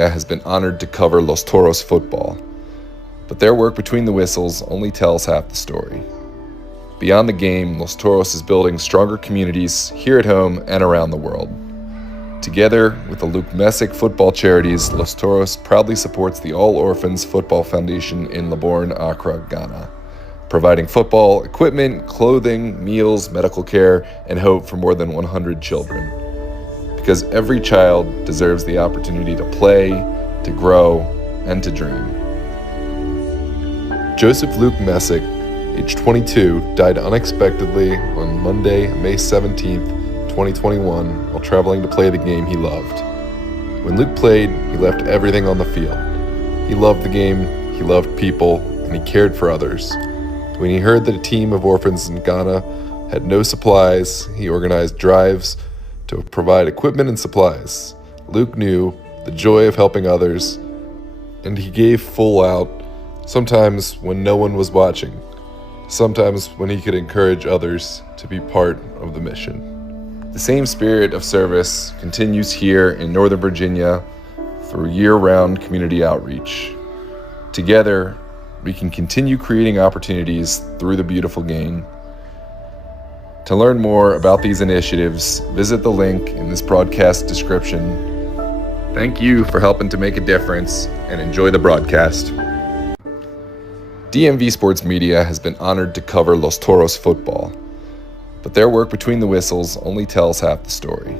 Media has been honored to cover Los Toros football, but their work between the whistles only tells half the story. Beyond the game, Los Toros is building stronger communities here at home and around the world. Together with the Luke Messick football charities, Los Toros proudly supports the All Orphans Football Foundation in Libourne, Accra, Ghana, providing football equipment, clothing, meals, medical care, and hope for more than 100 children. Because every child deserves the opportunity to play, to grow, and to dream. Joseph Luke Messick, age 22, died unexpectedly on Monday, May 17th, 2021, while traveling to play the game he loved. When Luke played, he left everything on the field. He loved the game, he loved people, and he cared for others. When he heard that a team of orphans in Ghana had no supplies, he organized drives to provide equipment and supplies. Luke knew the joy of helping others, and he gave full out, sometimes when no one was watching, sometimes when he could encourage others to be part of the mission. The same spirit of service continues here in Northern Virginia through year-round community outreach. Together, we can continue creating opportunities through the beautiful game. To learn more about these initiatives, visit the link in this broadcast description. Thank you for helping to make a difference, and enjoy the broadcast. DMV Sports Media has been honored to cover Los Toros football, but their work between the whistles only tells half the story.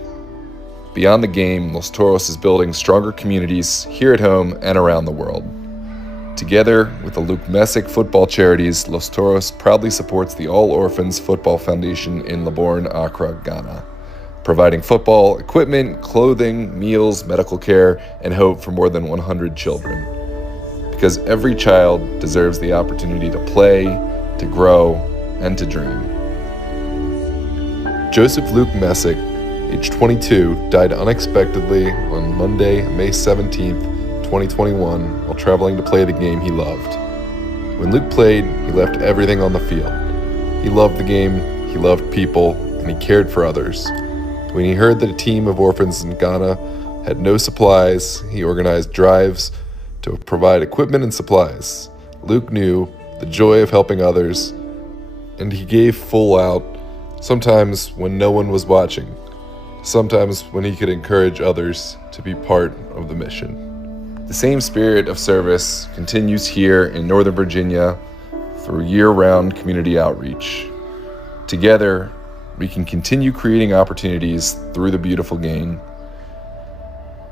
Beyond the game, Los Toros is building stronger communities here at home and around the world. Together with the Luke Messick football charities, Los Toros proudly supports the All Orphans Football Foundation in Libourne, Accra, Ghana, providing football equipment, clothing, meals, medical care, and hope for more than 100 children. Because every child deserves the opportunity to play, to grow, and to dream. Joseph Luke Messick, age 22, died unexpectedly on Monday, May 17th, 2021, while traveling to play the game he loved. When Luke played, he left everything on the field. He loved the game, he loved people, and he cared for others. When he heard that a team of orphans in Ghana had no supplies, he organized drives to provide equipment and supplies. Luke knew the joy of helping others, and he gave full out, sometimes when no one was watching, sometimes when he could encourage others to be part of the mission. The same spirit of service continues here in Northern Virginia through year-round community outreach. Together, we can continue creating opportunities through the beautiful game.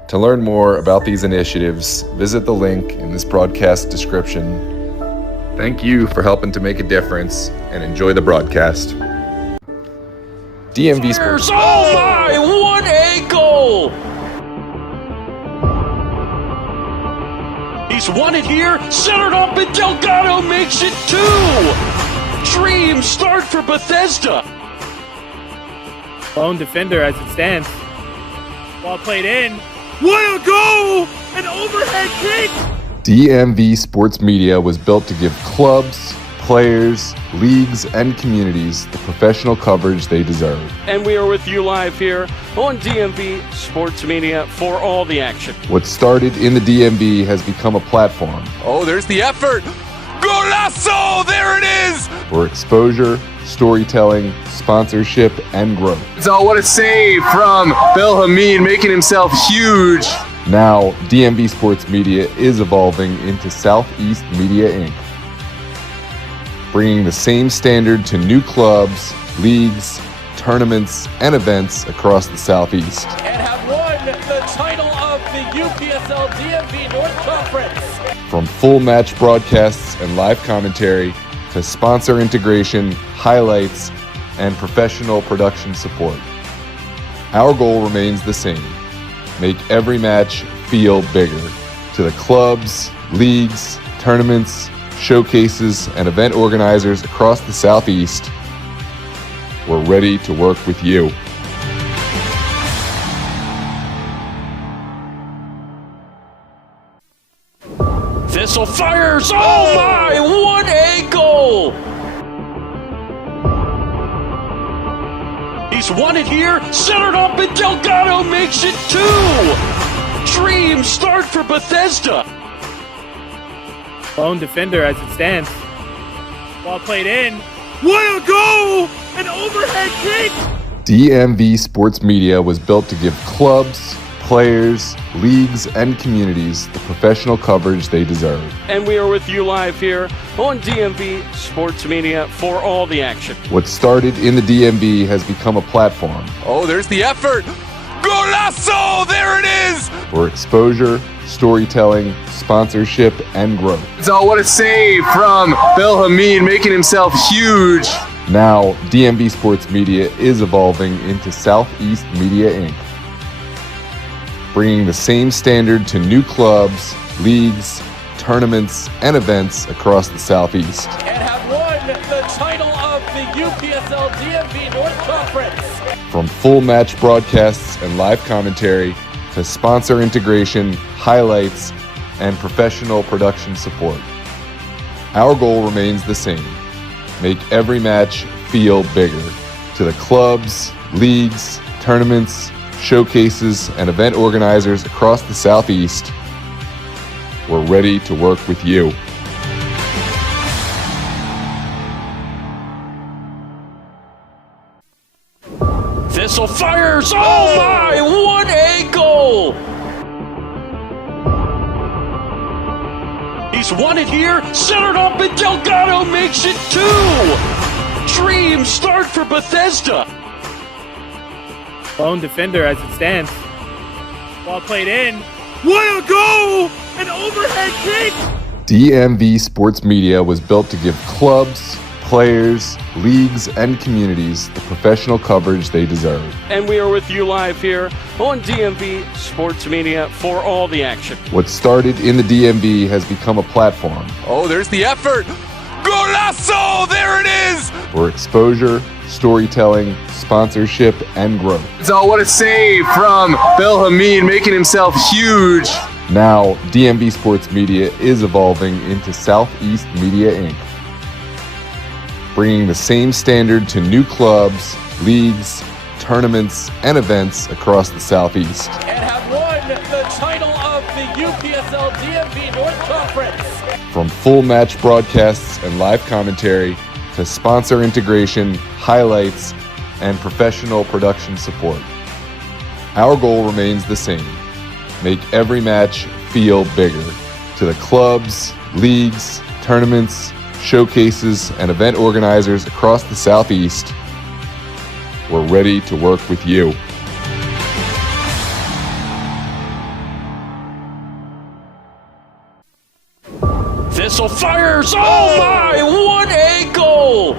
To learn more about these initiatives, visit the link in this broadcast description. Thank you for helping to make a difference, and enjoy the broadcast. DMV Sports. Oh my, what a goal! He's won it here, centered up, and Delgado makes it 2! Dream start for Bethesda. Lone defender as it stands. Ball played in. What a goal! An overhead kick! DMV Sports Media was built to give clubs, players, leagues, and communities the professional coverage they deserve. And we are with you live here on DMV Sports Media for all the action. What started in the DMV has become a platform. Oh, there's the effort! Golazo! There it is! For exposure, storytelling, sponsorship, and growth. So what a save from Bill Hamid, making himself huge. Now, DMV Sports Media is evolving into Southeast Media Inc., bringing the same standard to new clubs, leagues, tournaments, and events across the Southeast. And have won the title of the UPSL DMV North Conference. From full match broadcasts and live commentary to sponsor integration, highlights, and professional production support. Our goal remains the same: make every match feel bigger. To the clubs, leagues, tournaments, showcases, and event organizers across the Southeast, we're ready to work with you. Thistle fires! Oh my, what a goal! He's won it here, centered up, and Delgado makes it 2! Dream start for Bethesda. Lone defender as it stands. Ball played in. What a goal! An overhead kick! DMV Sports Media was built to give clubs, players, leagues, and communities the professional coverage they deserve. And we are with you live here on DMV Sports Media for all the action. What started in the DMV has become a platform Oh, there's the effort. Golazo! There it is! for exposure, storytelling, sponsorship, and growth. So what a save from Bill Hamid, making himself huge. Now, DMV Sports Media is evolving into Southeast Media Inc., bringing the same standard to new clubs, leagues, tournaments, and events across the Southeast. And have won the title of the UPSL DMV North Conference. From full match broadcasts and live commentary to sponsor integration, highlights, and professional production support. Our goal remains the same: make every match feel bigger. To the clubs, leagues, tournaments, showcases, and event organizers across the Southeast, we're ready to work with you. Thistle fires. Oh my, what a goal! He's won it here, centered up, and Delgado makes it 2. Dream start for Bethesda. Lone defender as it stands. Ball played in. What a goal! An overhead kick! DMV Sports Media was built to give clubs, players, leagues, and communities the professional coverage they deserve. And we are with you live here on DMV Sports Media for all the action. What started in the DMV has become a platform Oh, there's the effort. Golazo! There it is! for exposure, storytelling, sponsorship, and growth. So what a save from Bill Hamid, making himself huge. Now, DMV Sports Media is evolving into Southeast Media Inc., bringing the same standard to new clubs, leagues, tournaments, and events across the Southeast. And have won the title of the UPSL DMV North Conference. From full match broadcasts and live commentary to sponsor integration, highlights, and professional production support. Our goal remains the same: make every match feel bigger. To the clubs, leagues, tournaments, showcases, and event organizers across the Southeast, we're ready to work with you. Thistle fires. Oh my, what a goal!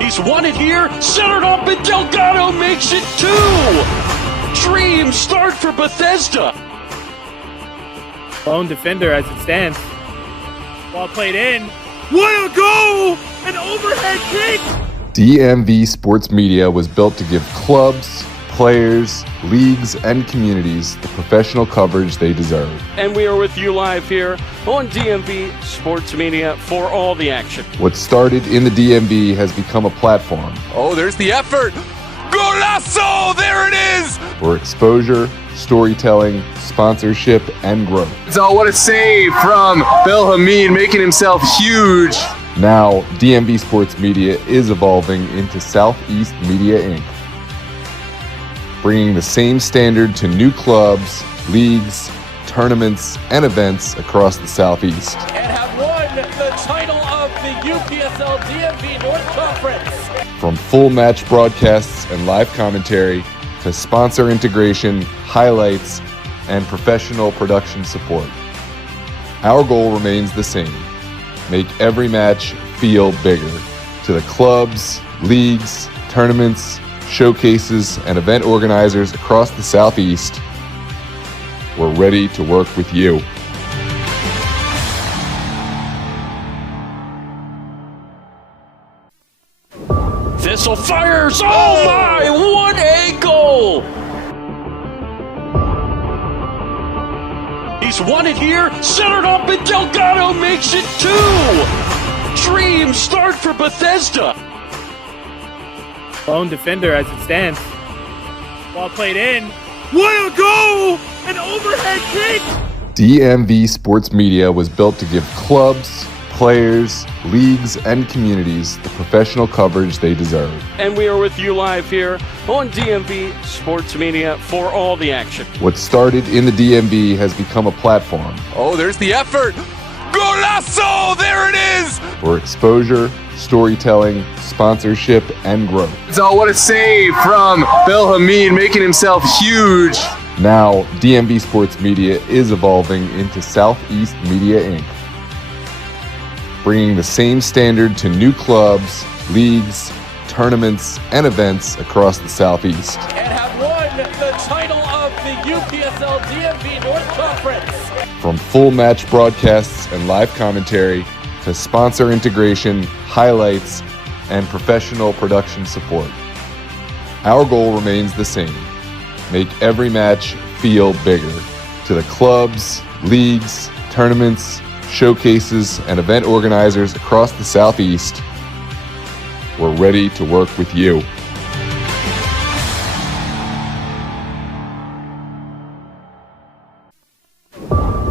He's won it here, centered up, and Delgado makes it 2. Dream start for Bethesda. Lone defender as it stands. Ball played in. What a goal! An overhead kick! DMV Sports Media was built to give clubs, players, leagues, and communities the professional coverage they deserve. And we are with you live here on DMV Sports Media for all the action. What started in the DMV has become a platform Oh, there's the effort. Golazo! There it is! for exposure, storytelling, sponsorship, and growth. So what a save from Bill Hamid, making himself huge. Now, DMV Sports Media is evolving into Southeast Media Inc., bringing the same standard to new clubs, leagues, tournaments, and events across the Southeast. And have won the title of the UPSL DMV North Conference. From full match broadcasts and live commentary to sponsor integration, highlights, and professional production support. Our goal remains the same: make every match feel bigger. To the clubs, leagues, tournaments, showcases, and event organizers across the Southeast, we're ready to work with you. Thistle fires. Oh my, what a goal! He's won it here, centered up, and Delgado makes it 2. Dream start for Bethesda. Lone defender as it stands. Ball played in. What a goal! An overhead kick! DMV Sports Media was built to give clubs, players, leagues, and communities the professional coverage they deserve. And we are with you live here on DMV Sports Media for all the action. What started in the DMV has become a platform Oh, there's the effort. Golazo! There it is! for exposure, storytelling, sponsorship, and growth. So what a save from Bill Hamid, making himself huge. Now, DMV Sports Media is evolving into Southeast Media Inc., bringing the same standard to new clubs, leagues, tournaments, and events across the Southeast. And have won the title of the UPSL DMV North Conference. From full match broadcasts and live commentary to sponsor integration, highlights, and professional production support. Our goal remains the same: make every match feel bigger. To the clubs, leagues, tournaments, showcases, and event organizers across the Southeast, we're ready to work with you.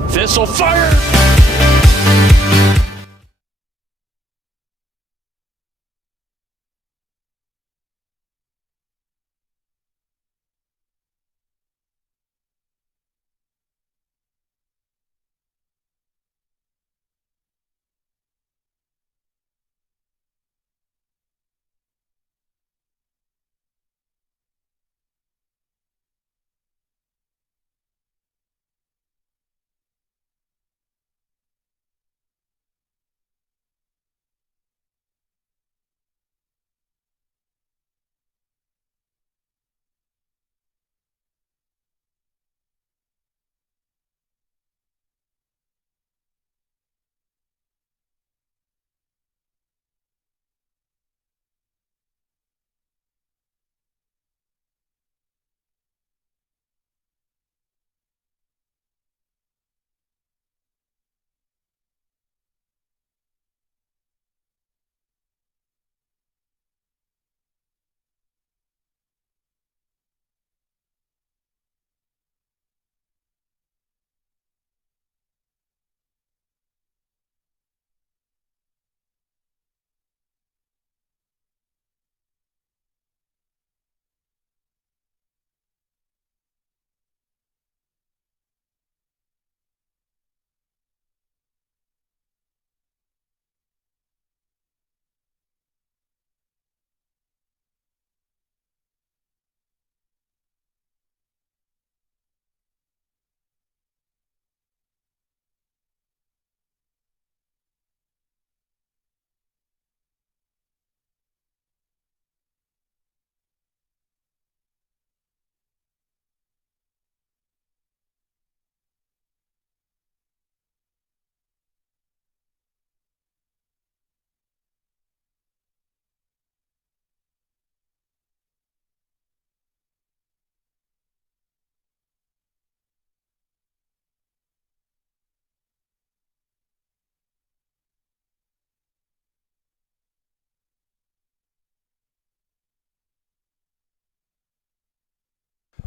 This'll fire!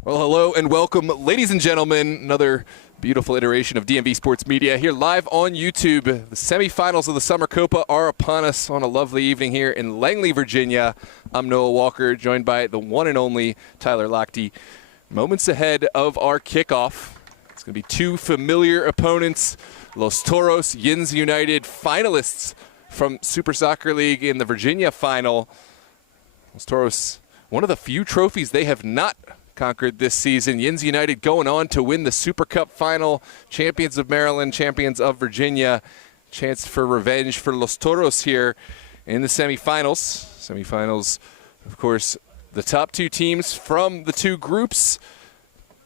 Well, hello and welcome, ladies and gentlemen. Another beautiful iteration of DMV Sports Media here live on YouTube. The semifinals of the Summer Copa are upon us on a lovely evening here in Langley, Virginia. I'm Noah Walker, joined by the one and only Tyler Lochte. Moments ahead of our kickoff, it's going to be two familiar opponents, Los Toros, YINZ United, finalists from Super Soccer League in the Virginia final. Los Toros, one of the few trophies they have not conquered this season. YINZ United going on to win the Super Cup final. Champions of Maryland, champions of Virginia. Chance for revenge for Los Toros here in the semifinals. Semifinals, of course, the top two teams from the two groups.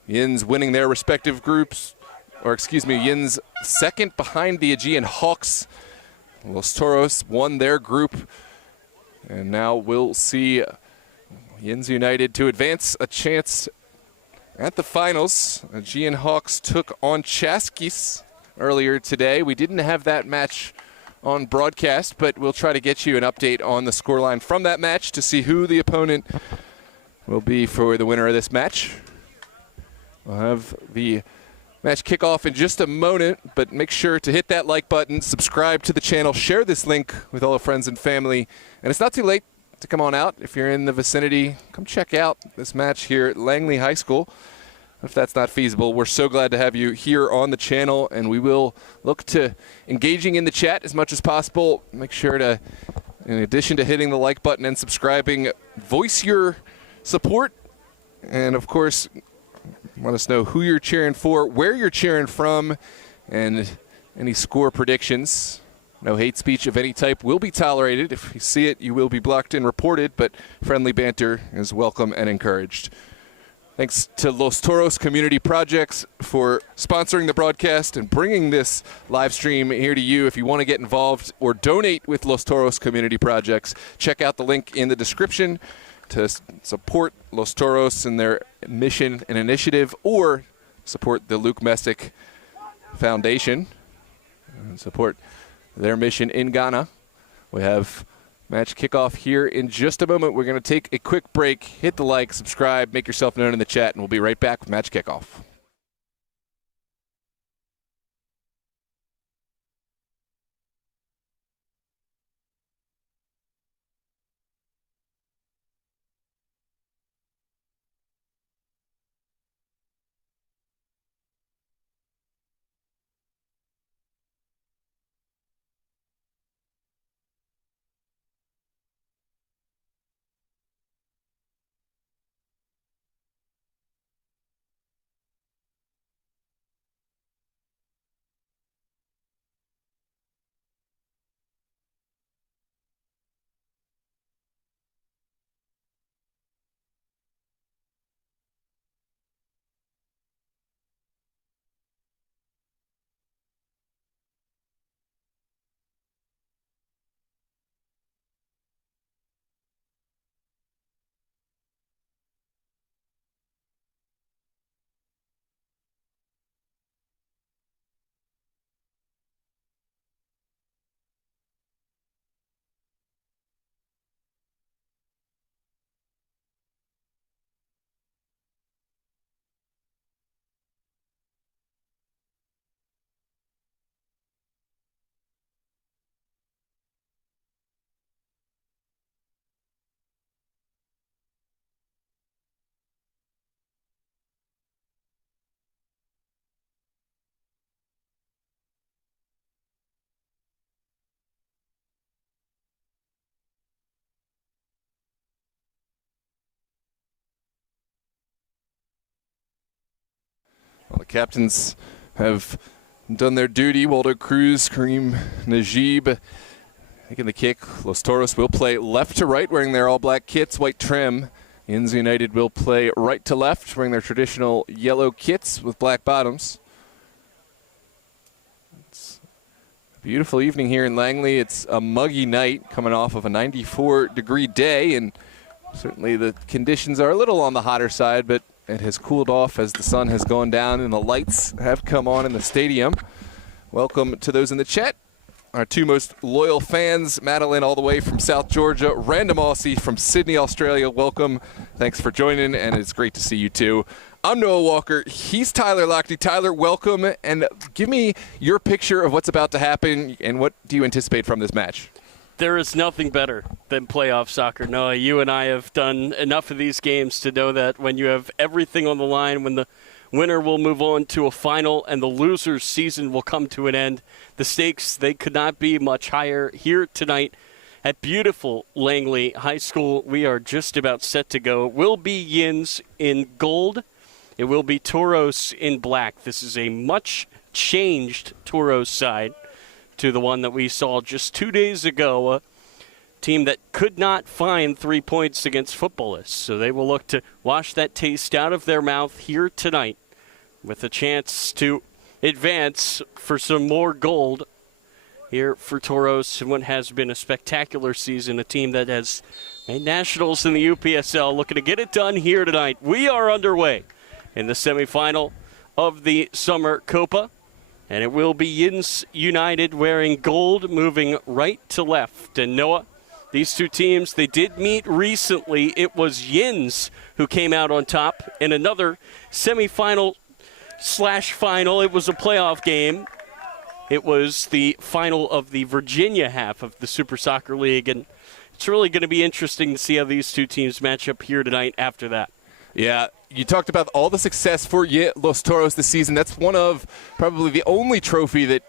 YINZ winning their respective groups, YINZ second behind the Aegean Hawks. Los Toros won their group, and now we'll see YINZ United to advance a chance at the finals. Aegean Hawks took on Chaskis earlier today. We didn't have that match on broadcast, but we'll try to get you an update on the scoreline from that match to see who the opponent will be for the winner of this match. We'll have the match kickoff in just a moment, but make sure to hit that like button, subscribe to the channel, share this link with all the friends and family. And it's not too late to come on out. If you're in the vicinity, come check out this match here at Langley High School. If that's not feasible, we're so glad to have you here on the channel, and we will look to engaging in the chat as much as possible. Make sure to, in addition to hitting the like button and subscribing, voice your support, and of course, let us know who you're cheering for, where you're cheering from, and any score predictions. No hate speech of any type will be tolerated. If you see it, you will be blocked and reported, but friendly banter is welcome and encouraged. Thanks to Los Toros Community Projects for sponsoring the broadcast and bringing this live stream here to you. If you want to get involved or donate with Los Toros Community Projects, check out the link in the description to support Los Toros and their mission and initiative, or support the Luke Messick Foundation and support their mission in Ghana. We have match kickoff here in just a moment. We're going to take a quick break. Hit the like, subscribe, make yourself known in the chat, and we'll be right back with match kickoff. Well, the captains have done their duty. Waldo Cruz, Kareem Najib taking the kick. Los Toros will play left to right, wearing their all-black kits, white trim. YINZ United will play right to left, wearing their traditional yellow kits with black bottoms. It's a beautiful evening here in Langley. It's a muggy night coming off of a 94-degree day, and certainly the conditions are a little on the hotter side, but it has cooled off as the sun has gone down and the lights have come on in the stadium. Welcome to those in the chat. Our two most loyal fans, Madeline all the way from South Georgia, Random Aussie from Sydney, Australia. Welcome. Thanks for joining, and it's great to see you too. I'm Noah Walker. He's Tyler Lochte. Tyler, welcome, and give me your picture of what's about to happen, and what do you anticipate from this match? There is nothing better than playoff soccer. Noah, you and I have done enough of these games to know that when you have everything on the line, when the winner will move on to a final and the loser's season will come to an end, the stakes, they could not be much higher. Here tonight at beautiful Langley High School, we are just about set to go. It will be YINZ in gold. It will be Toros in black. This is a much changed Toros side to the one that we saw just 2 days ago, a team that could not find 3 points against footballists. So they will look to wash that taste out of their mouth here tonight with a chance to advance for some more gold here for Toros in what has been a spectacular season, a team that has made nationals in the UPSL, looking to get it done here tonight. We are underway in the semifinal of the Summer Copa. And it will be YINZ United wearing gold, moving right to left. And Noah, These two teams, they did meet recently. It was YINZ who came out on top in another semifinal/final. It was a playoff game. It was the final of the Virginia half of the Super Soccer League, and it's really going to be interesting to see how these two teams match up here tonight after that. Yeah, you talked about all the success for Los Toros this season. That's one of probably the only trophy that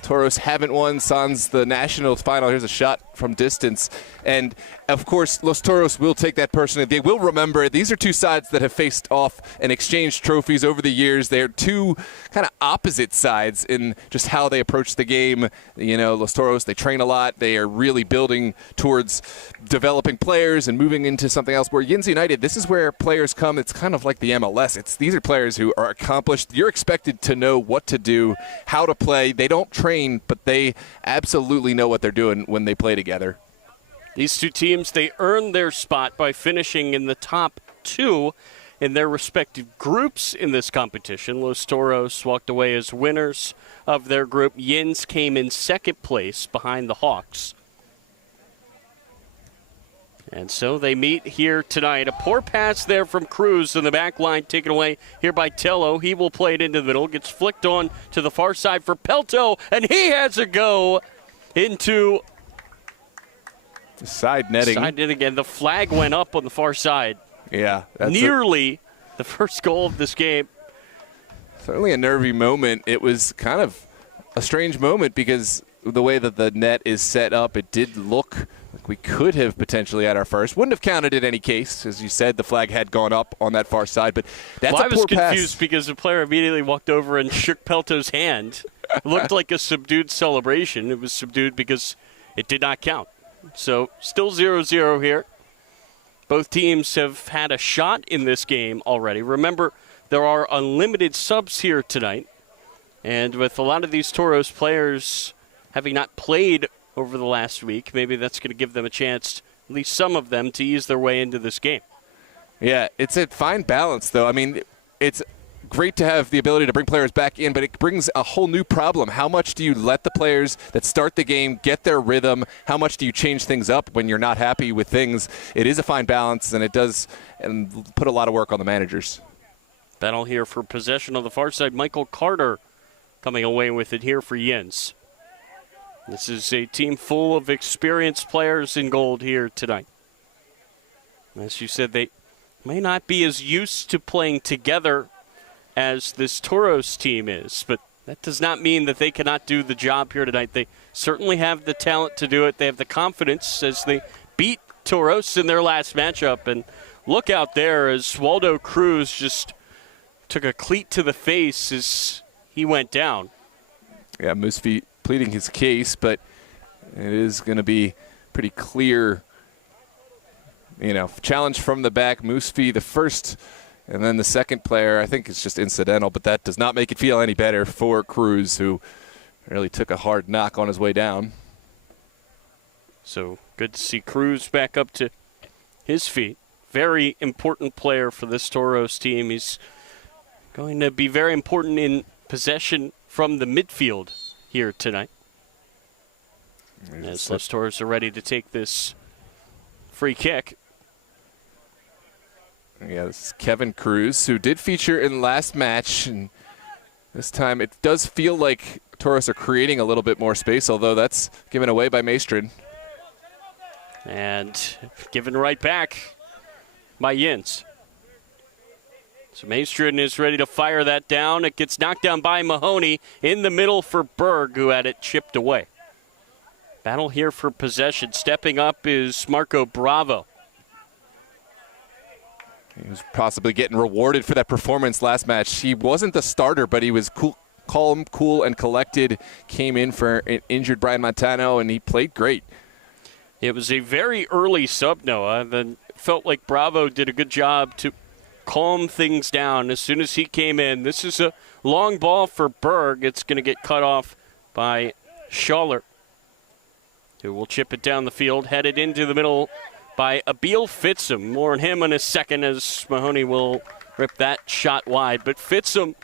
Toros haven't won sans the Nationals final. Here's a shot from distance. And, of course, Los Toros will take that personally. They will remember it. These are two sides that have faced off and exchanged trophies over the years. They're two kind of opposite sides in just how they approach the game. You know, Los Toros, they train a lot. They are really building towards developing players and moving into something else. Where YINZ United, this is where players come. It's kind of like the MLS. These are players who are accomplished. You're expected to know what to do, how to play. They don't train, but they absolutely know what they're doing when they play together. These two teams, they earned their spot by finishing in the top two in their respective groups in this competition. Los Toros walked away as winners of their group. YINZ came in second place behind the Hawks. And so they meet here tonight. A poor pass there from Cruz in the back line, taken away here by Tello. He will play it into the middle, gets flicked on to the far side for Pelto, and he has a go into side netting. Side netting again. The flag went up on the far side. Yeah. That's nearly the first goal of this game. Certainly a nervy moment. It was kind of a strange moment because the way that the net is set up, it did look like we could have potentially had our first. Wouldn't have counted in any case. As you said, the flag had gone up on that far side, but that's a poor pass. I was confused because the player immediately walked over and shook Pelto's hand. It looked like a subdued celebration. It was subdued because it did not count. So still 0-0 here. Both teams have had a shot in this game already. Remember, there are unlimited subs here tonight. And with a lot of these Toros players having not played over the last week, maybe that's going to give them a chance, at least some of them, to ease their way into this game. Yeah, it's a fine balance, though. I mean, it's great to have the ability to bring players back in, but it brings a whole new problem. How much do you let the players that start the game get their rhythm? How much do you change things up when you're not happy with things? It is a fine balance, and it does put a lot of work on the managers. Battle here for possession on the far side. Michael Carter coming away with it here for YINZ. This is a team full of experienced players in gold here tonight. As you said, they may not be as used to playing together as this Toros team is, but that does not mean that they cannot do the job here tonight. They certainly have the talent to do it. They have the confidence as they beat Toros in their last matchup. And look out there as Waldo Cruz just took a cleat to the face as he went down. Yeah, Musfi pleading his case, but it is going to be pretty clear, challenge from the back. Musfi the first. And then the second player, I think it's just incidental, but that does not make it feel any better for Cruz, who really took a hard knock on his way down. So good to see Cruz back up to his feet. Very important player for this Toros team. He's going to be very important in possession from the midfield here tonight. As Los Toros are ready to take this free kick. Yeah, this is Kevin Cruz, who did feature in last match. And this time it does feel like Toros are creating a little bit more space, although that's given away by Maestrin. And given right back by YINZ. So Maestrin is ready to fire that down. It gets knocked down by Mahoney in the middle for Berg, who had it chipped away. Battle here for possession. Stepping up is Marco Bravo. He was possibly getting rewarded for that performance last match. He wasn't the starter, but he was calm, cool, and collected. Came in for an injured Brian Montano, and he played great. It was a very early sub, Noah. Then felt like Bravo did a good job to calm things down as soon as he came in. This is a long ball for Berg. It's going to get cut off by Schaller, who will chip it down the field, headed into the middle by Abil Fitzum. More on him in a second as Mahoney will rip that shot wide. But Fitzum,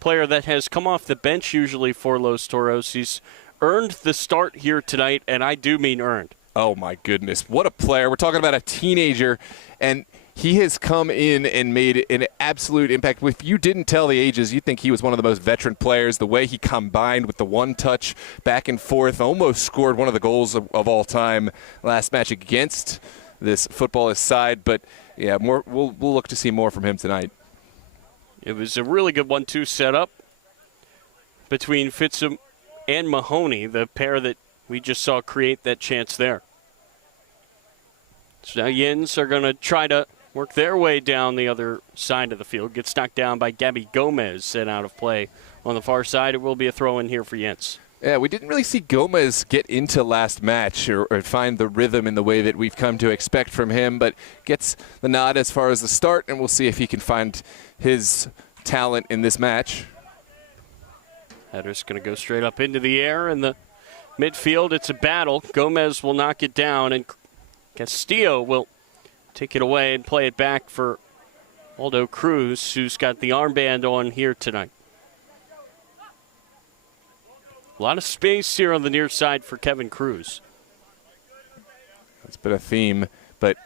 player that has come off the bench usually for Los Toros, he's earned the start here tonight, and I do mean earned. Oh, my goodness. What a player. We're talking about a teenager, and he has come in and made an absolute impact. If you didn't tell the ages, you'd think he was one of the most veteran players. The way he combined with the one touch back and forth, almost scored one of the goals of all time last match against this footballist side. But, yeah, we'll look to see more from him tonight. It was a really good 1-2 setup between Fitsum and Mahoney, the pair that we just saw create that chance there. So now YINZ are going to try to work their way down the other side of the field. Gets knocked down by Gabby Gomez, sent out of play on the far side. It will be a throw-in here for YINZ. Yeah, we didn't really see Gomez get into last match or find the rhythm in the way that we've come to expect from him, but gets the nod as far as the start, and we'll see if he can find his talent in this match. Header's going to go straight up into the air in the midfield. It's a battle. Gomez will knock it down, and Castillo will take it away and play it back for Aldo Cruz, who's got the armband on here tonight. A lot of space here on the near side for Kevin Cruz. That's been a theme, but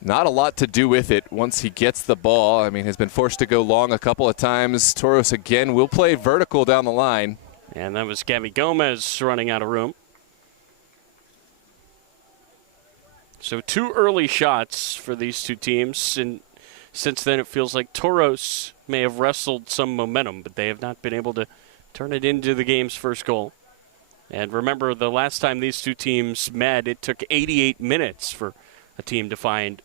not a lot to do with it once he gets the ball. I mean, has been forced to go long a couple of times. Toros again will play vertical down the line. And that was Gabby Gomez running out of room. So 2 early shots for these two teams, and since then it feels like Toros may have wrestled some momentum, but they have not been able to turn it into the game's first goal. And remember, the last time these two teams met, it took 88 minutes for a team to find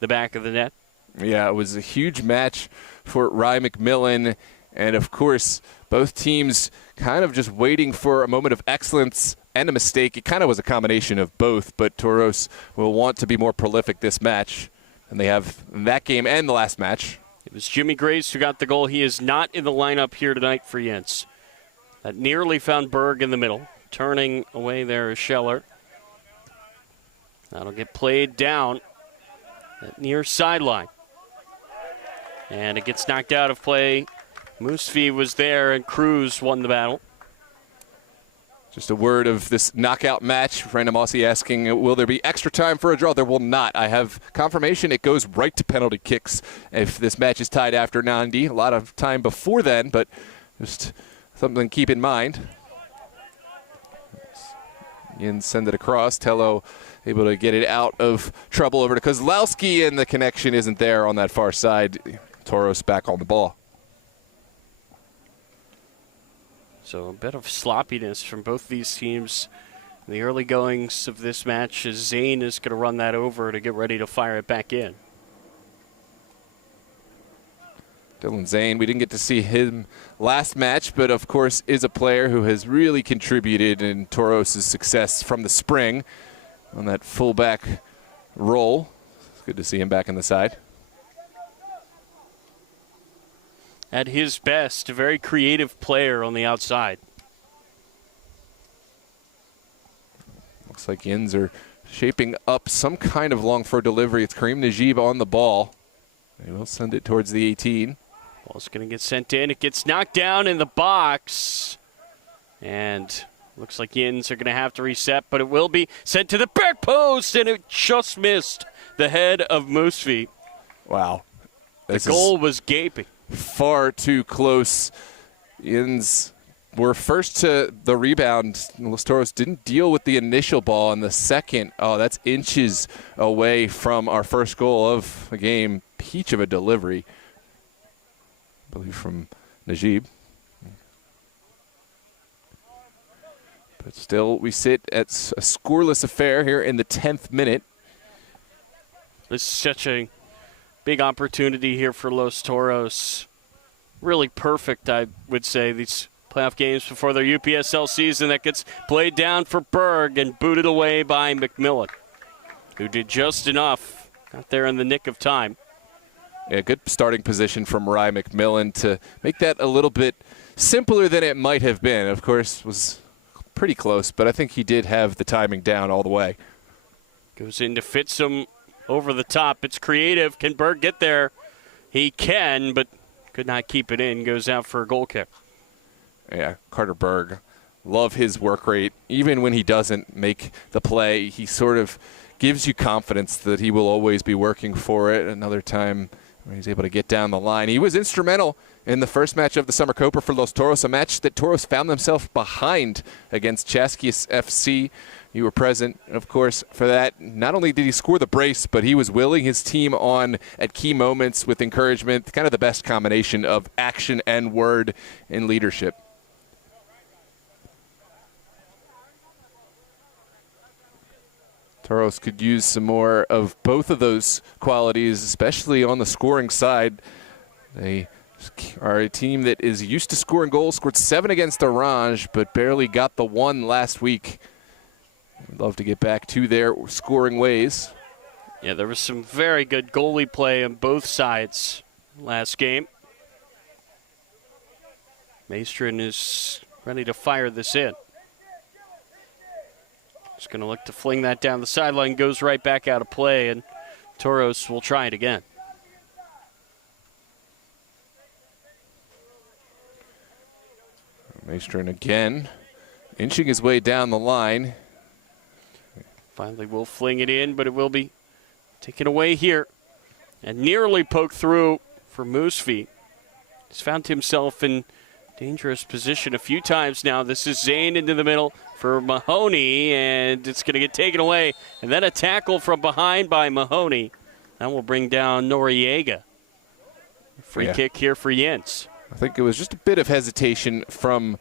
the back of the net. Yeah, it was a huge match for Rye McMillan, and of course, both teams kind of just waiting for a moment of excellence and a mistake. It kind of was a combination of both, but Toros will want to be more prolific this match, and they have in that game and the last match. It was Jimmy Grace who got the goal. He is not in the lineup here tonight for YINZ. That nearly found Berg in the middle. Turning away there is Scheller. That'll get played down at near sideline. And it gets knocked out of play. Musfi was there, and Cruz won the battle. Just a word of this knockout match. Brandon Mossy asking, will there be extra time for a draw? There will not. I have confirmation it goes right to penalty kicks if this match is tied after 90. A lot of time before then, but just something to keep in mind. YINZ send it across. Tello able to get it out of trouble over to Kozlowski, and the connection isn't there on that far side. Toros back on the ball. So a bit of sloppiness from both these teams in the early goings of this match, as Zane is going to run that over to get ready to fire it back in. Dylan Zane, we didn't get to see him last match, but of course is a player who has really contributed in Toros' success from the spring on that fullback role. It's good to see him back on the side. At his best, a very creative player on the outside. Looks like YINZ are shaping up some kind of long for delivery. It's Kareem Najib on the ball. They will send it towards the 18. Ball's going to get sent in. It gets knocked down in the box. And looks like YINZ are going to have to reset, but it will be sent to the back post, and it just missed the head of Musfi. Wow. The goal was gaping. Far too close. YINZ were first to the rebound. Los Toros didn't deal with the initial ball in the second. Oh, that's inches away from our first goal of the game. Peach of a delivery, I believe, from Najib. But still, we sit at a scoreless affair here in the 10th minute. This is such a big opportunity here for Los Toros. Really perfect, I would say, these playoff games before their UPSL season. That gets played down for Berg and booted away by McMillan, who did just enough. Got there in the nick of time. Yeah, good starting position from Rye McMillan to make that a little bit simpler than it might have been. Of course, was pretty close, but I think he did have the timing down all the way. Goes into Fitsum over the top. It's creative. Can Berg get there? He can, but could not keep it in. Goes out for a goal kick. Yeah, Carter Berg love his work rate. Even when he doesn't make the play, he sort of gives you confidence that he will always be working for it. Another time when he's able to get down the line. He was instrumental in the first match of the Summer Copa for Los Toros, a match that Toros found themselves behind against Chasquias FC. You were present, of course, for that. Not only did he score the brace, but he was willing his team on at key moments with encouragement, kind of the best combination of action and word in leadership. Toros could use some more of both of those qualities, especially on the scoring side. They are a team that is used to scoring goals, scored 7 against Orange, but barely got the 1 last week. We'd love to get back to their scoring ways. Yeah, there was some very good goalie play on both sides last game. Maestrin is ready to fire this in. Just going to look to fling that down the sideline, goes right back out of play, and Toros will try it again. Maestrin again, inching his way down the line. Finally will fling it in, but it will be taken away here. And nearly poked through for Moosefeet. He's found himself in dangerous position a few times now. This is Zane into the middle for Mahoney, and it's going to get taken away. And then a tackle from behind by Mahoney. That will bring down Noriega. Free kick here for YINZ. I think it was just a bit of hesitation from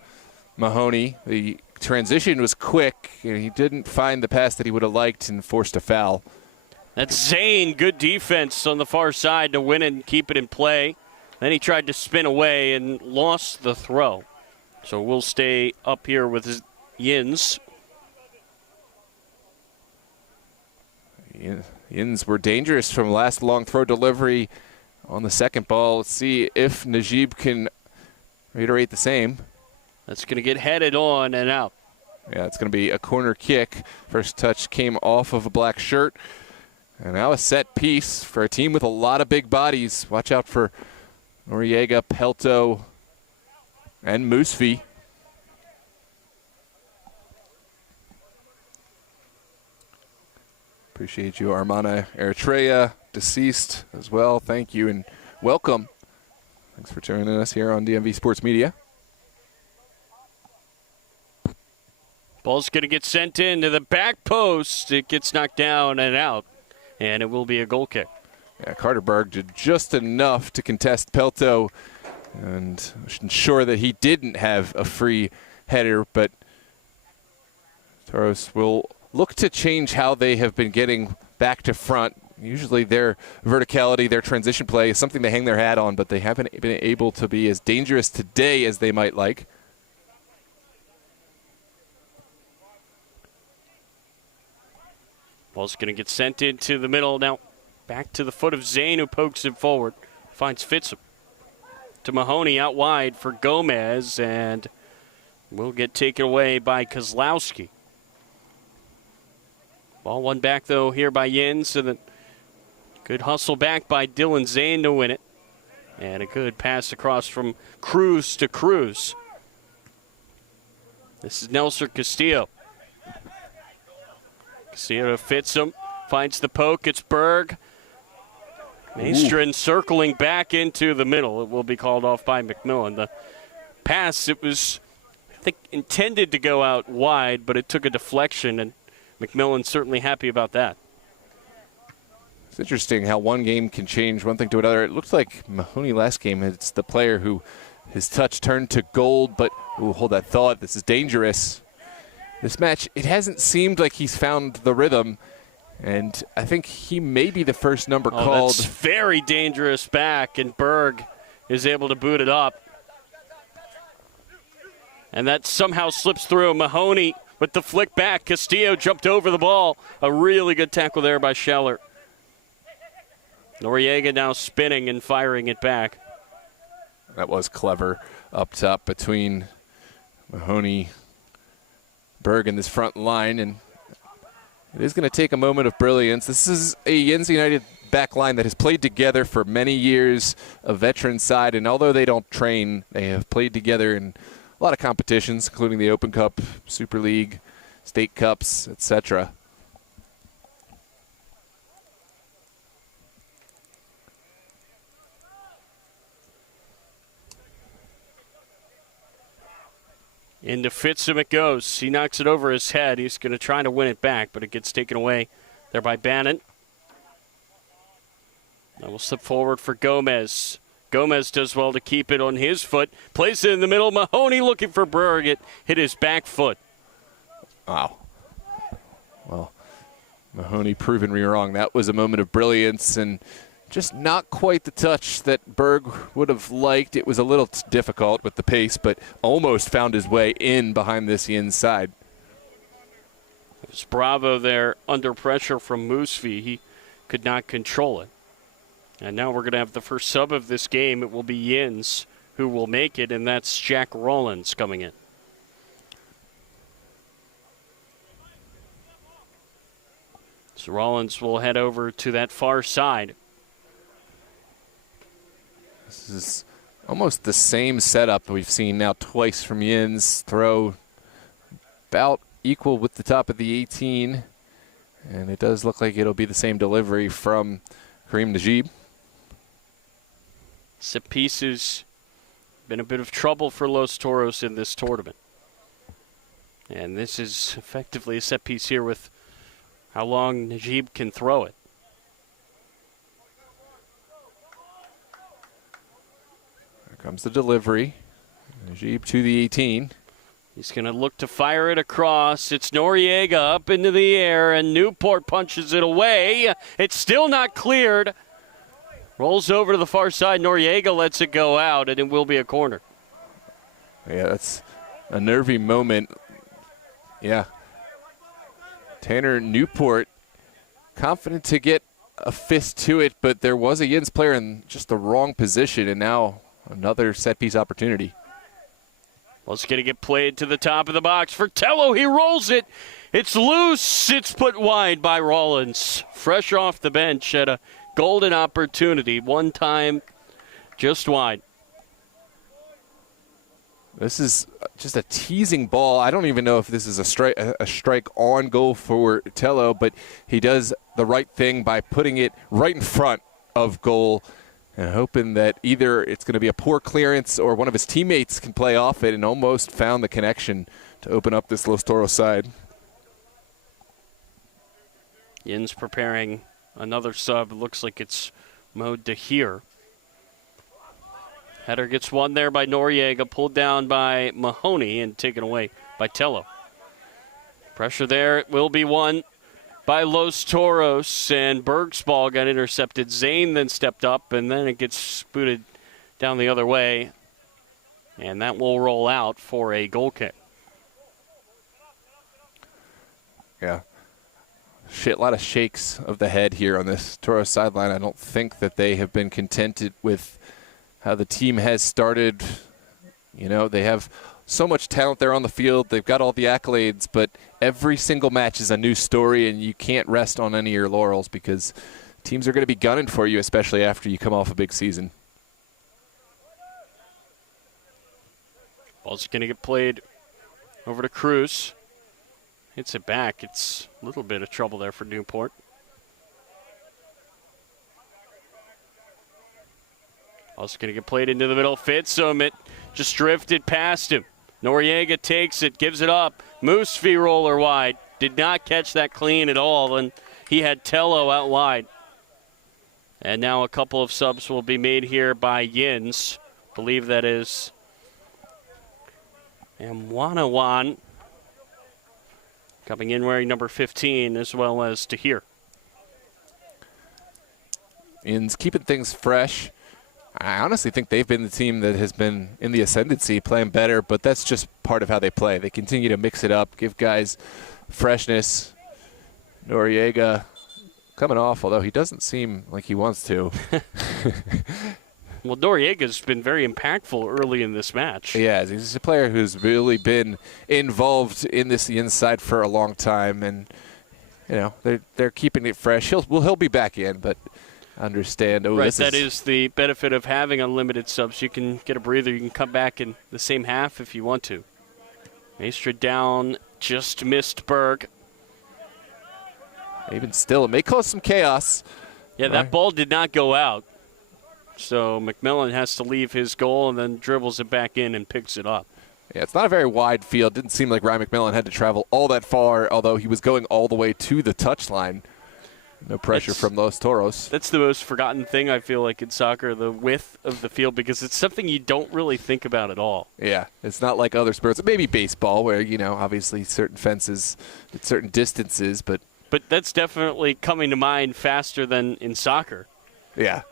Mahoney. The transition was quick, and he didn't find the pass that he would have liked and forced a foul. That's Zane. Good defense on the far side to win it and keep it in play. Then he tried to spin away and lost the throw. So we'll stay up here with YINZ. YINZ were dangerous from last long throw delivery on the second ball. Let's see if Najib can reiterate the same. That's going to get headed on and out. Yeah, it's going to be a corner kick. First touch came off of a black shirt. And now a set piece for a team with a lot of big bodies. Watch out for Noriega, Pelto, and Moosefeet. Appreciate you, Armana Eritrea, deceased as well. Thank you and welcome. Thanks for joining us here on DMV Sports Media. Ball's going to get sent into the back post. It gets knocked down and out, and it will be a goal kick. Yeah, Carter Berg did just enough to contest Pelto and ensure that he didn't have a free header, but Toros will look to change how they have been getting back to front. Usually their verticality, their transition play is something they hang their hat on, but they haven't been able to be as dangerous today as they might like. Ball's going to get sent into the middle. Now back to the foot of Zane, who pokes it forward. Finds Fitz to Mahoney out wide for Gomez, and will get taken away by Kozlowski. Ball won back, though, here by YINZ. So that good hustle back by Dylan Zane to win it. And a good pass across from Cruz to Cruz. This is Nelson Castillo. Castillo fits him, finds the poke. It's Berg. Maestrin circling back into the middle. It will be called off by McMillan. The pass, it was, I think, intended to go out wide, but it took a deflection, and McMillan's certainly happy about that. It's interesting how one game can change one thing to another. It looked like Mahoney last game, it's the player who his touch turned to gold, but hold that thought. This is dangerous. This match, it hasn't seemed like he's found the rhythm, and I think he may be the first number called. That's very dangerous back, and Berg is able to boot it up. And that somehow slips through. Mahoney with the flick back. Castillo jumped over the ball. A really good tackle there by Scheller. Noriega now spinning and firing it back. That was clever up top between Mahoney, Berg in this front line, and it is going to take a moment of brilliance. This is a YINZ United back line that has played together for many years, a veteran side, and although they don't train, they have played together in a lot of competitions, including the Open Cup, Super League, State Cups, etc. Into Fitzham it goes. He knocks it over his head. He's going to try to win it back, but it gets taken away there by Bannon. Now we'll slip forward for Gomez. Gomez does well to keep it on his foot. Plays it in the middle. Mahoney looking for Berg. It hit his back foot. Wow. Well, Mahoney proving me wrong. That was a moment of brilliance and just not quite the touch that Berg would have liked. It was a little difficult with the pace, but almost found his way in behind this YINZ side. It was Bravo there under pressure from Moosvi. He could not control it. And now we're going to have the first sub of this game. It will be YINZ who will make it, and that's Jack Rollins coming in. So Rollins will head over to that far side. This is almost the same setup we've seen now twice from YINZ. Throw about equal with the top of the 18. And it does look like it'll be the same delivery from Kareem Najib. Set pieces been a bit of trouble for Los Toros in this tournament. And this is effectively a set piece here with how long Najib can throw it. Here comes the delivery. Najib to the 18. He's going to look to fire it across. It's Noriega up into the air, and Newport punches it away. It's still not cleared. Rolls over to the far side. Noriega lets it go out, and it will be a corner. Yeah, that's a nervy moment. Yeah. Tanner Newport confident to get a fist to it, but there was a YINZ player in just the wrong position, and now another set-piece opportunity. Well, it's going to get played to the top of the box for Tello. He rolls it. It's loose. It's put wide by Rollins. Fresh off the bench at a golden opportunity. One time, just wide. This is just a teasing ball. I don't even know if this is a strike on goal for Tello, but he does the right thing by putting it right in front of goal and hoping that either it's going to be a poor clearance or one of his teammates can play off it, and almost found the connection to open up this Los Toros side. YINZ preparing another sub. It looks like it's Mo Dahir. Header gets one there by Noriega, pulled down by Mahoney and taken away by Tello. Pressure there. It will be one by Los Toros, and Berg's ball got intercepted. Zane then stepped up, and then it gets booted down the other way, and that will roll out for a goal kick. Yeah. A lot of shakes of the head here on this Toros sideline. I don't think that they have been contented with how the team has started. You know, they have so much talent there on the field. They've got all the accolades, but every single match is a new story, and you can't rest on any of your laurels because teams are going to be gunning for you, especially after you come off a big season. Ball's going to get played over to Cruz. Hits it back. It's a little bit of trouble there for Newport. Also going to get played into the middle. Fitzham, it just drifted past him. Noriega takes it, gives it up. Moosvi roller wide. Did not catch that clean at all, and he had Tello out wide. And now a couple of subs will be made here by YINZ. Believe that is Amwanawan coming in wearing number 15, as well as Tahir. YINZ keeping things fresh. I honestly think they've been the team that has been in the ascendancy, playing better, but that's just part of how they play. They continue to mix it up, give guys freshness. Noriega coming off, although he doesn't seem like he wants to. Well, Noriega's been very impactful early in this match. Yeah, he's a player who's really been involved in this inside for a long time, and you know they're keeping it fresh. He'll be back in, but understand. Oh, Right, that is the benefit of having unlimited subs. You can get a breather. You can come back in the same half if you want to. Maestra down, just missed Berg. Even still, it may cause some chaos. Yeah, that ball did not go out. So McMillan has to leave his goal and then dribbles it back in and picks it up. Yeah, it's not a very wide field. Didn't seem like Ryan McMillan had to travel all that far, although he was going all the way to the touchline. No pressure from Los Toros. That's the most forgotten thing, I feel like, in soccer, the width of the field, because it's something you don't really think about at all. Yeah, it's not like other sports. Maybe baseball, where, obviously certain fences at certain distances, but that's definitely coming to mind faster than in soccer. Yeah.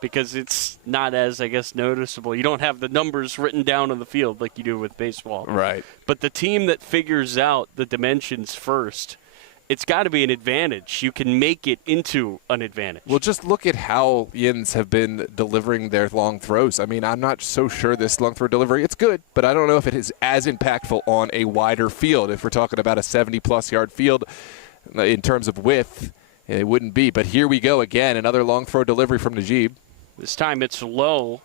Because it's not as, I guess, noticeable. You don't have the numbers written down on the field like you do with baseball. Right. But the team that figures out the dimensions first, it's got to be an advantage. You can make it into an advantage. Well, just look at how YINZ have been delivering their long throws. I mean, I'm not so sure this long throw delivery, it's good, but I don't know if it is as impactful on a wider field. If we're talking about a 70-plus yard field in terms of width, it wouldn't be. But here we go again, another long throw delivery from Najib. This time it's low.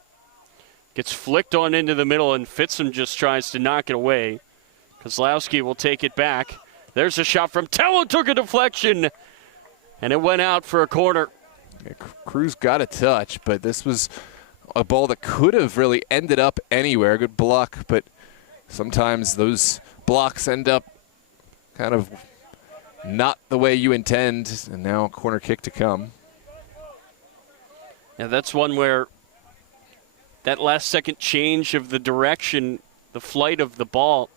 Gets flicked on into the middle, and Fitzum just tries to knock it away. Kozlowski will take it back. There's a shot from Tello, took a deflection, and it went out for a corner. Yeah, Cruz got a touch, but this was a ball that could have really ended up anywhere. Good block, but sometimes those blocks end up kind of not the way you intend, and now a corner kick to come. Yeah, that's one where that last second change of the direction, the flight of the ball,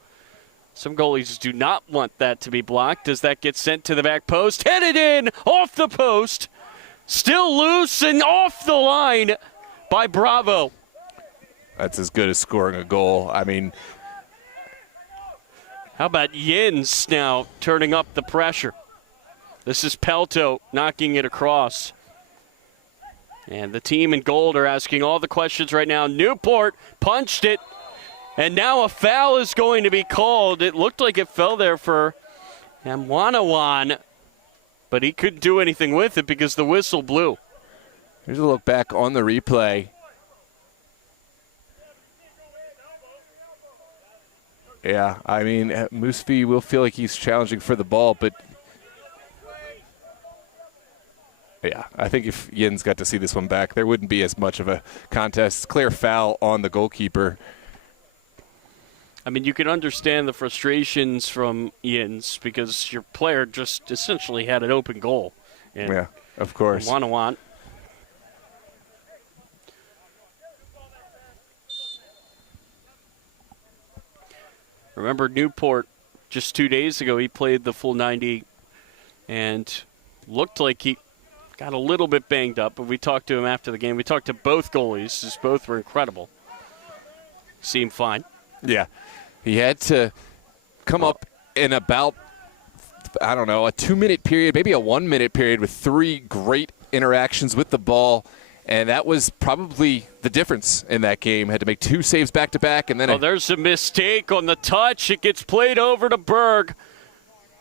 some goalies do not want that to be blocked. Does that get sent to the back post? Headed in, off the post, still loose and off the line by Bravo. That's as good as scoring a goal. I mean, how about YINZ now turning up the pressure? This is Pelto knocking it across. And the team in gold are asking all the questions right now. Newport punched it. And now a foul is going to be called. It looked like it fell there for Amwanawan, but he couldn't do anything with it because the whistle blew. Here's a look back on the replay. Yeah, I mean, Moosefee will feel like he's challenging for the ball, but yeah, I think if YINZ got to see this one back, there wouldn't be as much of a contest. Clear foul on the goalkeeper. I mean, you can understand the frustrations from YINZ because your player just essentially had an open goal. And yeah, of course. Amwanawan. Remember Newport, just 2 days ago, he played the full 90 and looked like he got a little bit banged up, but we talked to him after the game. We talked to both goalies, as both were incredible. Seemed fine. Yeah. He had to come up in about, I don't know, a 2-minute period, maybe a 1-minute period with 3 great interactions with the ball. And that was probably the difference in that game. Had to make 2 saves back-to-back. And then there's a mistake on the touch. It gets played over to Berg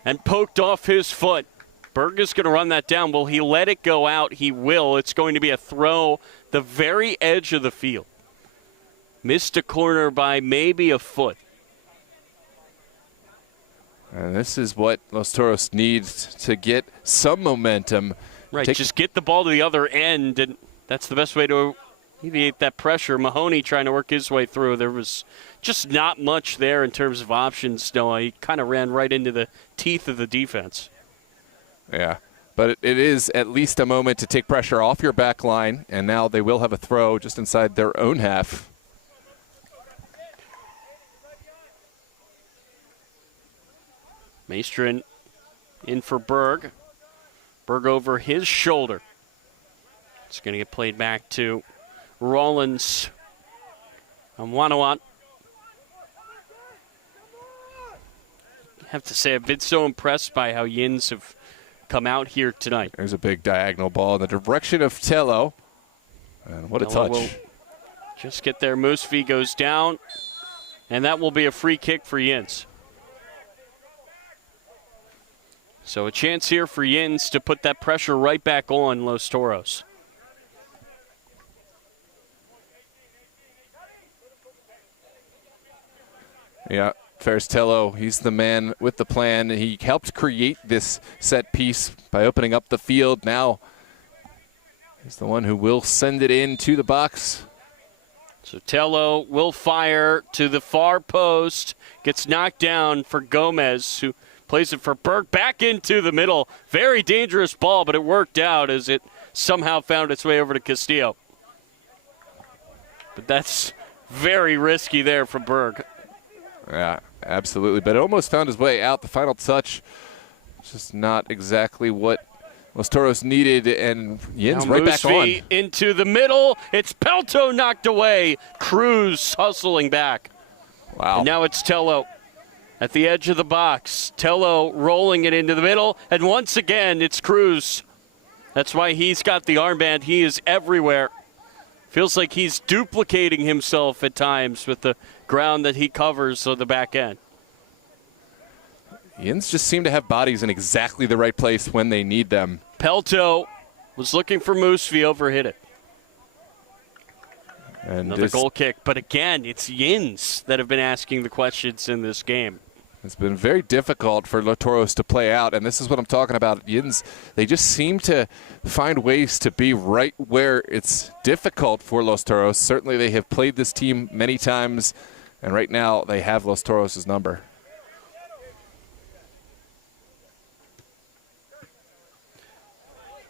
and poked off his foot. Berg is going to run that down. Will he let it go out? He will. It's going to be a throw the very edge of the field. Missed a corner by maybe a foot. And this is what Los Toros needs to get some momentum. Right, just get the ball to the other end, and that's the best way to alleviate that pressure. Mahoney trying to work his way through. There was just not much there in terms of options, Noah. He kind of ran right into the teeth of the defense. Yeah, but it is at least a moment to take pressure off your back line, and now they will have a throw just inside their own half. Maestrin in for Berg. Berg over his shoulder. It's going to get played back to Rollins. Amwanawan. I have to say, I've been so impressed by how YINZ have come out here tonight. There's a big diagonal ball in the direction of Tello. And what a Tello touch. will just get there. Moosefee goes down. And that will be a free kick for YINZ. So a chance here for YINZ to put that pressure right back on Los Toros. Yeah, Ferristello, he's the man with the plan. He helped create this set piece by opening up the field. Now he's the one who will send it into the box. So Tello will fire to the far post. Gets knocked down for Gomez, who plays it for Berg back into the middle. Very dangerous ball, but it worked out as it somehow found its way over to Castillo. But that's very risky there from Berg. Yeah, absolutely. But it almost found his way out. The final touch, just not exactly what Los Toros needed, and YINZ right back on. Into the middle. It's Pelto knocked away. Cruz hustling back. Wow. And now it's Tello at the edge of the box. Tello rolling it into the middle. And once again, it's Cruz. That's why he's got the armband. He is everywhere. Feels like he's duplicating himself at times with the ground that he covers on the back end. YINZ just seem to have bodies in exactly the right place when they need them. Pelto was looking for Musvi, overhit it. And another goal kick, but again, it's YINZ that have been asking the questions in this game. It's been very difficult for Los Toros to play out, and this is what I'm talking about. YINZ, they just seem to find ways to be right where it's difficult for Los Toros. Certainly they have played this team many times, and right now they have Los Toros' number.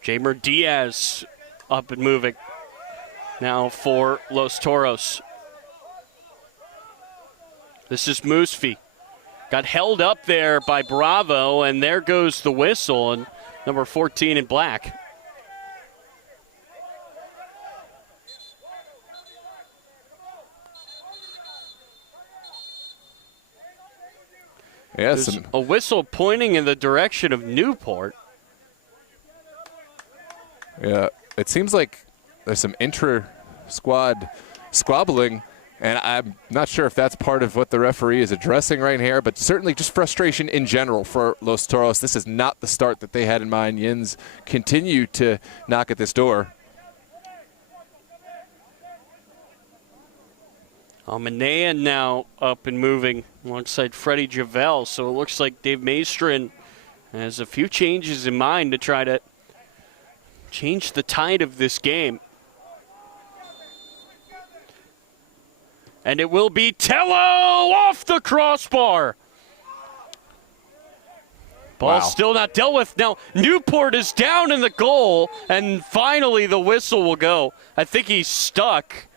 Jamer Diaz up and moving now for Los Toros. This is Musfi. Got held up there by Bravo, and there goes the whistle, and number 14 in black. Yes, there's a whistle pointing in the direction of Newport. Yeah, it seems like there's some intra-squad squabbling, and I'm not sure if that's part of what the referee is addressing right here, but certainly just frustration in general for Los Toros. This is not the start that they had in mind. YINZ continue to knock at this door. Manayan now up and moving alongside Freddie Javel, so it looks like Dave Maestrin has a few changes in mind to try to change the tide of this game. And it will be Tello off the crossbar. Ball still not dealt with. Now, Newport is down in the goal, and finally the whistle will go. I think he's stuck.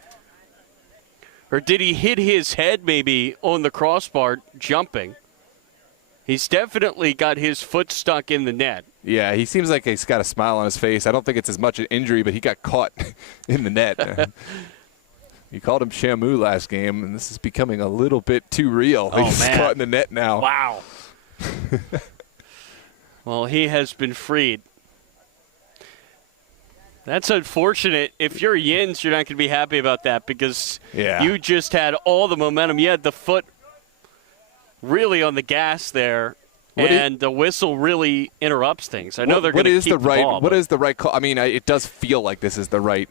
Or did he hit his head maybe on the crossbar jumping? He's definitely got his foot stuck in the net. Yeah, he seems like he's got a smile on his face. I don't think it's as much an injury, but he got caught in the net. You called him Shamu last game, and this is becoming a little bit too real. Oh, he's man. caught in the net now. Wow. Well, he has been freed. That's unfortunate. If you're YINZ, you're not going to be happy about that because you just had all the momentum. You had the foot really on the gas there, and the whistle really interrupts things. I know they're going to keep the ball. What is the right call? I mean, it does feel like this is the right.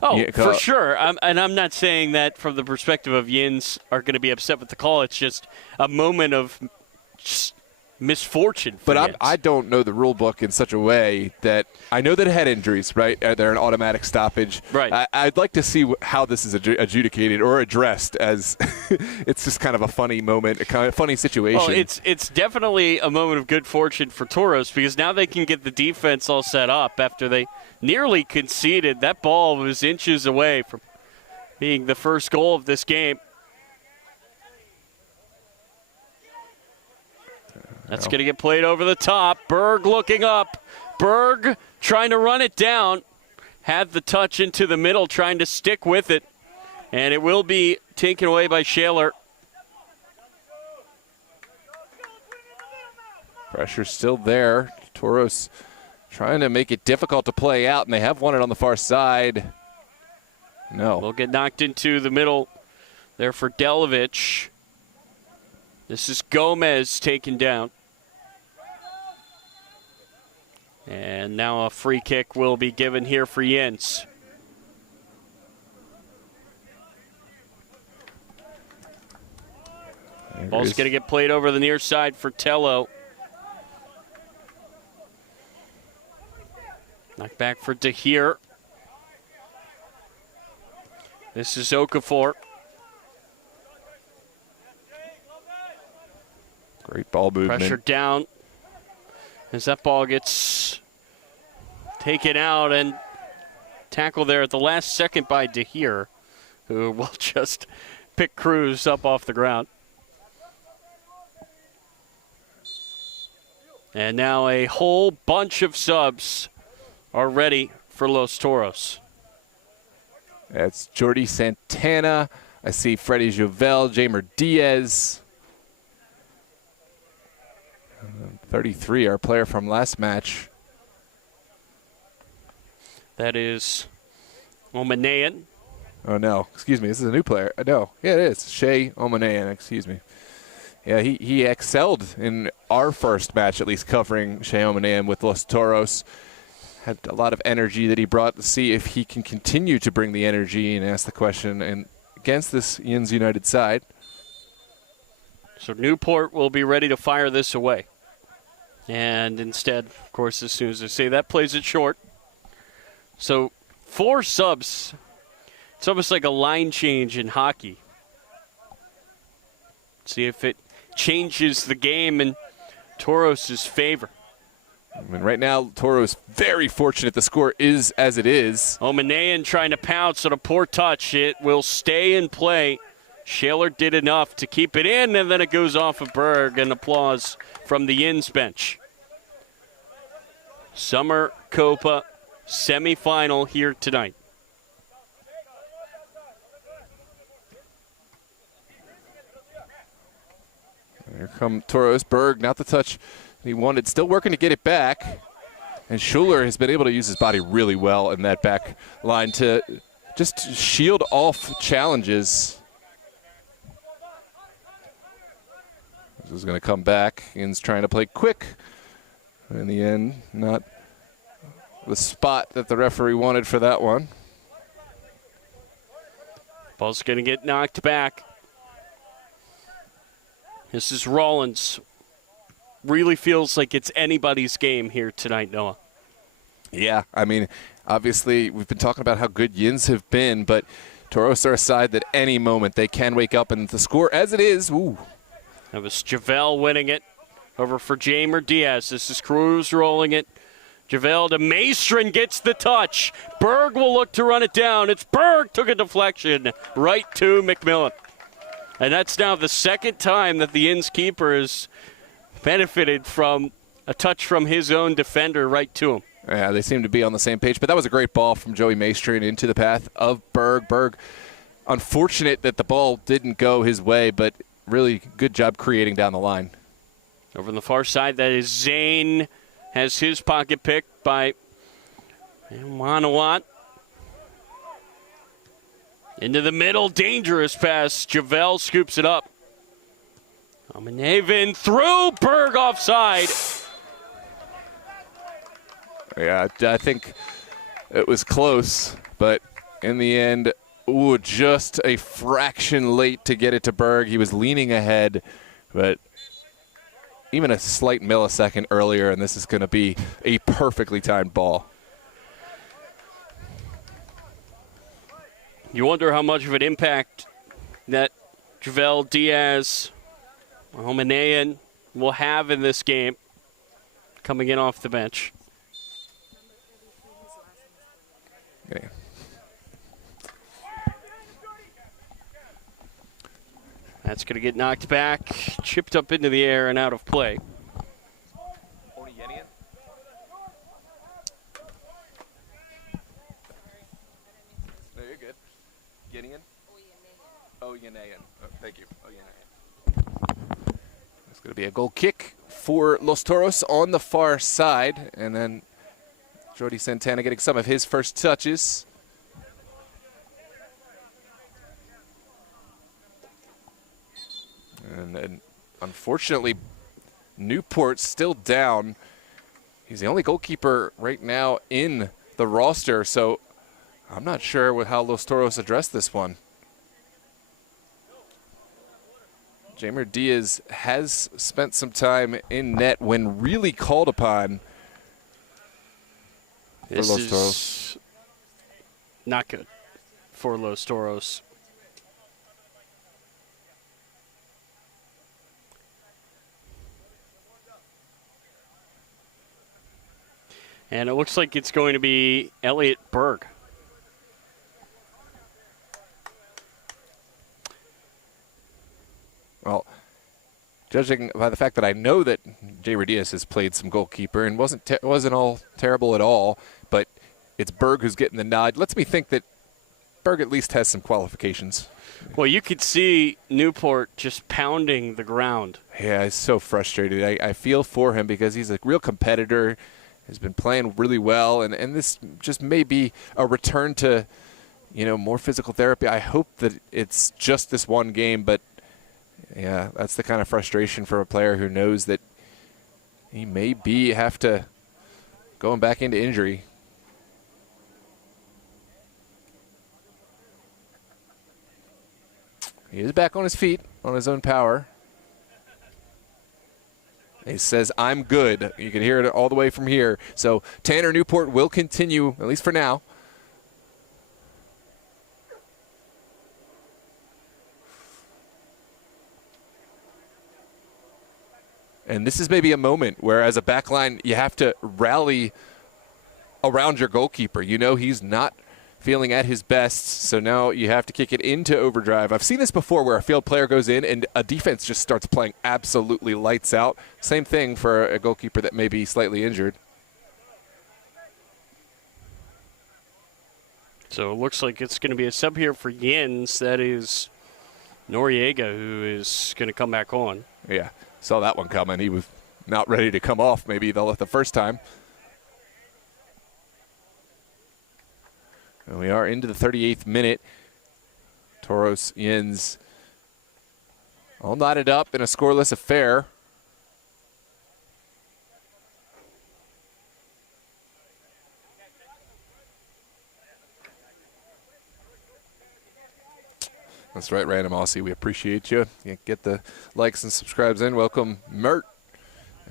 Oh, for sure. And I'm not saying that from the perspective of YINZ are going to be upset with the call. It's just a moment of just misfortune for But I don't know the rule book in such a way that I know that it had injuries, right? They're an automatic stoppage. Right. I'd like to see how this is adjudicated or addressed, as it's just kind of a funny moment, a kind of funny situation. Well, it's definitely a moment of good fortune for Toros because now they can get the defense all set up after they nearly conceded. That ball was inches away from being the first goal of this game. That's going to get played over the top. Berg looking up. Berg trying to run it down. Had the touch into the middle, trying to stick with it. And it will be taken away by Shaler. Pressure's still there. Toros trying to make it difficult to play out, and they have won it on the far side. No. Will get knocked into the middle there for Delovich. This is Gomez taken down. And now a free kick will be given here for YINZ. Ball's going to get played over the near side for Tello. Knock back for Dahir. This is Okafor. Great ball movement. Pressure down as that ball gets taken out and tackled there at the last second by Dahir, who will just pick Cruz up off the ground. And now a whole bunch of subs are ready for Los Toros. That's Jordi Santana. I see Freddie Jovel, Jamer Diaz. 33, our player from last match. That is Omanayan. Oh, no. Excuse me. This is a new player. No. Yeah, it is. Shea Omanayan. Excuse me. Yeah, he excelled in our first match, at least covering Shea Omanayan with Los Toros. Had a lot of energy that he brought to see if he can continue to bring the energy and ask the question and against this YINZ United side. So Newport will be ready to fire this away. And instead, of course, as soon as I say that, plays it short. So 4 subs. It's almost like a line change in hockey. See if it changes the game in Toros' favor. I mean, right now, Toro's very fortunate. The score is as it is. Omanayan trying to pounce on a poor touch. It will stay in play. Shaler did enough to keep it in, and then it goes off of Berg. And applause from the YINZ bench. Summer Copa semifinal here tonight. Here come Toros. Berg, not the touch he wanted. Still working to get it back. And Schuler has been able to use his body really well in that back line to just shield off challenges. This is going to come back. Ian's trying to play quick. In the end, not the spot that the referee wanted for that one. Ball's going to get knocked back. This is Rollins. Really feels like it's anybody's game here tonight, Noah. Yeah, I mean, obviously we've been talking about how good YINZ have been, but Toros are a side that any moment they can wake up and the score as it is, ooh. That was Javel winning it over for Jamer Diaz. This is Cruz rolling it. Javel to Maestrin gets the touch. Berg will look to run it down. It's Berg took a deflection right to McMillan. And that's now the second time that the YINZ keeper has benefited from a touch from his own defender right to him. Yeah, they seem to be on the same page, but that was a great ball from Joey Maestrin into the path of Berg. Berg, unfortunate that the ball didn't go his way, but really good job creating down the line. Over on the far side, that is Zane. Has his pocket picked by Manawat. Into the middle, dangerous pass. Javel scoops it up. Amanaven through, Berg offside. Yeah, I think it was close, but in the end, ooh, just a fraction late to get it to Berg. He was leaning ahead, but even a slight millisecond earlier, and this is going to be a perfectly timed ball. You wonder how much of an impact that Javel Diaz, Omanayan will have in this game coming in off the bench. Okay. That's going to get knocked back, chipped up into the air and out of play. No, you're good. Gideon? Oyanayan. Oh, thank you. Oyanayan. It's going to be a goal kick for Los Toros on the far side, and then Jordi Santana getting some of his first touches. And unfortunately, Newport's still down. He's the only goalkeeper right now in the roster, so I'm not sure how Los Toros address this one. Jamer Diaz has spent some time in net when really called upon for This Los is Toros. not good for Los Toros. And it looks like it's going to be Elliot Berg. Well, judging by the fact that I know that Jamer Diaz has played some goalkeeper and wasn't all terrible at all, but it's Berg who's getting the nod. Lets me think that Berg at least has some qualifications. Well, you could see Newport just pounding the ground. Yeah, he's so frustrated. I feel for him because he's a real competitor. Has been playing really well, and this just may be a return to, more physical therapy. I hope that it's just this one game, but yeah, that's the kind of frustration for a player who knows that he may have to going back into injury. He is back on his feet, on his own power. He says, I'm good. You can hear it all the way from here. So Tanner Newport will continue, at least for now. And this is maybe a moment where, as a backline, you have to rally around your goalkeeper. He's not feeling at his best, so now you have to kick it into overdrive. I've seen this before where a field player goes in and a defense just starts playing absolutely lights out. Same thing for a goalkeeper that may be slightly injured. So it looks like it's going to be a sub here for YINZ. That is Noriega, who is going to come back on. Yeah, saw that one coming. He was not ready to come off maybe the first time. And we are into the 38th minute. Toros, YINZ all knotted up in a scoreless affair. That's right, Random Aussie. We appreciate you. Get the likes and subscribes in. Welcome, Mert.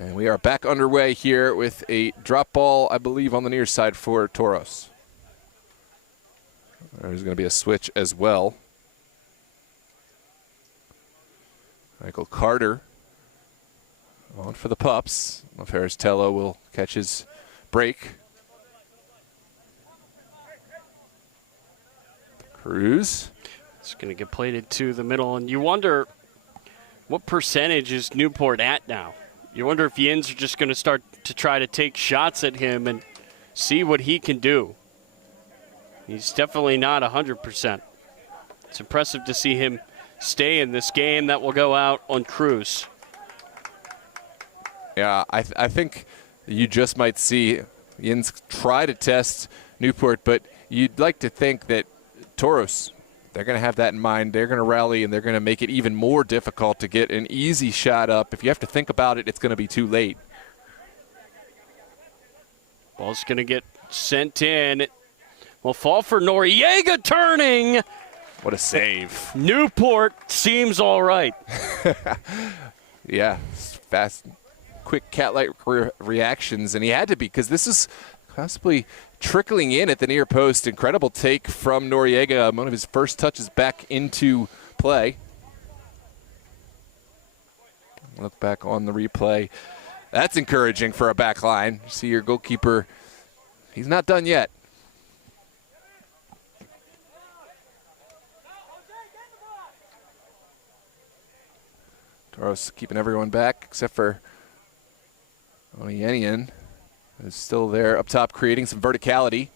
And we are back underway here with a drop ball, I believe, on the near side for Toros. There's going to be a switch as well. Michael Carter on for the Pups. Ferris Tello will catch his break. Cruz. It's going to get played into the middle, and you wonder what percentage is Newport at now. You wonder if YINZ are just going to start to try to take shots at him and see what he can do. He's definitely not 100%. It's impressive to see him stay in this game. That will go out on Cruz. Yeah, I think you just might see YINZ try to test Newport, but you'd like to think that Toros, they're going to have that in mind. They're going to rally, and they're going to make it even more difficult to get an easy shot up. If you have to think about it, it's going to be too late. Ball's going to get sent in. Will fall for Noriega turning. What a save. Newport seems all right. Yeah, fast, quick cat-like reactions, and he had to be because this is possibly trickling in at the near post. Incredible take from Noriega, one of his first touches back into play. Look back on the replay. That's encouraging for a back line. See your goalkeeper, he's not done yet. Toros keeping everyone back except for Onienian, who's still there up top creating some verticality.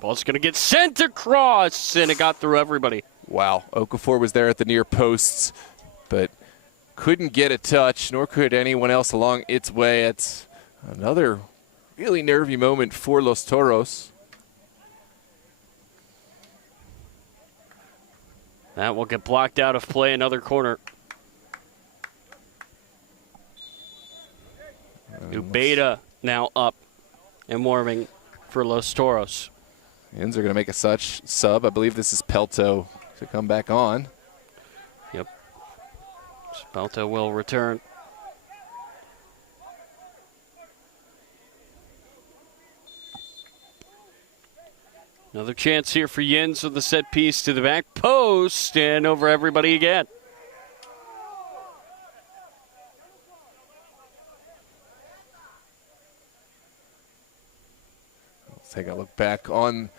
Ball's going to get sent across, and it got through everybody. Wow, Okafor was there at the near posts, but couldn't get a touch, nor could anyone else along its way. It's another really nervy moment for Los Toros. That will get blocked out of play, another corner. Ubeda now up and warming for Los Toros. YINZ are going to make a sub. I believe this is Pelto to come back on. Yep. Spelta will return. Another chance here for YINZ with the set piece to the back post and over everybody again. Let's take a look back on.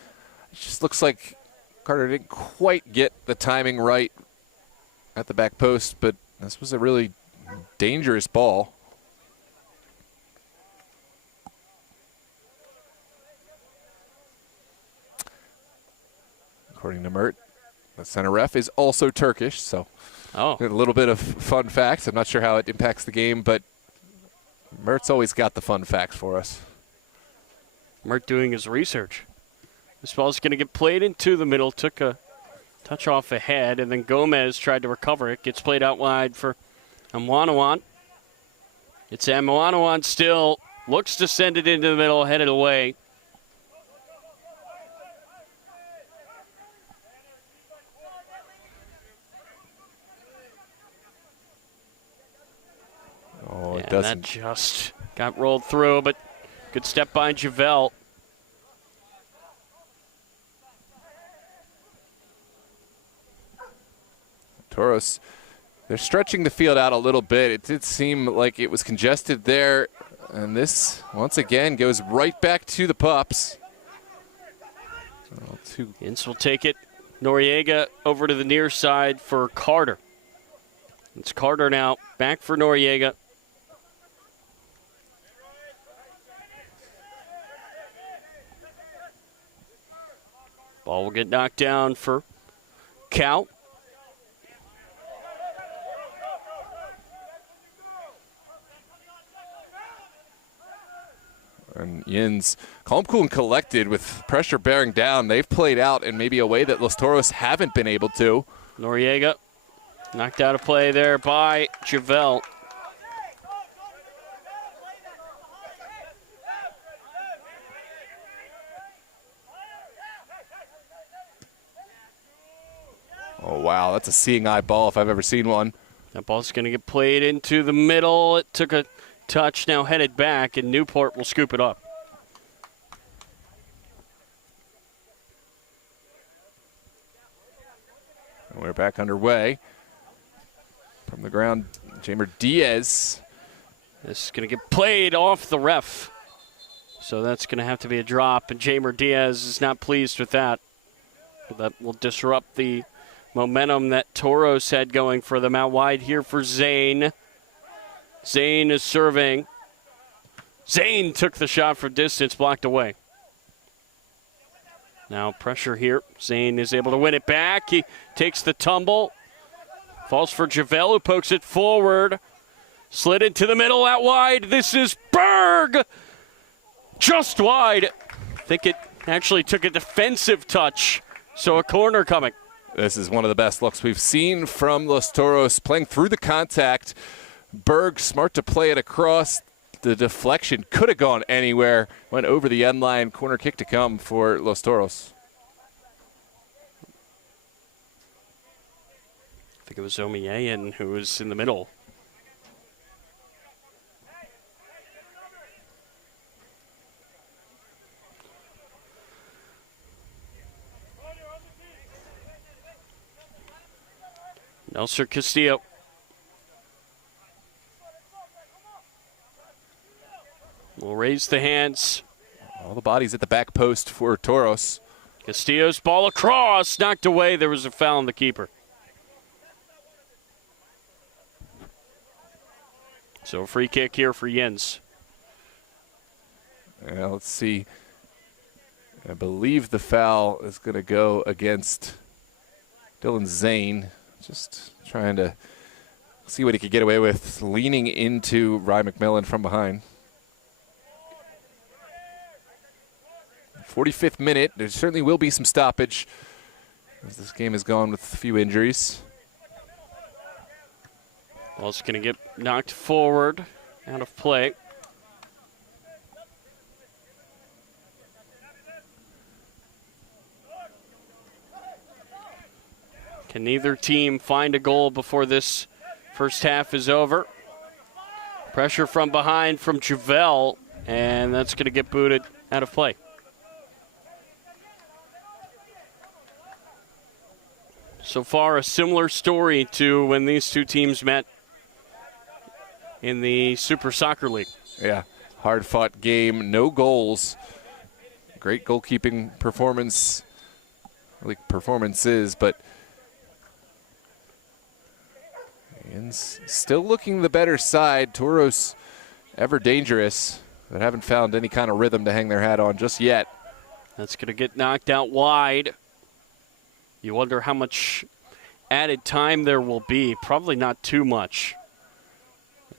It just looks like Carter didn't quite get the timing right at the back post, but this was a really dangerous ball. According to Mert, the center ref is also Turkish, so a little bit of fun facts. I'm not sure how it impacts the game, but Mert's always got the fun facts for us. Mert doing his research. This ball's going to get played into the middle, took a touch off ahead, and then Gomez tried to recover it. Gets played out wide for Amwanawan. It's Amwanawan still, looks to send it into the middle, headed away. Oh, it and doesn't. that just got rolled through, but good step by Javel. Toros, they're stretching the field out a little bit. It did seem like it was congested there, and this, once again, goes right back to the pups. YINZ will take it. Noriega over to the near side for Carter. It's Carter now, back for Noriega. Ball will get knocked down for Cal. And YINZ, calm, cool, and collected with pressure bearing down. They've played out in maybe a way that Los Toros haven't been able to. Noriega knocked out of play there by Javel. Oh, wow, that's a seeing eye ball if I've ever seen one. That ball's going to get played into the middle. It took a touch, now headed back, and Newport will scoop it up. And we're back underway. From the ground, Jamer Diaz. This is going to get played off the ref. So that's going to have to be a drop, and Jamer Diaz is not pleased with that. That will disrupt the momentum that Toros had going for them. Out wide here for Zane. Zane is serving. Zane took the shot from distance, blocked away. Now pressure here. Zane is able to win it back. He takes the tumble. Falls for Javel, who pokes it forward. Slid into the middle, out wide. This is Berg. Just wide. I think it actually took a defensive touch. So a corner coming. This is one of the best looks we've seen from Los Toros, playing through the contact. Berg, smart to play it across. The deflection could have gone anywhere. Went over the end line. Corner kick to come for Los Toros. I think it was Omieyan who was in the middle. Nelson Castillo. Will raise the hands. All the bodies at the back post for Toros. Castillo's ball across, knocked away. There was a foul on the keeper. So a free kick here for YINZ. Yeah, let's see. I believe the foul is going to go against Dylan Zane. Just trying to see what he could get away with, leaning into Ryan McMillan from behind. 45th minute. There certainly will be some stoppage as this game has gone with a few injuries. Ball's going to get knocked forward, out of play. Can neither team find a goal before this First half is over. Pressure from behind from Javel, and that's going to get booted out of play. So far, a similar story to when these two teams met in the Super Soccer League. Yeah, hard-fought game, no goals. Great goalkeeping performance, like performances, but YINZ still looking the better side. Toros ever dangerous, but haven't found any kind of rhythm to hang their hat on just yet. That's going to get knocked out wide. You wonder how much added time there will be. Probably not too much.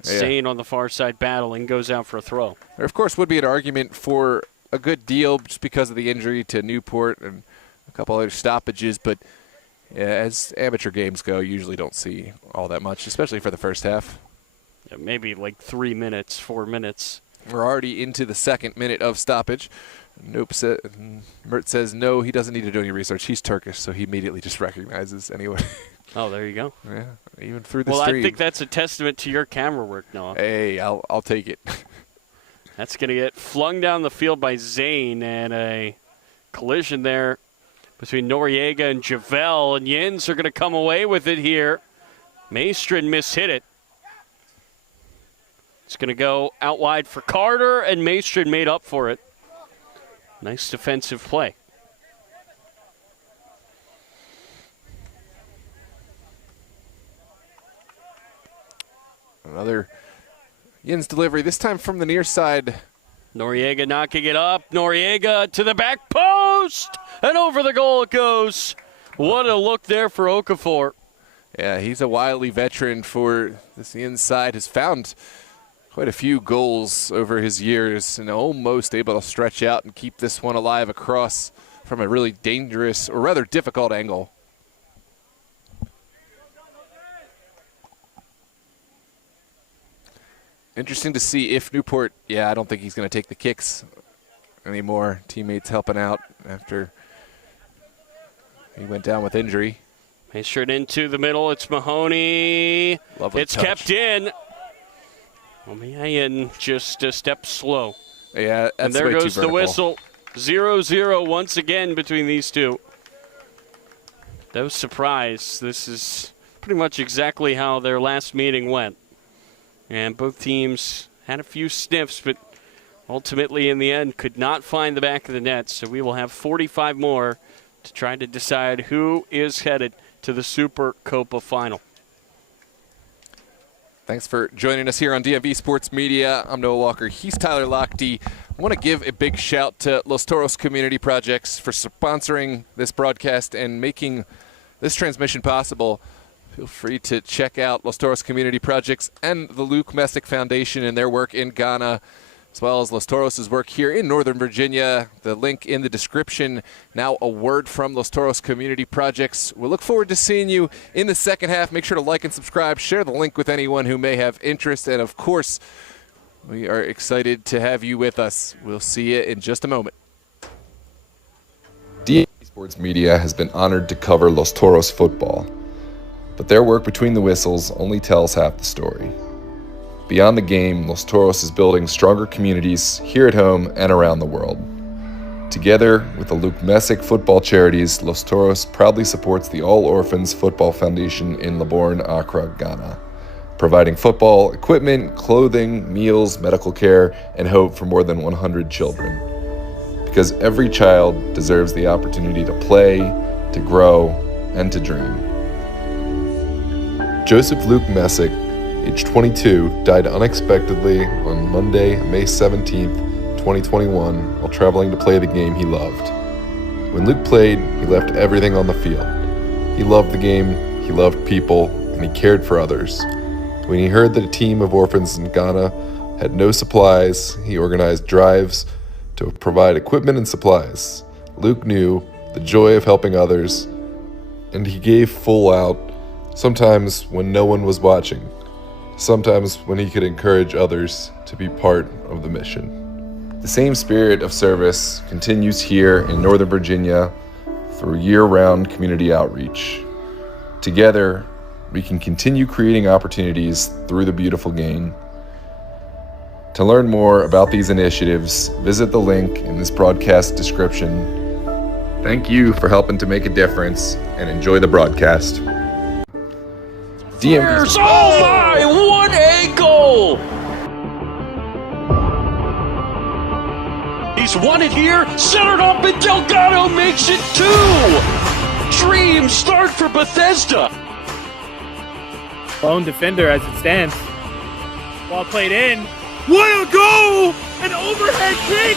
Staying on the far side battling, goes out for a throw. There, of course, would be an argument for a good deal just because of the injury to Newport and a couple other stoppages, but as amateur games go, you usually don't see all that much, especially for the first half. Yeah, maybe like 3 minutes, 4 minutes. We're already into the second minute of stoppage. Mert says no, he doesn't need to do any research. He's Turkish, so he immediately just recognizes anyway. Oh, there you go. Yeah, even through the stream. stream. I think that's a testament to your camera work, Noah. Hey, I'll take it. That's going to get flung down the field by Zane, and a collision there between Noriega and Javel, and YINZ are going to come away with it here. Maestrin mishit it. It's going to go out wide for Carter, and Maestrin made up for it. Nice defensive play. Another YINZ delivery, this time from the near side. Noriega knocking it up. Noriega to the back post, and over the goal it goes. What a look there for Okafor. Yeah, he's a wily veteran for this YINZ side. Has found quite a few goals over his years and almost able to stretch out and keep this one alive across from a really dangerous, or rather difficult angle. Interesting to see if Newport, I don't think he's going to take the kicks anymore. Teammates helping out after he went down with injury. Maestrin into the middle. It's Mahoney. Lovely it's touch. Kept in. Omiayan just a step slow. Yeah, that's and there way goes too the vertical. whistle. 0-0 once again between these two. No surprise. This is pretty much exactly how their last meeting went. And both teams had a few sniffs, but ultimately in the end could not find the back of the net. So we will have 45 more to try to decide who is headed to the Super Copa Final. Thanks for joining us here on DMV Sports Media. I'm Noah Walker. He's Tyler Lochte. I want to give a big shout to Los Toros Community Projects for sponsoring this broadcast and making this transmission possible. Feel free to check out Los Toros Community Projects and the Luke Messick Foundation and their work in Ghana, as well as Los Toros' work here in Northern Virginia. The link in the description. Now a word from Los Toros Community Projects. We look forward to seeing you in the second half. Make sure to like and subscribe. Share the link with anyone who may have interest. And, of course, we are excited to have you with us. We'll see you in just a moment. DMV Sports Media has been honored to cover Los Toros football. But their work between the whistles only tells half the story. Beyond the game, Los Toros is building stronger communities here at home and around the world. Together with the Luke Messick football charities, Los Toros proudly supports the All Orphans Football Foundation in Libourne, Accra, Ghana, providing football equipment, clothing, meals, medical care, and hope for more than 100 children. Because every child deserves the opportunity to play, to grow, and to dream. Joseph Luke Messick, age 22, died unexpectedly on Monday, May 17th, 2021, while traveling to play the game he loved. When Luke played, he left everything on the field. He loved the game, he loved people, and he cared for others. When he heard that a team of orphans in Ghana had no supplies, he organized drives to provide equipment and supplies. Luke knew the joy of helping others, and he gave full out, sometimes when no one was watching, sometimes when he could encourage others to be part of the mission. The same spirit of service continues here in Northern Virginia through year-round community outreach. Together, we can continue creating opportunities through the beautiful game. To learn more about these initiatives, visit the link in this broadcast description. Thank you for helping to make a difference, and enjoy the broadcast. DMV. Oh my, what a goal! He's won it here, centered up, and Delgado makes it 2! Dream start for Bethesda. Lone defender as it stands. Ball played in. What a goal! An overhead kick!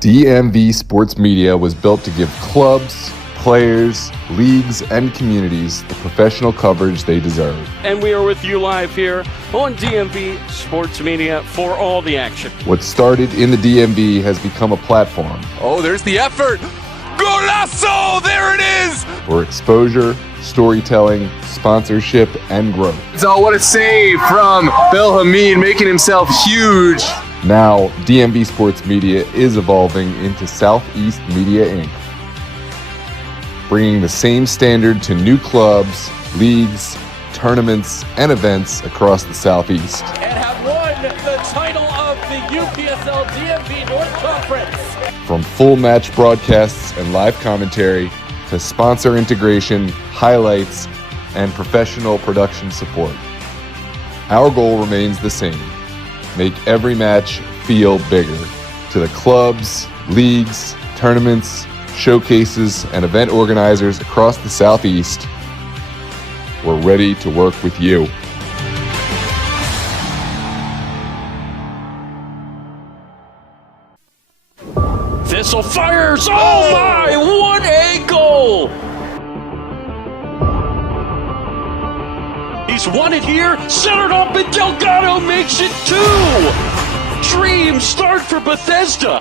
DMV Sports Media was built to give clubs, players, leagues, and communities the professional coverage they deserve. And we are with you live here on DMV Sports Media for all the action. What started in the DMV has become a platform Oh, there's the effort. Golazo! There it is! for exposure, storytelling, sponsorship, and growth. Oh, what a save from Bill Hamid, making himself huge. Now, DMV Sports Media is evolving into Southeast Media Inc., bringing the same standard to new clubs, leagues, tournaments, and events across the Southeast. And have won the title of the UPSL DMV North Conference. From full match broadcasts and live commentary to sponsor integration, highlights, and professional production support. Our goal remains the same: make every match feel bigger. To the clubs, leagues, tournaments, showcases, and event organizers across the Southeast, we're ready to work with you. Thistle fires. Oh my, what a goal! He's won it here, centered up, and Delgado makes it 2! Dream start for Bethesda.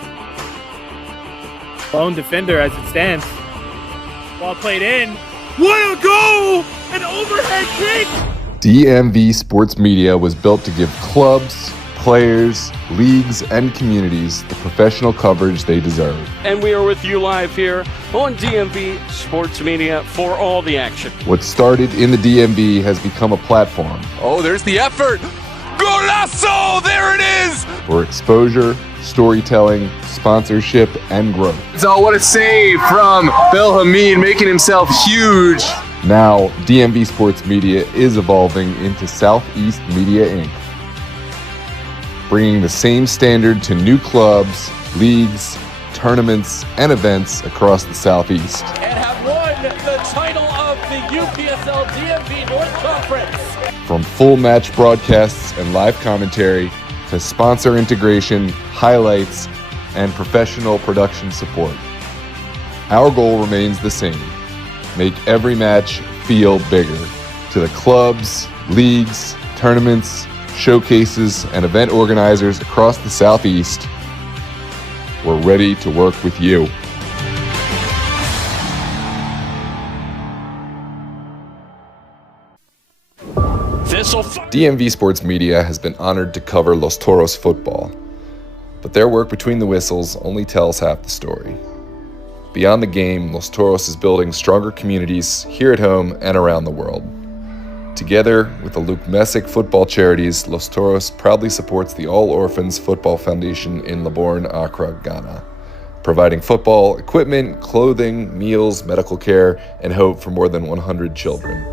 Lone defender as it stands. Ball played in. What a goal! An overhead kick! DMV Sports Media was built to give clubs, players, leagues, and communities the professional coverage they deserve. And we are with you live here on DMV Sports Media for all the action. What started in the DMV has become a platform Oh, there's the effort. Golazo! There it is! for exposure, storytelling, sponsorship, and growth. Oh, what a save from Bill Hamid, making himself huge. Now, DMV Sports Media is evolving into Southeast Media Inc., bringing the same standard to new clubs, leagues, tournaments, and events across the Southeast. And have won the title of the UPSL DMV North Conference. From full match broadcasts and live commentary to sponsor integration, highlights, and professional production support. Our goal remains the same: make every match feel bigger. To the clubs, leagues, tournaments, showcases, and event organizers across the Southeast, we're ready to work with you. DMV Sports Media has been honored to cover Los Toros football, but their work between the whistles only tells half the story. Beyond the game, Los Toros is building stronger communities here at home and around the world. Together with the Luke Messick football charities, Los Toros proudly supports the All Orphans Football Foundation in Libourne, Accra, Ghana, providing football equipment, clothing, meals, medical care, and hope for more than 100 children.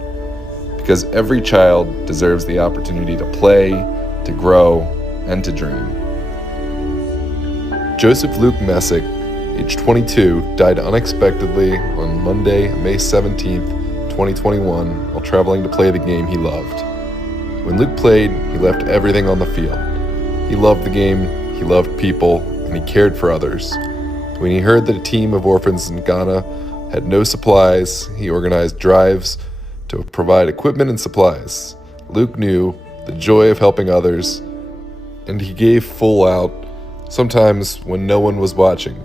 Because every child deserves the opportunity to play, to grow, and to dream. Joseph Luke Messick, age 22, died unexpectedly on Monday, May 17th, 2021, while traveling to play the game he loved. When Luke played, he left everything on the field. He loved the game, he loved people, and he cared for others. When he heard that a team of orphans in Ghana had no supplies, he organized drives to provide equipment and supplies. Luke knew the joy of helping others, and he gave full out, sometimes when no one was watching,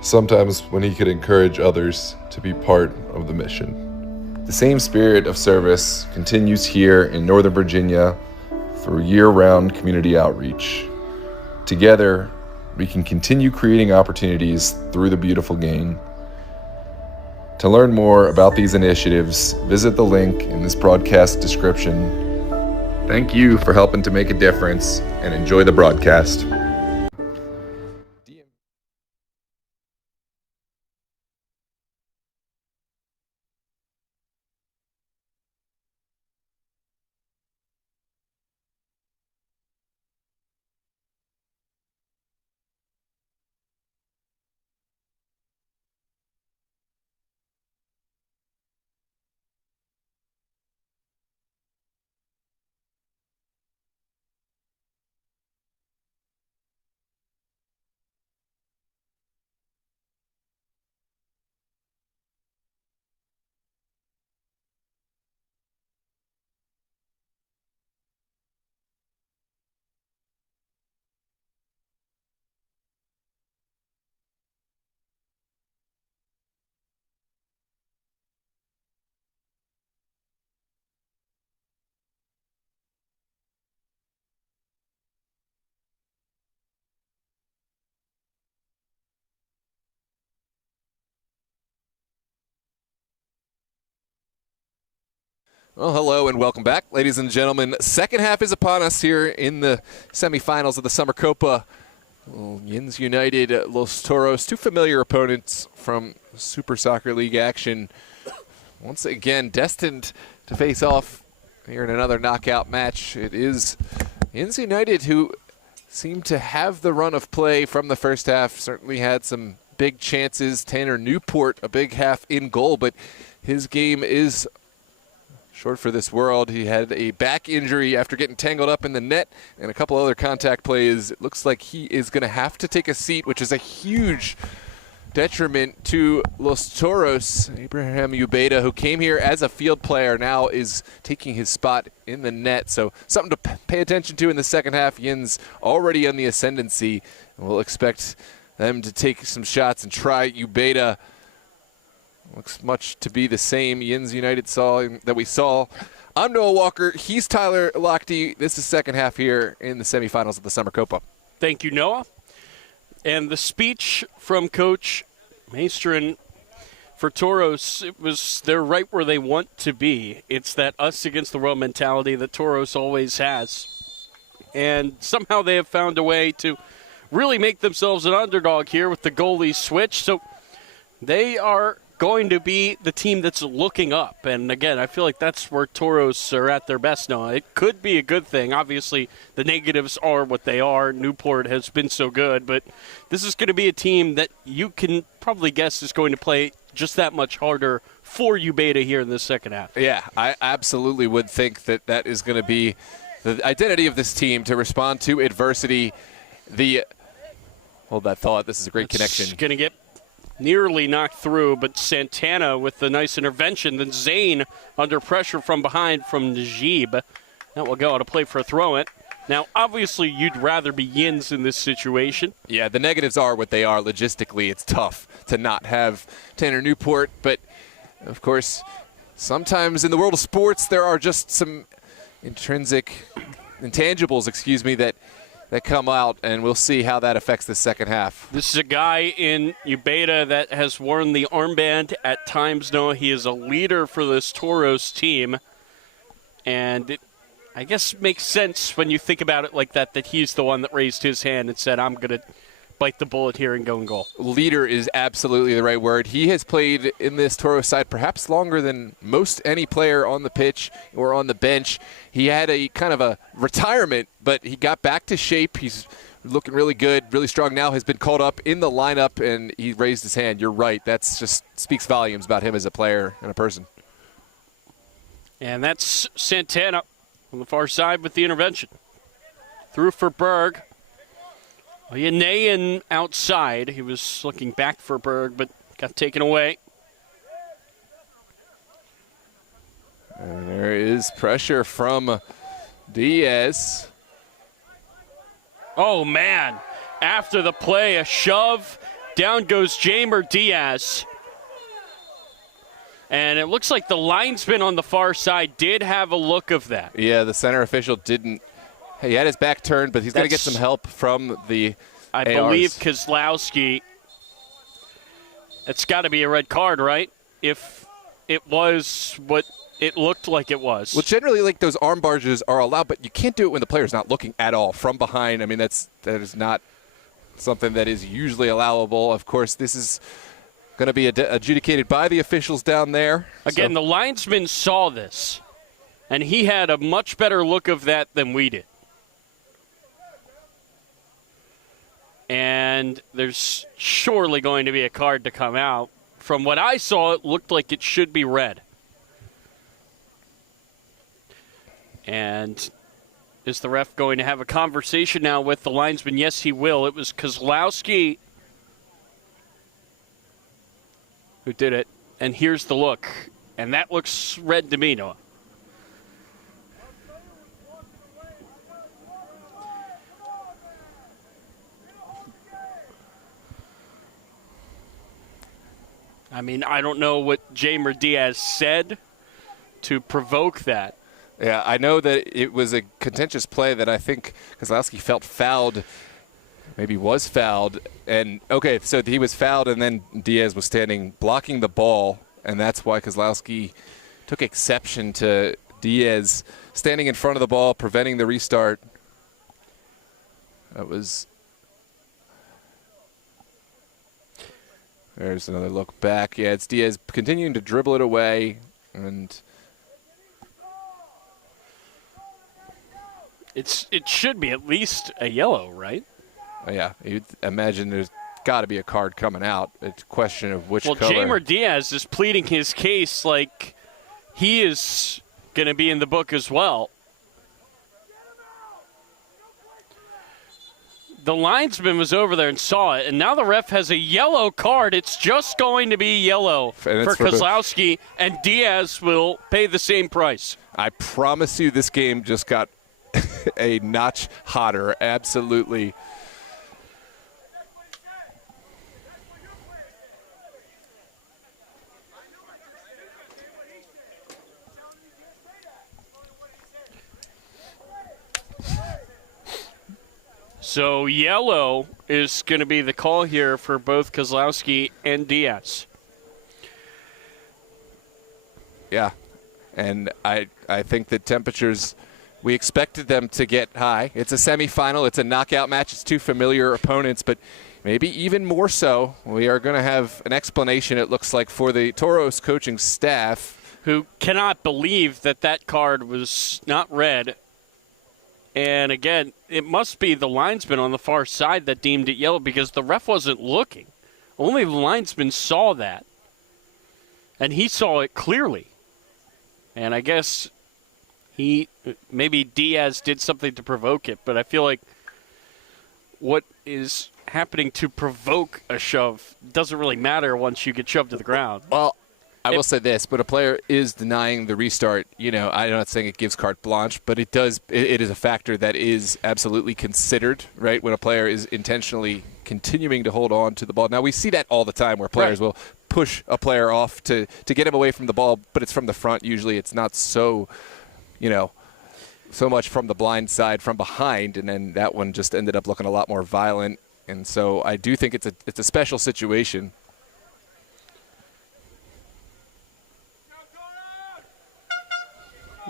sometimes when he could encourage others to be part of the mission. The same spirit of service continues here in Northern Virginia through year-round community outreach. Together, we can continue creating opportunities through the beautiful game. To learn more about these initiatives, visit the link in this broadcast description. Thank you for helping to make a difference, and enjoy the broadcast. Well, hello and welcome back, ladies and gentlemen. Second half is upon us here in the semifinals of the Summer Copa. YINZ United, Los Toros, two familiar opponents from Super Soccer League action. Once again, destined to face off here in another knockout match. It is YINZ United who seem to have the run of play from the first half. Certainly had some big chances. Tanner Newport, a big half in goal, but his game is short for this world. He had a back injury after getting tangled up in the net and a couple other contact plays. It looks like he is going to have to take a seat, which is a huge detriment to Los Toros. Abraham Ubeda, who came here as a field player, now is taking his spot in the net. So something to pay attention to in the second half. YINZ already on the ascendancy. We'll expect them to take some shots and try Ubeda. Looks much to be the same YINZ United that we saw. I'm Noah Walker. He's Tyler Lochte. This is second half here in the semifinals of the Summer Copa. Thank you, Noah. And the speech from Coach Maestrin for Toros, they're right where they want to be. It's that us against the world mentality that Toros always has. And somehow they have found a way to really make themselves an underdog here with the goalie switch. So they are going to be the team that's looking up. And again, I feel like that's where Toros are at their best now. It could be a good thing. Obviously, the negatives are what they are. Newport has been so good, but this is going to be a team that you can probably guess is going to play just that much harder for Ubeda here in the second half. Yeah, I absolutely would think that that is going to be the identity of this team, to respond to adversity. Hold that thought. This is a great connection. Going to get nearly knocked through, but Santana with the nice intervention. Then Zane under pressure from behind from Najib. That will go out to play for a throw-in. Now, obviously, you'd rather be YINZ in this situation. Yeah, the negatives are what they are. Logistically, it's tough to not have Tanner Newport. But, of course, sometimes in the world of sports, there are just some intangibles, that come out, and we'll see how that affects the second half. This is a guy in Ubeda that has worn the armband at times. No, he is a leader for this Toros team, and it, I guess, makes sense when you think about it like that he's the one that raised his hand and said, I'm going to bite the bullet here and go and goal. Leader is absolutely the right word. He has played in this Toros side perhaps longer than most any player on the pitch or on the bench. He had a kind of a retirement, but he got back to shape. He's looking really good, really strong now, has been called up in the lineup, and he raised his hand. You're right. That's just speaks volumes about him as a player and a person. And that's Santana on the far side with the intervention. Through for Berg. Yanayan outside. He was looking back for Berg, but got taken away. And there is pressure from Diaz. Oh, man. After the play, a shove. Down goes Jamer Diaz. And it looks like the linesman on the far side did have a look of that. Yeah, the center official didn't. He had his back turned, but he's going to get some help from the I ARs. believe Kozlowski. It's got to be a red card, right? if it was what it looked like it was. Well, generally, like, those arm barges are allowed, but you can't do it when the player's not looking at all from behind. I mean, that is not something that is usually allowable. Of course, this is going to be adjudicated by the officials down there. Again, the linesman saw this, and he had a much better look of that than we did. And there's surely going to be a card to come out. From what I saw, it looked like it should be red. And is the ref going to have a conversation now with the linesman? Yes, he will. It was Kozlowski who did it. And here's the look. And that looks red to me, Noah. I mean, I don't know what Jamer Diaz said to provoke that. Yeah, I know that it was a contentious play that I think Kozlowski felt fouled, maybe was fouled. And, okay, so he was fouled, and then Diaz was standing blocking the ball, and that's why Kozlowski took exception to Diaz standing in front of the ball, preventing the restart. That was... There's another look back. Yeah, it's Diaz continuing to dribble it away, and... It should be at least a yellow, right? Yeah, you'd imagine there's got to be a card coming out. It's a question of which color. Well, Jamer Diaz is pleading his case like he is going to be in the book as well. The linesman was over there and saw it, and now the ref has a yellow card. It's just going to be yellow for Kozlowski, and Diaz will pay the same price. I promise you this game just got a notch hotter, absolutely. So yellow is going to be the call here for both Kozlowski and Diaz. Yeah, and I think that temperatures, we expected them to get high. It's a semifinal. It's a knockout match. It's two familiar opponents, but maybe even more so. We are going to have an explanation, it looks like, for the Toros coaching staff. Who cannot believe that card was not red. And again, it must be the linesman on the far side that deemed it yellow because the ref wasn't looking. Only the linesman saw that. And he saw it clearly. And I guess maybe Diaz did something to provoke it, but I feel like what is happening to provoke a shove doesn't really matter once you get shoved to the ground. Well, I will say this, but a player is denying the restart. You know, I'm not saying it gives carte blanche, but it does. It is a factor that is absolutely considered, right, when a player is intentionally continuing to hold on to the ball. Now, we see that all the time where players will push a player off to get him away from the ball, but it's from the front. Usually it's not so, so much from the blind side, from behind, and then that one just ended up looking a lot more violent. And so I do think it's a special situation.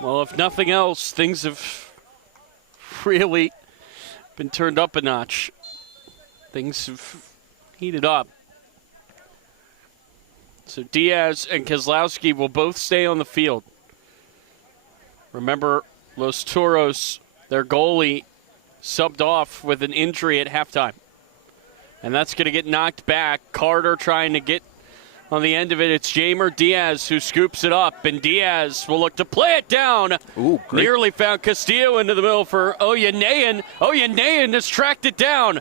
Well, if nothing else, things have really been turned up a notch. Things have heated up. So Diaz and Kozlowski will both stay on the field. Remember, Los Toros, their goalie, subbed off with an injury at halftime. And that's going to get knocked back. Carter trying to get on the end of it. It's Jamer Diaz who scoops it up, and Diaz will look to play it down. Ooh, great. Nearly found Castillo into the middle for Oyanayan. Oyanayan has tracked it down.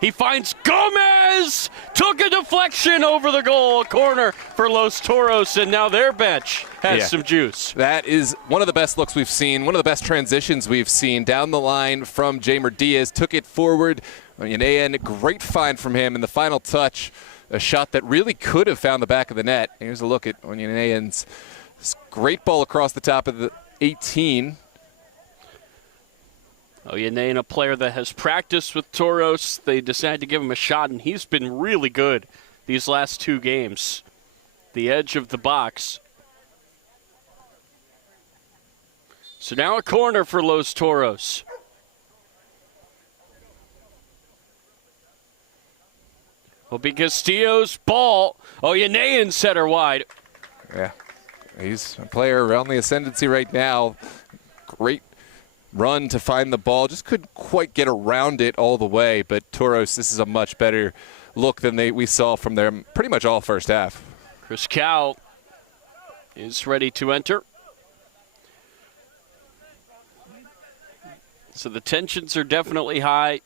He finds Gomez, took a deflection over the goal, corner for Los Toros, and now their bench has some juice. That is one of the best looks we've seen, one of the best transitions we've seen down the line from Jamer Diaz. Took it forward. Oyanayan, great find from him in the final touch. A shot that really could have found the back of the net. Here's a look at Oyanayan's great ball across the top of the 18. Oyanayan, a player that has practiced with Toros. They decided to give him a shot, and he's been really good these last two games. the edge of the box. So now a corner for Los Toros. Will be Castillo's ball. Oyeneyin set her wide. Yeah, he's a player around the ascendancy right now. Great run to find the ball. Just couldn't quite get around it all the way. But Toros, this is a much better look than we saw from them pretty much all first half. Chris Cow is ready to enter. So the tensions are definitely high.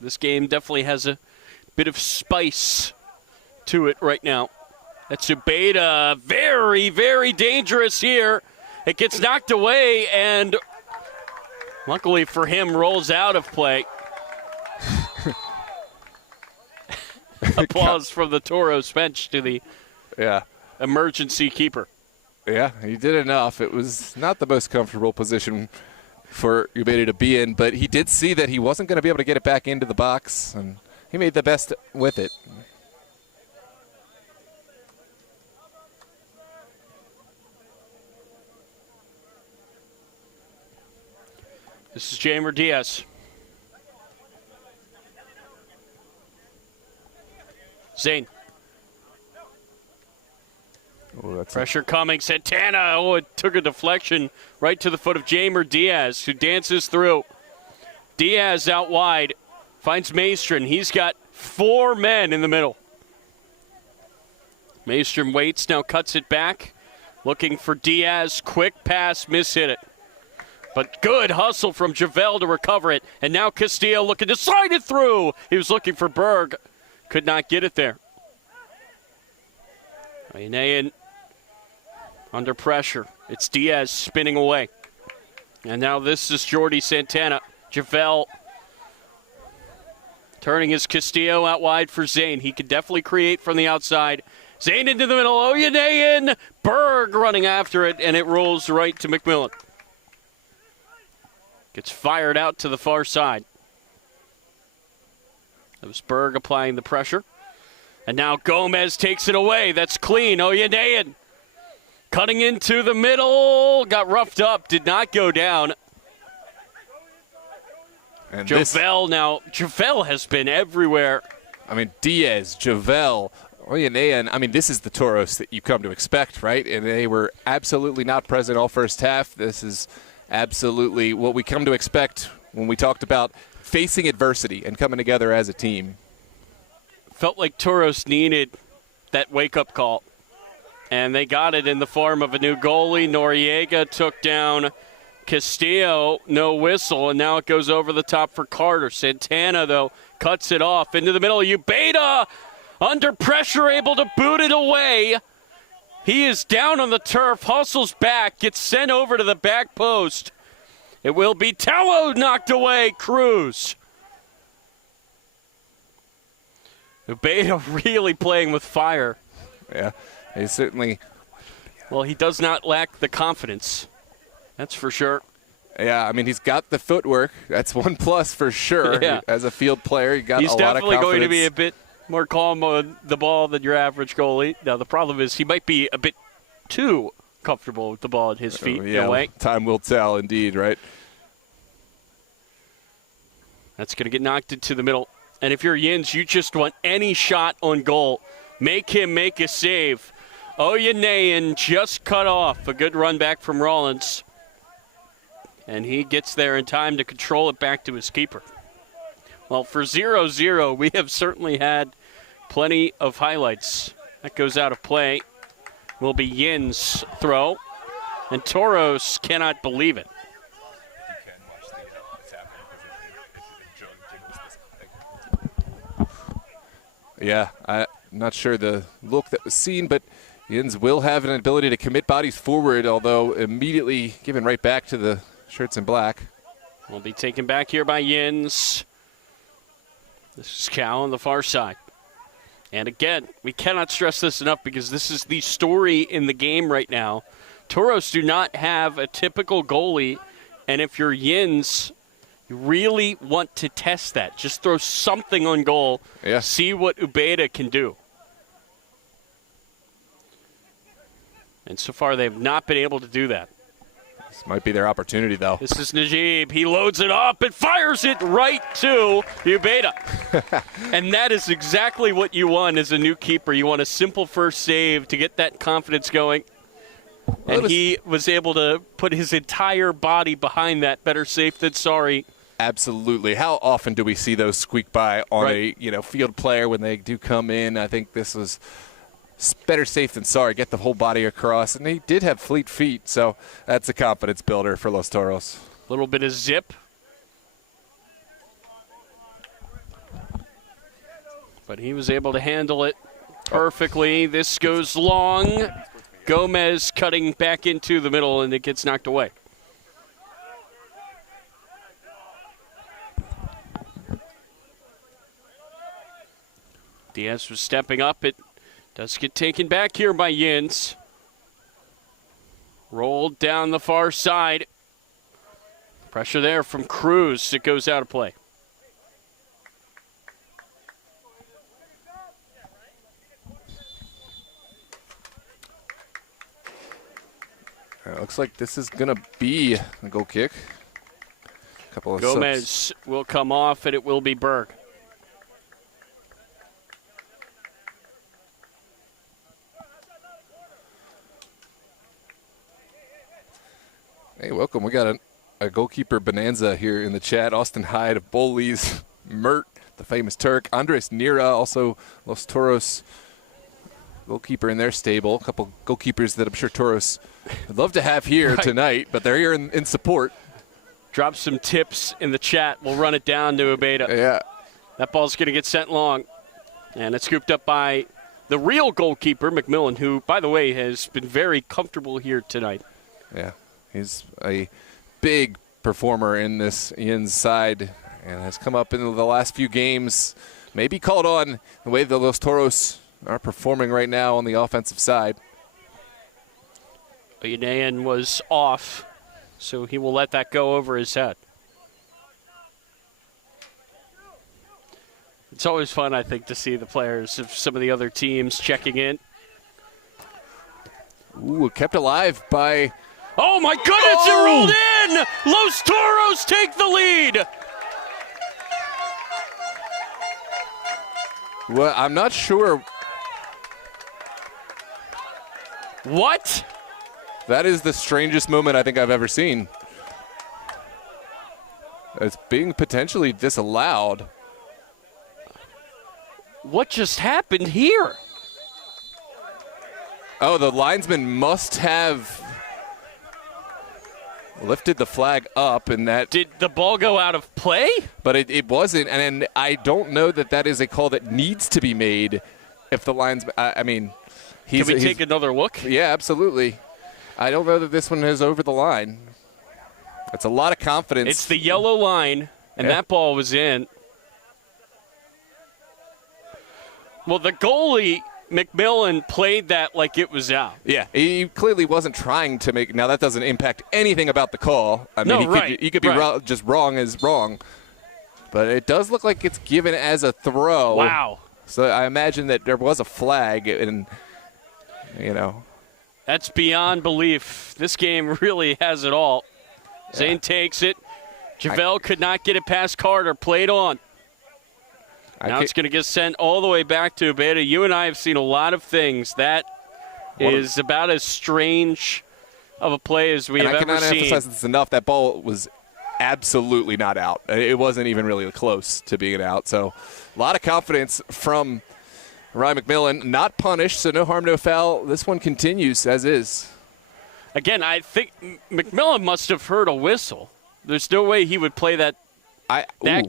This game definitely has a bit of spice to it right now. That's Ubeda, very, very dangerous here. It gets knocked away, and luckily for him, rolls out of play. Applause from the Toros bench to the emergency keeper. Yeah, he did enough. It was not the most comfortable position for Ubeda to be in, but he did see that he wasn't going to be able to get it back into the box, and he made the best with it. This is Jamer Diaz. Zane. Oh, Pressure coming. Santana. Oh, it took a deflection right to the foot of Jamer Diaz, who dances through. Diaz out wide. Finds Maestrin. He's got 4 men in the middle. Maestrin waits, now cuts it back. Looking for Diaz. Quick pass, mishit it. But good hustle from Javel to recover it. And now Castillo looking to slide it through. He was looking for Berg. Could not get it there. Oyeneyin under pressure. It's Diaz spinning away. And now this is Jordi Santana. Javel turning his Castillo out wide for Zane. He can definitely create from the outside. Zane into the middle. Oyeneyin. Berg running after it, and it rolls right to McMillan. Gets fired out to the far side. That was Berg applying the pressure. And now Gomez takes it away. That's clean. Oyeneyin cutting into the middle. Got roughed up. Did not go down. And Javel now. Javel has been everywhere. I mean, Diaz, Javel, Oyeneyin. I mean, this is the Toros that you come to expect, right? And they were absolutely not present all first half. This is absolutely what we come to expect when we talked about facing adversity and coming together as a team. Felt like Toros needed that wake-up call, and they got it in the form of a new goalie. Noriega took down Castillo, no whistle, and now it goes over the top for Carter. Santana, though, cuts it off into the middle. Ubeda, under pressure, able to boot it away. He is down on the turf, hustles back, gets sent over to the back post. It will be Tello knocked away. Cruz. Ubeda really playing with fire. Yeah, he certainly. Well, he does not lack the confidence. That's for sure. Yeah, I mean, he's got the footwork. That's one plus for sure. Yeah. As a field player, he got a lot of confidence. He's definitely going to be a bit more calm on the ball than your average goalie. Now, the problem is he might be a bit too comfortable with the ball at his feet. Yeah, in a way. Time will tell, indeed, right? That's going to get knocked into the middle. And if you're YINZ, you just want any shot on goal. Make him make a save. Oyeneyin just cut off. A good run back from Rollins. And he gets there in time to control it back to his keeper. Well, for 0-0, we have certainly had plenty of highlights. That goes out of play. Will be YINZ throw. And Toros cannot believe it. Yeah, I'm not sure the look that was seen, but YINZ will have an ability to commit bodies forward, although immediately given right back to the shirts in black. Will be taken back here by YINZ. This is Cal on the far side. And again, we cannot stress this enough because this is the story in the game right now. Toros do not have a typical goalie, and if you're YINZ, you really want to test that. Just throw something on goal. Yeah. See what Ubeda can do. And so far, they've not been able to do that. This might be their opportunity, though. This is Najib. He loads it up and fires it right to Ubeda. And that is exactly what you want as a new keeper. You want a simple first save to get that confidence going. And he was able to put his entire body behind that. Better safe than sorry. Absolutely. How often do we see those squeak by on a field player when they do come in? I think this was better safe than sorry. Get the whole body across. And he did have fleet feet, so that's a confidence builder for Los Toros. A little bit of zip. But he was able to handle it perfectly. This goes long. Gomez cutting back into the middle, and it gets knocked away. Diaz was stepping up. It does get taken back here by YINZ. Rolled down the far side. Pressure there from Cruz. It goes out of play. It looks like this is going to be a goal kick. Couple of Gomez subs. will come off, and it will be Berg. Hey, welcome. We got a goalkeeper bonanza here in the chat. Austin Hyde of Bowleys, Mert, the famous Turk, Andres Nira, also Los Toros goalkeeper in their stable. A couple goalkeepers that I'm sure Toros would love to have here tonight, but they're here in support. Drop some tips in the chat. We'll run it down to Ubeda. Yeah. That ball's going to get sent long. And it's scooped up by the real goalkeeper, McMillan, who, by the way, has been very comfortable here tonight. Yeah. He's a big performer in this YINZ side and has come up in the last few games. Maybe called on the way the Los Toros are performing right now on the offensive side. Unayan was off, so he will let that go over his head. It's always fun, I think, to see the players of some of the other teams checking in. Ooh, kept alive by... Oh, my goodness, it rolled in! Los Toros take the lead! Well, I'm not sure. What? That is the strangest moment I think I've ever seen. It's being potentially disallowed. What just happened here? Oh, the linesman must have lifted the flag up, and that... Did the ball go out of play? But it wasn't, and I don't know that is a call that needs to be made if the linesman... I mean... Can we take another look? Yeah, absolutely. I don't know that this one is over the line. That's a lot of confidence. It's the yellow line, and that ball was in. Well, the goalie, McMillan, played that like it was out. Yeah, he clearly wasn't trying to make. Now that doesn't impact anything about the call. I mean, he could be just wrong as wrong, but it does look like it's given as a throw. Wow. So I imagine that there was a flag, and that's beyond belief. This game really has it all. Yeah. Zane takes it. Javel could not get it past Carter. Played on. Now it's going to get sent all the way back to Ubeda. You and I have seen a lot of things. That is about as strange of a play as we have ever seen. I cannot emphasize this enough. That ball was absolutely not out. It wasn't even really close to being out. So a lot of confidence from Ryan McMillan. Not punished, so no harm, no foul. This one continues as is. Again, I think McMillan must have heard a whistle. There's no way he would play that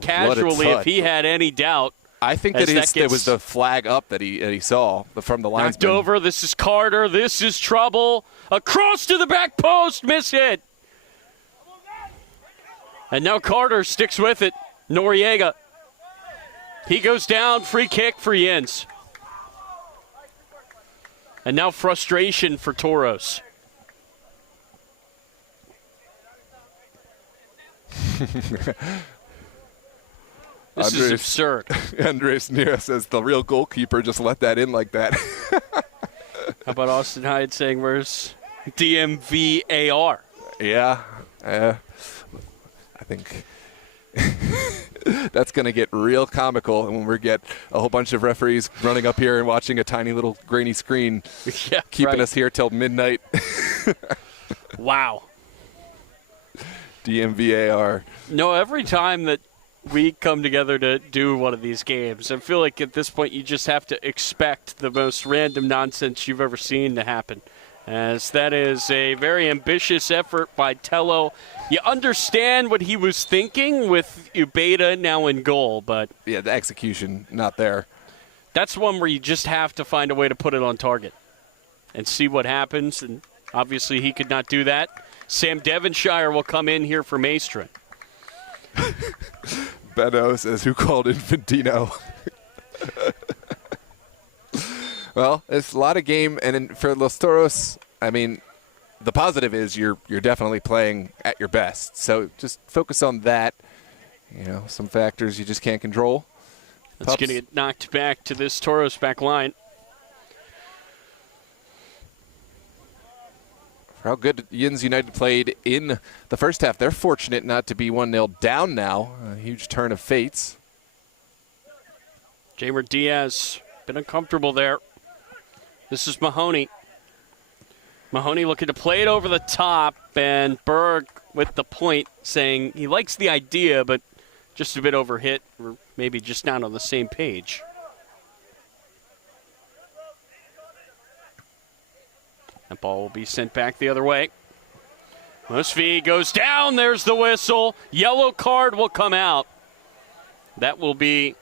casually if he had any doubt. I think that it was the flag up that he saw from the linesman. Knocked over. This is Carter. This is trouble. Across to the back post. Miss hit. And now Carter sticks with it. Noriega. He goes down. Free kick for YINZ. And now frustration for Toros. This is absurd. Andres Nira says the real goalkeeper just let that in like that. How about Austin Hyde saying, where's DMVAR? Yeah. I think that's going to get real comical when we get a whole bunch of referees running up here and watching a tiny little grainy screen, keeping us here till midnight. Wow. DMVAR. No, every time that we come together to do one of these games, I feel like at this point you just have to expect the most random nonsense you've ever seen to happen, as that is a very ambitious effort by Tello. You understand what he was thinking with Ubeda now in goal, but Yeah, the execution, not there. that's one where you just have to find a way to put it on target and see what happens, and obviously he could not do that. Sam Devonshire will come in here for Maestrin. Beto says, who called Infantino? Well, it's a lot of game, and for Los Toros, I mean, the positive is you're definitely playing at your best. So just focus on that. You know, some factors you just can't control. That's going to get knocked back to this Toros back line. For how good YINZ United played in the first half, they're fortunate not to be 1-0 down now. A huge turn of fates. Jamer Diaz, been uncomfortable there. This is Mahoney. Mahoney looking to play it over the top, and Berg with the point saying he likes the idea, but just a bit overhit, or maybe just not on the same page. That ball will be sent back the other way. Mosby goes down. There's the whistle. Yellow card will come out. That will be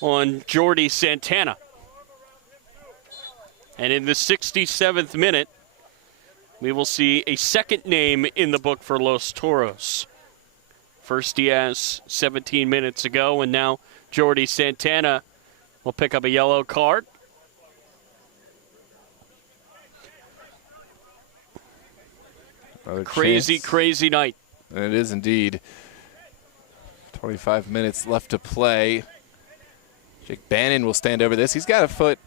on Jordy Santana. And in the 67th minute, we will see a second name in the book for Los Toros. First Diaz 17 minutes ago, and now Jordy Santana will pick up a yellow card. Another Crazy, chance. crazy night. And it is indeed. 25 minutes left to play. Jake Bannon will stand over this. He's got a foot.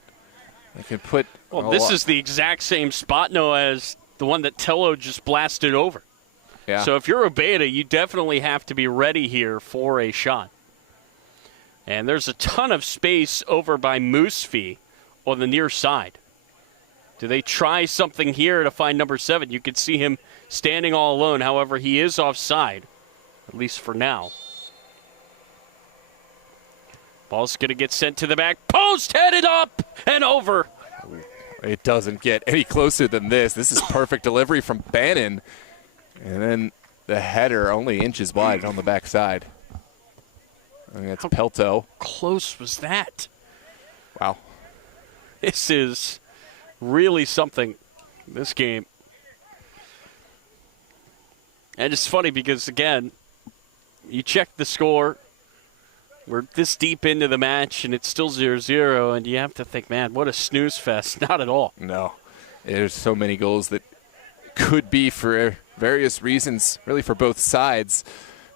They can put. Well, this is the exact same spot, Noah, as the one that Tello just blasted over. Yeah. So if you're a beta, you definitely have to be ready here for a shot. And there's a ton of space over by Moosefee on the near side. Do they try something here to find number 7? You could see him standing all alone. However, he is offside, at least for now. Ball's going to get sent to the back post, headed up and over. It doesn't get any closer than this. This is perfect delivery from Bannon. And then the header only inches wide on the backside. I mean, that's Pelto. Close was that? Wow. This is really something, this game. And it's funny because, again, you check the score. We're this deep into the match, and it's still 0-0, and you have to think, man, what a snooze fest. Not at all. No. There's so many goals that could be for various reasons, really for both sides.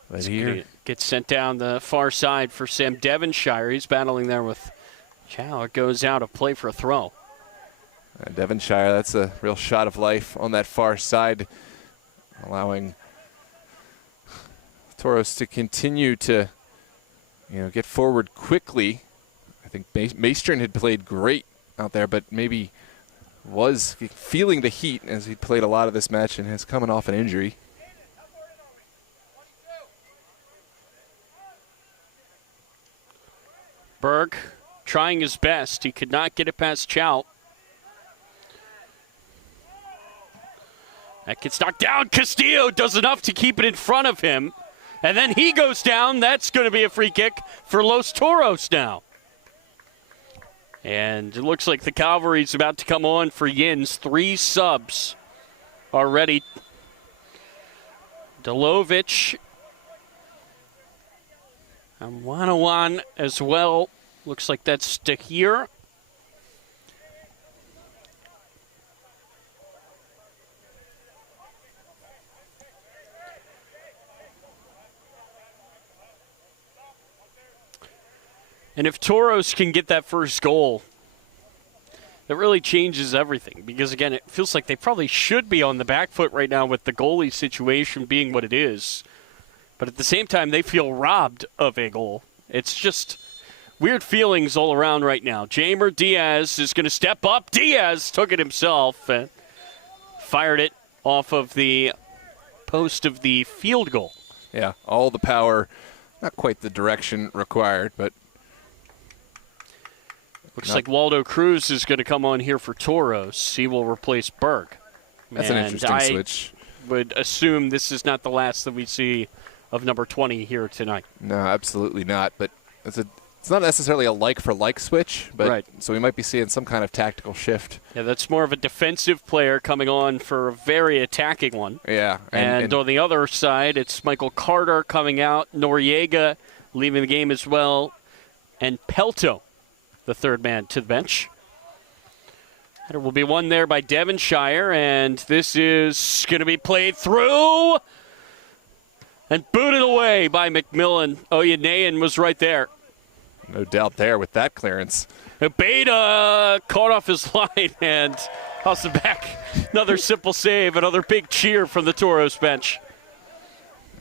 But here, gets sent down the far side for Sam Devonshire. He's battling there with Chow. It goes out of play for a throw. Devonshire, that's a real shot of life on that far side, allowing Toros to continue to get forward quickly. I think Maestrin had played great out there, but maybe was feeling the heat as he played a lot of this match and is coming off an injury. Berg trying his best. He could not get it past Chow. That gets knocked down. Castillo does enough to keep it in front of him. And then he goes down. That's going to be a free kick for Los Toros now. And it looks like the cavalry's about to come on for YINZ. 3 subs are ready. Delovic and Wanawan as well. Looks like that's Stahir. And if Toros can get that first goal, That really changes everything because, again, it feels like they probably should be on the back foot right now with the goalie situation being what it is. But at the same time, they feel robbed of a goal. It's just weird feelings all around right now. Jamer Diaz is going to step up. Diaz took it himself and fired it off of the post of the field goal. Yeah, all the power, not quite the direction required, but looks like Waldo Cruz is going to come on here for Toros. He will replace Berg. That's an interesting switch. I would assume this is not the last that we see of number 20 here tonight. No, absolutely not. But it's not necessarily a like-for-like switch, but right. So we might be seeing some kind of tactical shift. Yeah, that's more of a defensive player coming on for a very attacking one. Yeah. And on the other side, it's Michael Carter coming out, Noriega leaving the game as well, and Pelto, the third man, to the bench. Header will be won there by Devonshire, and this is going to be played through and booted away by McMillan. Oyanayan was right there. No doubt there with that clearance. Beta caught off his line and tossed it back. Another simple save, another big cheer from the Toros bench.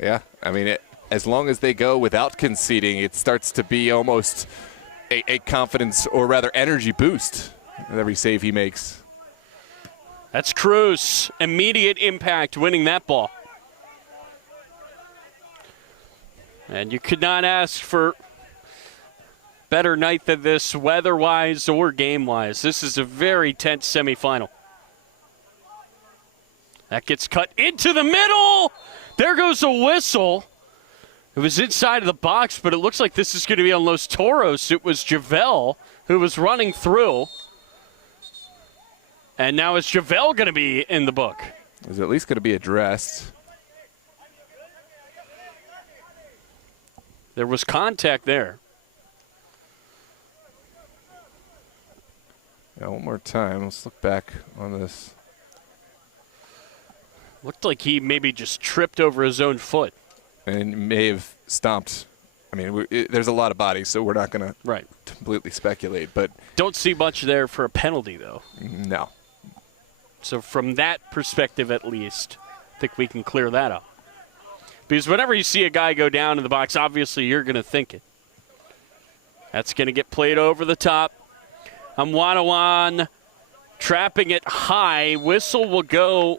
Yeah, I mean, as long as they go without conceding, it starts to be almost a confidence or rather energy boost with every save he makes. That's Cruz. Immediate impact winning that ball. And you could not ask for better night than this, weather-wise or game-wise. This is a very tense semifinal. That gets cut into the middle. There goes a whistle. It was inside of the box, but it looks like this is going to be on Los Toros. It was Javel who was running through. And now is Javel going to be in the book? It was at least going to be addressed. There was contact there. Yeah, one more time. Let's look back on this. Looked like he maybe just tripped over his own foot. And may have stomped. I mean, there's a lot of bodies, so we're not going to completely speculate. But don't see much there for a penalty, though. No. So from that perspective, at least, I think we can clear that up. Because whenever you see a guy go down in the box, obviously you're going to think it. That's going to get played over the top. Amwanawan trapping it high. Whistle will go,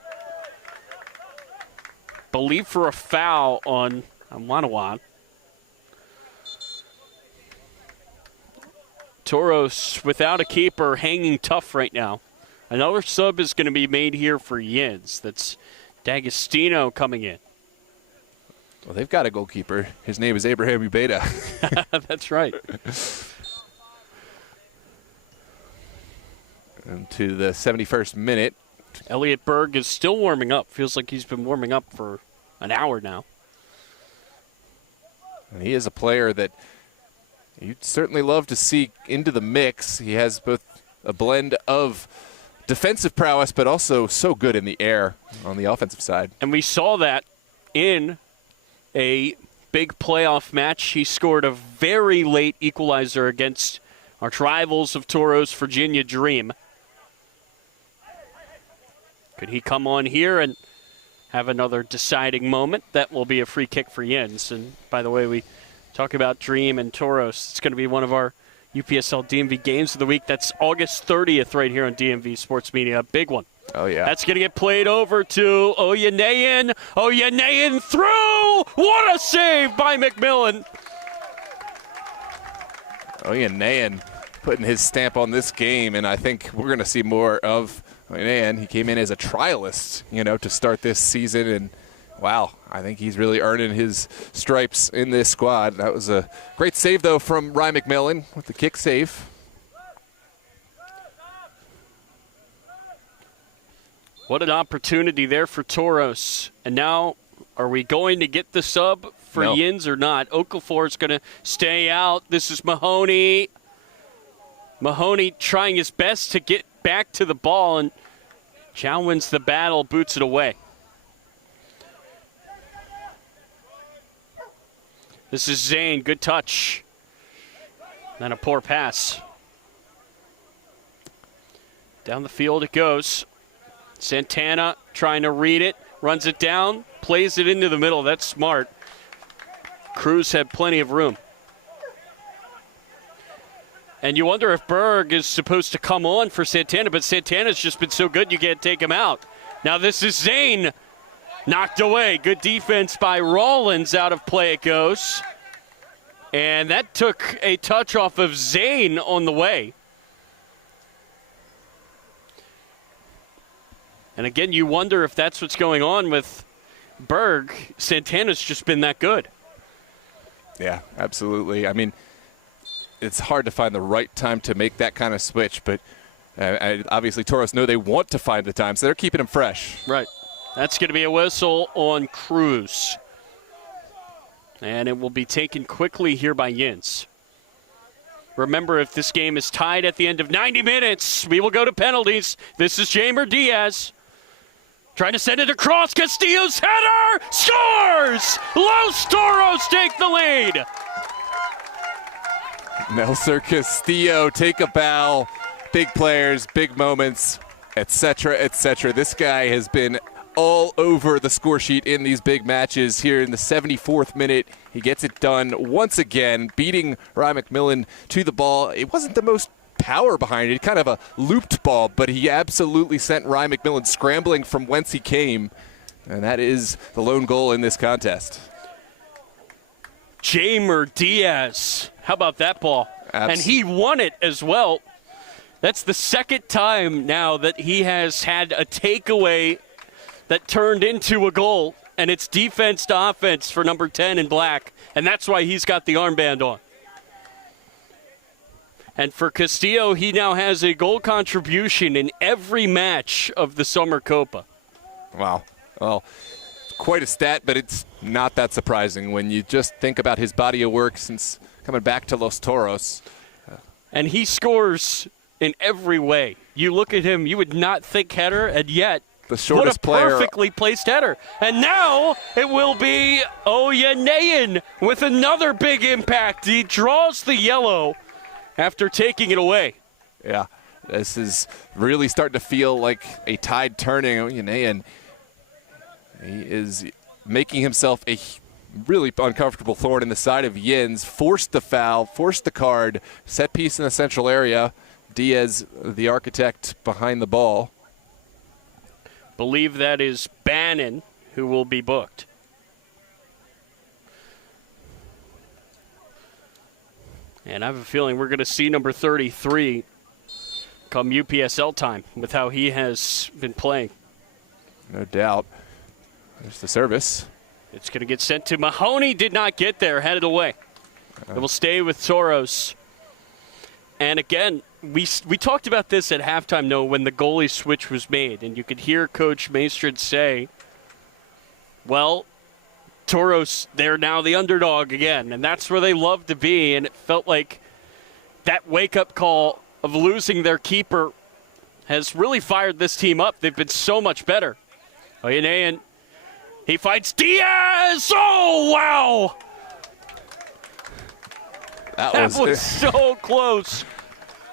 believe, for a foul on Amwanawan. Toros without a keeper, hanging tough right now. Another sub is going to be made here for YINZ. That's D'Agostino coming in. Well, they've got a goalkeeper. His name is Abraham Ubeda. That's right. And to the 71st minute. Elliot Berg is still warming up. Feels like he's been warming up for an hour now. And he is a player that you'd certainly love to see into the mix. He has both a blend of defensive prowess, but also so good in the air on the offensive side. And we saw that in a big playoff match. He scored a very late equalizer against arch rivals of Toros, Virginia Dream. Could he come on here and have another deciding moment? That will be a free kick for YINZ. And by the way, we talk about Dream and Toros. It's going to be one of our UPSL DMV games of the week. That's August 30th right here on DMV Sports Media. A big one. Oh, yeah. That's going to get played over to Oyanayan. Oyanayan through! What a save by McMillan! Oyanayan putting his stamp on this game, and I think we're going to see more of Oyanayan. He came in as a trialist, to start this season, and wow, I think he's really earning his stripes in this squad. That was a great save, though, from Ryan McMillan with the kick save. What an opportunity there for Toros. And now, are we going to get the sub for YINZ or not? Okafor is going to stay out. This is Mahoney. Mahoney trying his best to get back to the ball, and Chow wins the battle, boots it away. This is Zane, good touch. Then a poor pass. Down the field it goes. Santana trying to read it, runs it down, plays it into the middle. That's smart. Cruz had plenty of room. And you wonder if Berg is supposed to come on for Santana, but Santana's just been so good you can't take him out. Now this is Zane. Knocked away. Good defense by Rollins. Out of play it goes. And that took a touch off of Zane on the way. And again, you wonder if that's what's going on with Berg. Santana's just been that good. Yeah, absolutely. I mean, it's hard to find the right time to make that kind of switch, but obviously Toros know they want to find the time, so they're keeping him fresh. Right. That's going to be a whistle on Cruz. And it will be taken quickly here by YINZ. Remember, if this game is tied at the end of 90 minutes, we will go to penalties. This is Jeimer Diaz. Trying to send it across. Castillo's header! Scores! Los Toros take the lead. Nelson Castillo, take a bow. Big players, big moments, etc., etc. This guy has been all over the score sheet in these big matches. Here in the 74th minute, he gets it done once again, beating Ryan McMillan to the ball. It wasn't the most power behind it, kind of a looped ball, but he absolutely sent Ryan McMillan scrambling from whence he came, and that is the lone goal in this contest. Jeimer Diaz, how about that ball? And he won it as well. That's the second time now that he has had a takeaway that turned into a goal, and it's defense to offense for number 10 in black, and that's why he's got the armband on. And for Castillo, he now has a goal contribution in every match of the Summer Copa. Wow. Well, quite a stat, but it's not that surprising when you just think about his body of work since coming back to Los Toros. And he scores in every way. You look at him, you would not think header, and yet the shortest player. What a perfectly placed header. And now it will be Oyanayan with another big impact. He draws the yellow after taking it away. Yeah, this is really starting to feel like a tide turning. Oyanayan, he is making himself a really uncomfortable thorn in the side of YINZ. Forced the foul, forced the card, set piece in the central area. Diaz, the architect behind the ball. Believe that is Bannon who will be booked. And I have a feeling we're going to see number 33 come UPSL time with how he has been playing. No doubt. There's the service. It's going to get sent to Mahoney. Did not get there. Headed away. It will stay with Toros. And again, we talked about this at halftime, Noah, when the goalie switch was made. And you could hear Coach Maestrid say, well, Toros, they're now the underdog again. And that's where they love to be. And it felt like that wake-up call of losing their keeper has really fired this team up. They've been so much better. And he fights Diaz. Oh, wow. That was so close.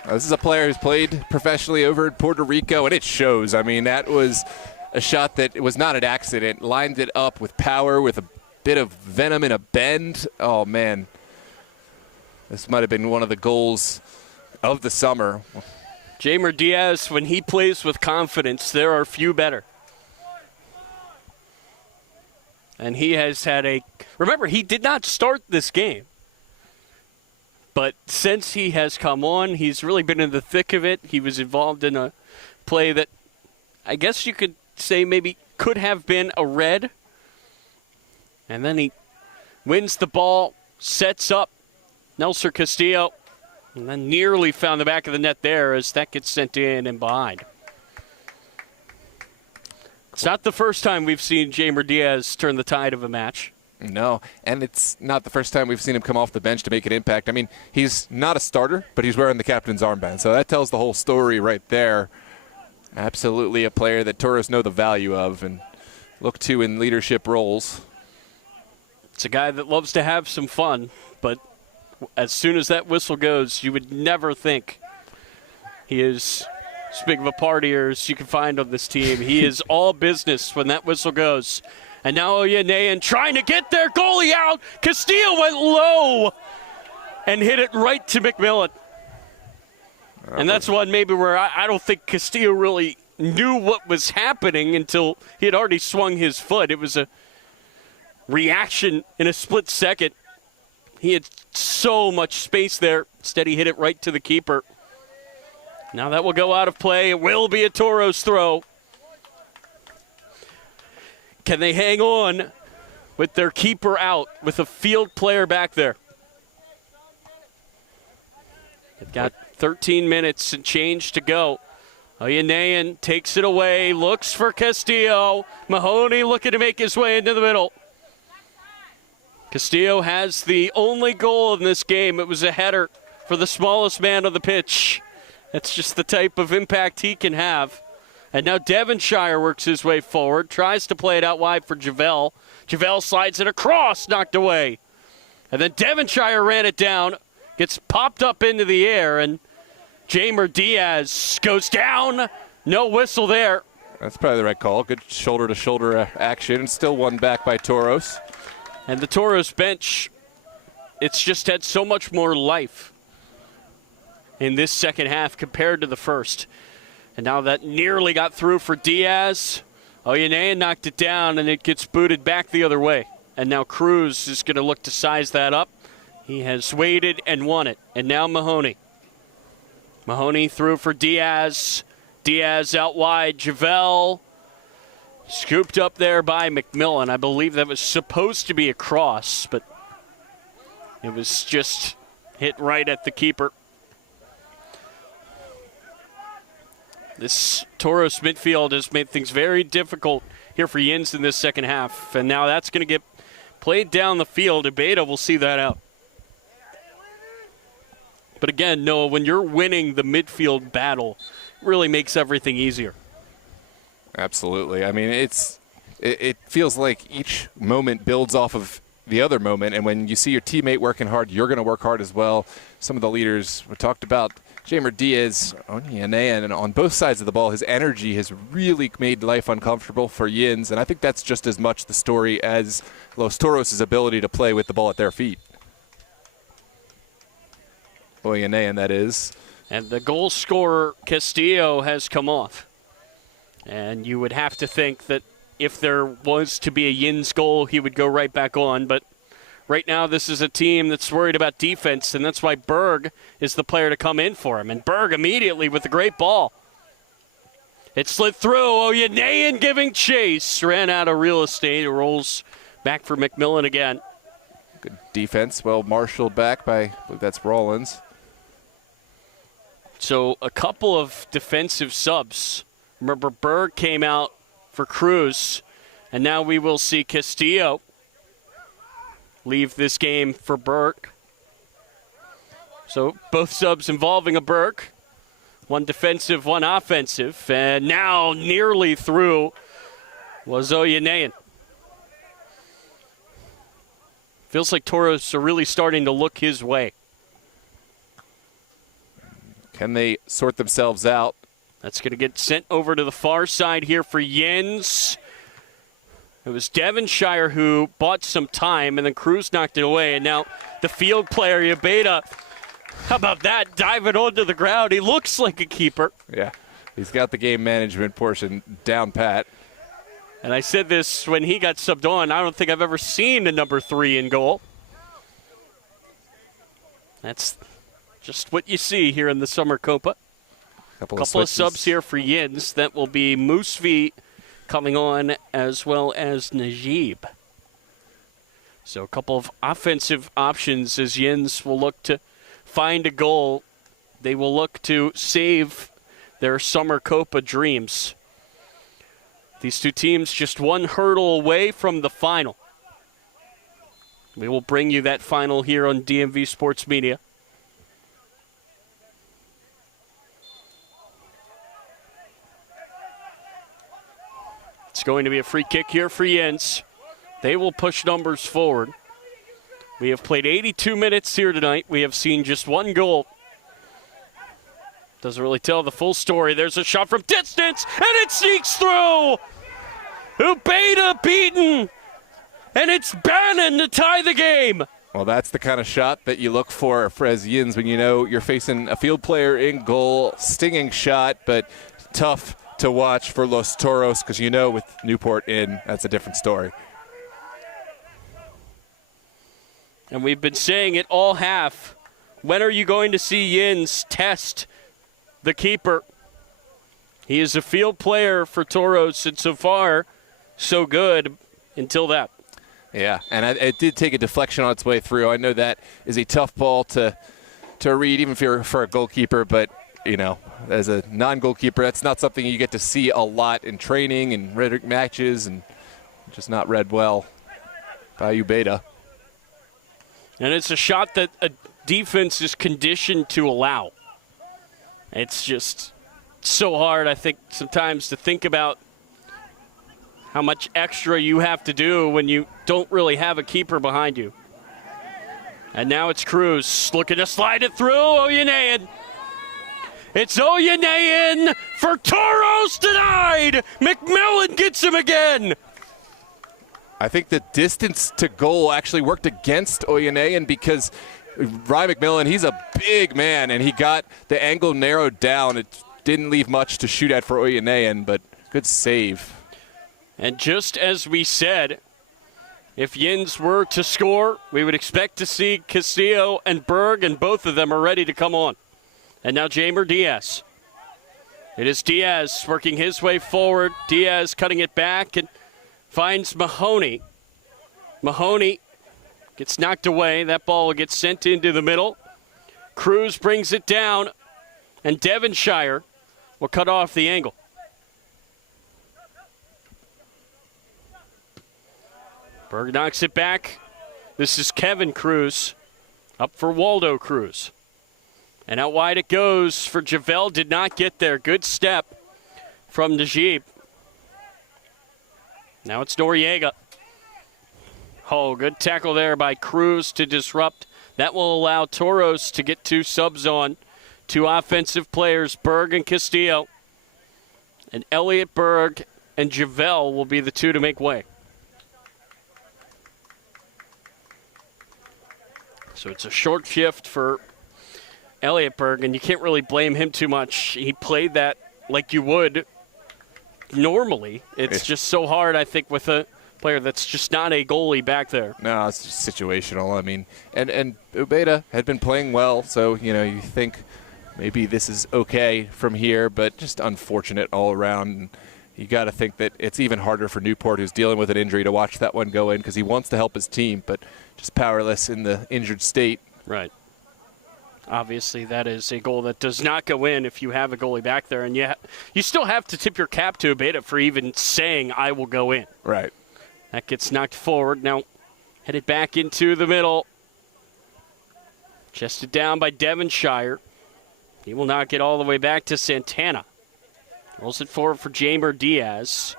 This is a player who's played professionally over in Puerto Rico, and it shows. I mean, that was a shot that was not an accident. Lined it up with power, with a bit of venom in a bend. Oh, man. This might have been one of the goals of the summer. Jeimer Diaz, when he plays with confidence, there are few better. And he has had a... Remember, he did not start this game. But since he has come on, he's really been in the thick of it. He was involved in a play that I guess you could say maybe could have been a red. And then he wins the ball, sets up Nelson Castillo, and then nearly found the back of the net there as that gets sent in and behind. It's not the first time we've seen Jeimer Diaz turn the tide of a match. No, and it's not the first time we've seen him come off the bench to make an impact. I mean, he's not a starter, but he's wearing the captain's armband, so that tells the whole story right there. Absolutely a player that Toros know the value of and look to in leadership roles. It's a guy that loves to have some fun, but as soon as that whistle goes, you would never think he is as big of a partier as you can find on this team. He is all business when that whistle goes. And now Oyanayan trying to get their goalie out. Castillo went low and hit it right to McMillan. And that's one maybe where I don't think Castillo really knew what was happening until he had already swung his foot. It was a reaction in a split second. He had so much space there. Instead, he hit it right to the keeper. Now that will go out of play. It will be a Toros throw. Can they hang on with their keeper out, with a field player back there? They've got 13 minutes and change to go. Oyanayan takes it away, looks for Castillo. Mahoney looking to make his way into the middle. Castillo has the only goal in this game. It was a header for the smallest man on the pitch. That's just the type of impact he can have. And now Devonshire works his way forward, tries to play it out wide for Javel. Javel slides it across, knocked away. And then Devonshire ran it down, gets popped up into the air, and Jamer Diaz goes down. No whistle there. That's probably the right call. Good shoulder-to-shoulder action. Still one back by Toros. And the Toros bench, it's just had so much more life in this second half compared to the first. And now that nearly got through for Diaz. Oyanayan knocked it down, and it gets booted back the other way. And now Cruz is going to look to size that up. He has waited and won it. And now Mahoney. Mahoney through for Diaz. Diaz out wide. Javel scooped up there by McMillan. I believe that was supposed to be a cross, but it was just hit right at the keeper. This Toros midfield has made things very difficult here for YINZ in this second half, and now that's going to get played down the field, and Beta will see that out. But again, Noah, when you're winning the midfield battle, it really makes everything easier. Absolutely. I mean, it feels like each moment builds off of the other moment, and when you see your teammate working hard, you're going to work hard as well. Some of the leaders, we talked about Jamer Diaz, Oyanayan, and on both sides of the ball, his energy has really made life uncomfortable for YINZ, and I think that's just as much the story as Los Toros' ability to play with the ball at their feet. Oyanayan, that is. And the goal scorer, Castillo, has come off. And you would have to think that if there was to be a YINZ goal, he would go right back on. But right now, this is a team that's worried about defense, and that's why Berg is the player to come in for him. And Berg immediately with a great ball. It slid through. Oyanayan giving chase. Ran out of real estate. It rolls back for McMillan again. Good defense. Well marshaled back by, I believe that's Rollins. So a couple of defensive subs. Remember, Berg came out for Cruz, and now we will see Castillo leave this game for Berg. So both subs involving a Berg. One defensive, one offensive. And now nearly through was Oyanayan. Feels like Toros are really starting to look his way. Can they sort themselves out? That's going to get sent over to the far side here for YINZ. It was Devonshire who bought some time, and then Cruz knocked it away. And now the field player, Yabeda, how about that? Diving onto the ground. He looks like a keeper. Yeah, he's got the game management portion down pat. And I said this when he got subbed on. I don't think I've ever seen a number 3 in goal. That's just what you see here in the Summer Copa. Couple of subs here for YINZ. That will be Musvi coming on, as well as Najib. So a couple of offensive options as YINZ will look to find a goal. They will look to save their Summer Copa dreams. These two teams just one hurdle away from the final. We will bring you that final here on DMV Sports Media. It's going to be a free kick here for YINZ. They will push numbers forward. We have played 82 minutes here tonight. We have seen just one goal. Doesn't really tell the full story. There's a shot from distance, and it sneaks through. Ubeda beaten, and it's Bannon to tie the game. Well, that's the kind of shot that you look for as YINZ when you know you're facing a field player in goal. Stinging shot, but tough to watch for Los Toros because you know with Newport in, that's a different story. And we've been saying it all half. When are you going to see YINZ test the keeper? He is a field player for Toros, and so far, so good until that. Yeah, and it did take a deflection on its way through. I know that is a tough ball to read, even if you're for a goalkeeper, but, you know, as a non-goalkeeper, that's not something you get to see a lot in training and matches, and just not read well by Ubeda. And it's a shot that a defense is conditioned to allow. It's just so hard, I think, sometimes to think about how much extra you have to do when you don't really have a keeper behind you. And now it's Cruz looking to slide it through. Oyanayan. It's Oyanayan for Toros, denied. McMillan gets him again. I think the distance to goal actually worked against Oyanayan because Ryan McMillan, he's a big man, and he got the angle narrowed down. It didn't leave much to shoot at for Oyanayan, but good save. And just as we said, if YINZ were to score, we would expect to see Castillo and Berg, and both of them are ready to come on. And now Jamer Diaz. It is Diaz working his way forward. Diaz cutting it back and finds Mahoney. Mahoney gets knocked away. That ball will get sent into the middle. Cruz brings it down, and Devonshire will cut off the angle. Berg knocks it back. This is Kevin Cruz up for Waldo Cruz. And out wide it goes for Javel. Did not get there. Good step from Najib. Now it's Noriega. Oh, good tackle there by Cruz to disrupt. That will allow Toros to get 2 subs on. 2 offensive players, Berg and Castillo. And Elliot Berg and Javel will be the 2 to make way. So it's a short shift for Elliot Berg, and you can't really blame him too much. He played that like you would normally. It's just so hard, I think, with a player that's just not a goalie back there. No, it's just situational. I mean, and Ubeda had been playing well, so, you know, you think maybe this is okay from here, but just unfortunate all around. You got to think that it's even harder for Newport, who's dealing with an injury, to watch that one go in because he wants to help his team, but just powerless in the injured state. Right. Obviously, that is a goal that does not go in if you have a goalie back there, and you still have to tip your cap to Ubeda for even saying, I will go in. Right. That gets knocked forward. Now, headed back into the middle. Chested down by Devonshire. He will not get all the way back to Santana. Rolls it forward for Jamer Diaz.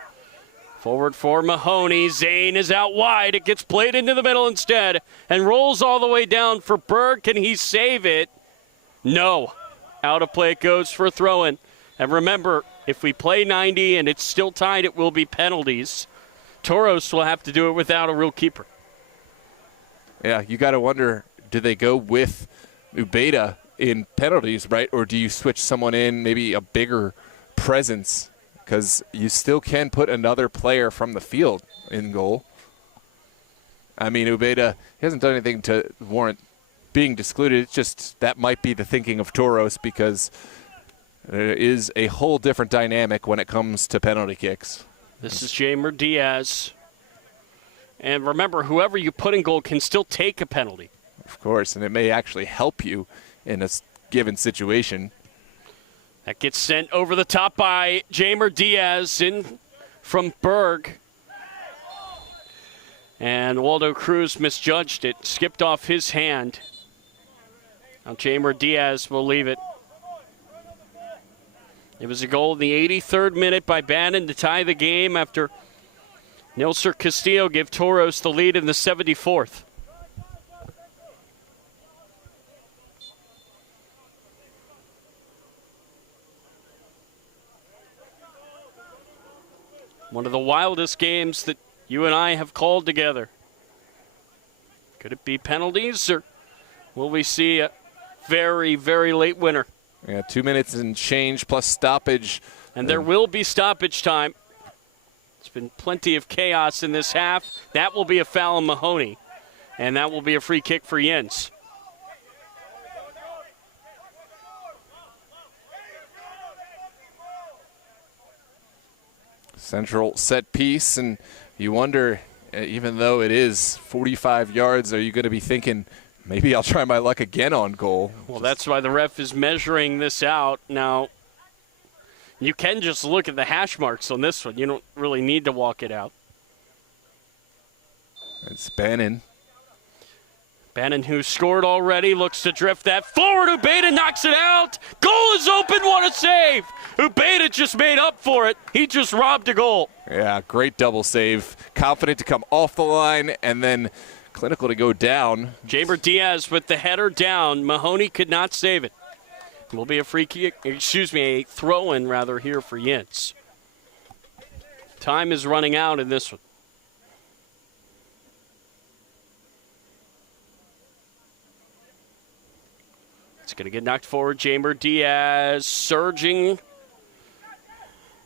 Forward for Mahoney. Zane is out wide. It gets played into the middle instead and rolls all the way down for Berg. Can he save it? No. Out of play it goes for a throw-in. And remember, if we play 90 and it's still tied, it will be penalties. Toros will have to do it without a real keeper. Yeah, you got to wonder, do they go with Ubeda in penalties, right? Or do you switch someone in, maybe a bigger presence? Because you still can put another player from the field in goal. I mean, Ubeda hasn't done anything to warrant being excluded. It's just that might be the thinking of Toros because there is a whole different dynamic when it comes to penalty kicks. This is Jamer Diaz. And remember, whoever you put in goal can still take a penalty. Of course, and it may actually help you in a given situation. That gets sent over the top by Jamer Diaz in from Berg. And Waldo Cruz misjudged it, skipped off his hand. Now Jamer Diaz will leave it. It was a goal in the 83rd minute by Bannon to tie the game after Nilser Castillo gave Toros the lead in the 74th. One of the wildest games that you and I have called together. Could it be penalties, or will we see a very, very late winner? Yeah, 2 minutes and change plus stoppage. And there will be stoppage time. There's been plenty of chaos in this half. That will be a foul on Mahoney, and that will be a free kick for YINZ. Central set piece, and you wonder, even though it is 45 yards, are you going to be thinking, maybe I'll try my luck again on goal? Well, that's why the ref is measuring this out. Now, you can just look at the hash marks on this one. You don't really need to walk it out. It's Bannon. Bannon, who scored already, looks to drift that forward. Ubeda knocks it out. Goal is open. What a save. Ubeda just made up for it. He just robbed a goal. Yeah, great double save. Confident to come off the line and then clinical to go down. Jamer Diaz with the header down. Mahoney could not save it. It will be a free kick, a throw-in rather here for YINZ. Time is running out in this one. It's going to get knocked forward. Jamer Diaz surging,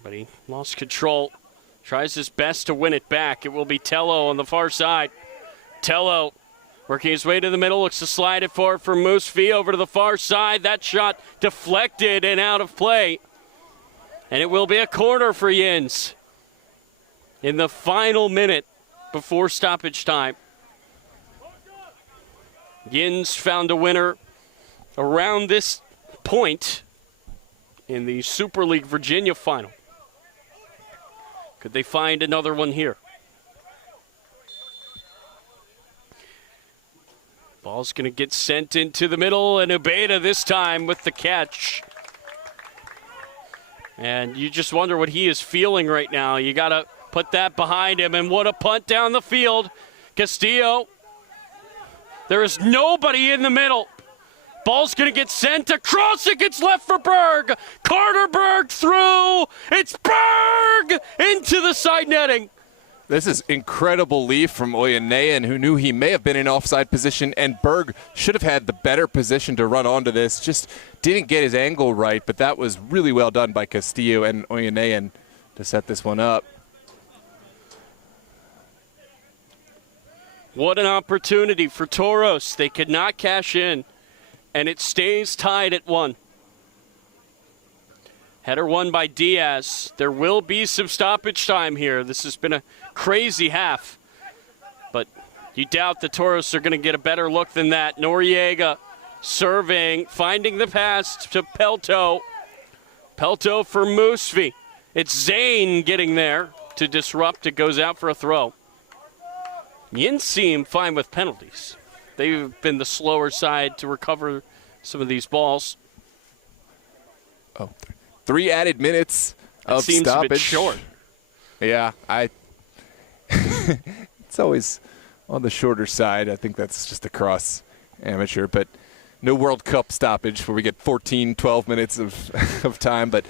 but he lost control. Tries his best to win it back. It will be Tello on the far side. Tello working his way to the middle, looks to slide it forward for Musfi over to the far side. That shot deflected and out of play. And it will be a corner for YINZ in the final minute before stoppage time. YINZ found a winner around this point in the Super League Virginia final. Could they find another one here? Ball's going to get sent into the middle, and Ubeda this time with the catch. And you just wonder what he is feeling right now. You got to put that behind him, and what a punt down the field. Castillo. There is nobody in the middle. Ball's going to get sent across. It gets left for Berg. Carter Berg through. It's Berg into the side netting. This is incredible leaf from Oyanayan, who knew he may have been in offside position, and Berg should have had the better position to run onto this. Just didn't get his angle right, but that was really well done by Castillo and Oyanayan to set this one up. What an opportunity for Toros. They could not cash in, and it stays tied at 1. Header won by Diaz. There will be some stoppage time here. This has been a crazy half, but you doubt the Toros are going to get a better look than that. Noriega serving, finding the pass to Pelto. Pelto for Musfi. It's Zane getting there to disrupt. It goes out for a throw. YINZ seem fine with penalties. They've been the slower side to recover some of these balls. Oh, 3 added minutes of seems stoppage. A bit short. Yeah, it's always on the shorter side. I think that's just across amateur, but no World Cup stoppage where we get 14, 12 minutes of time. But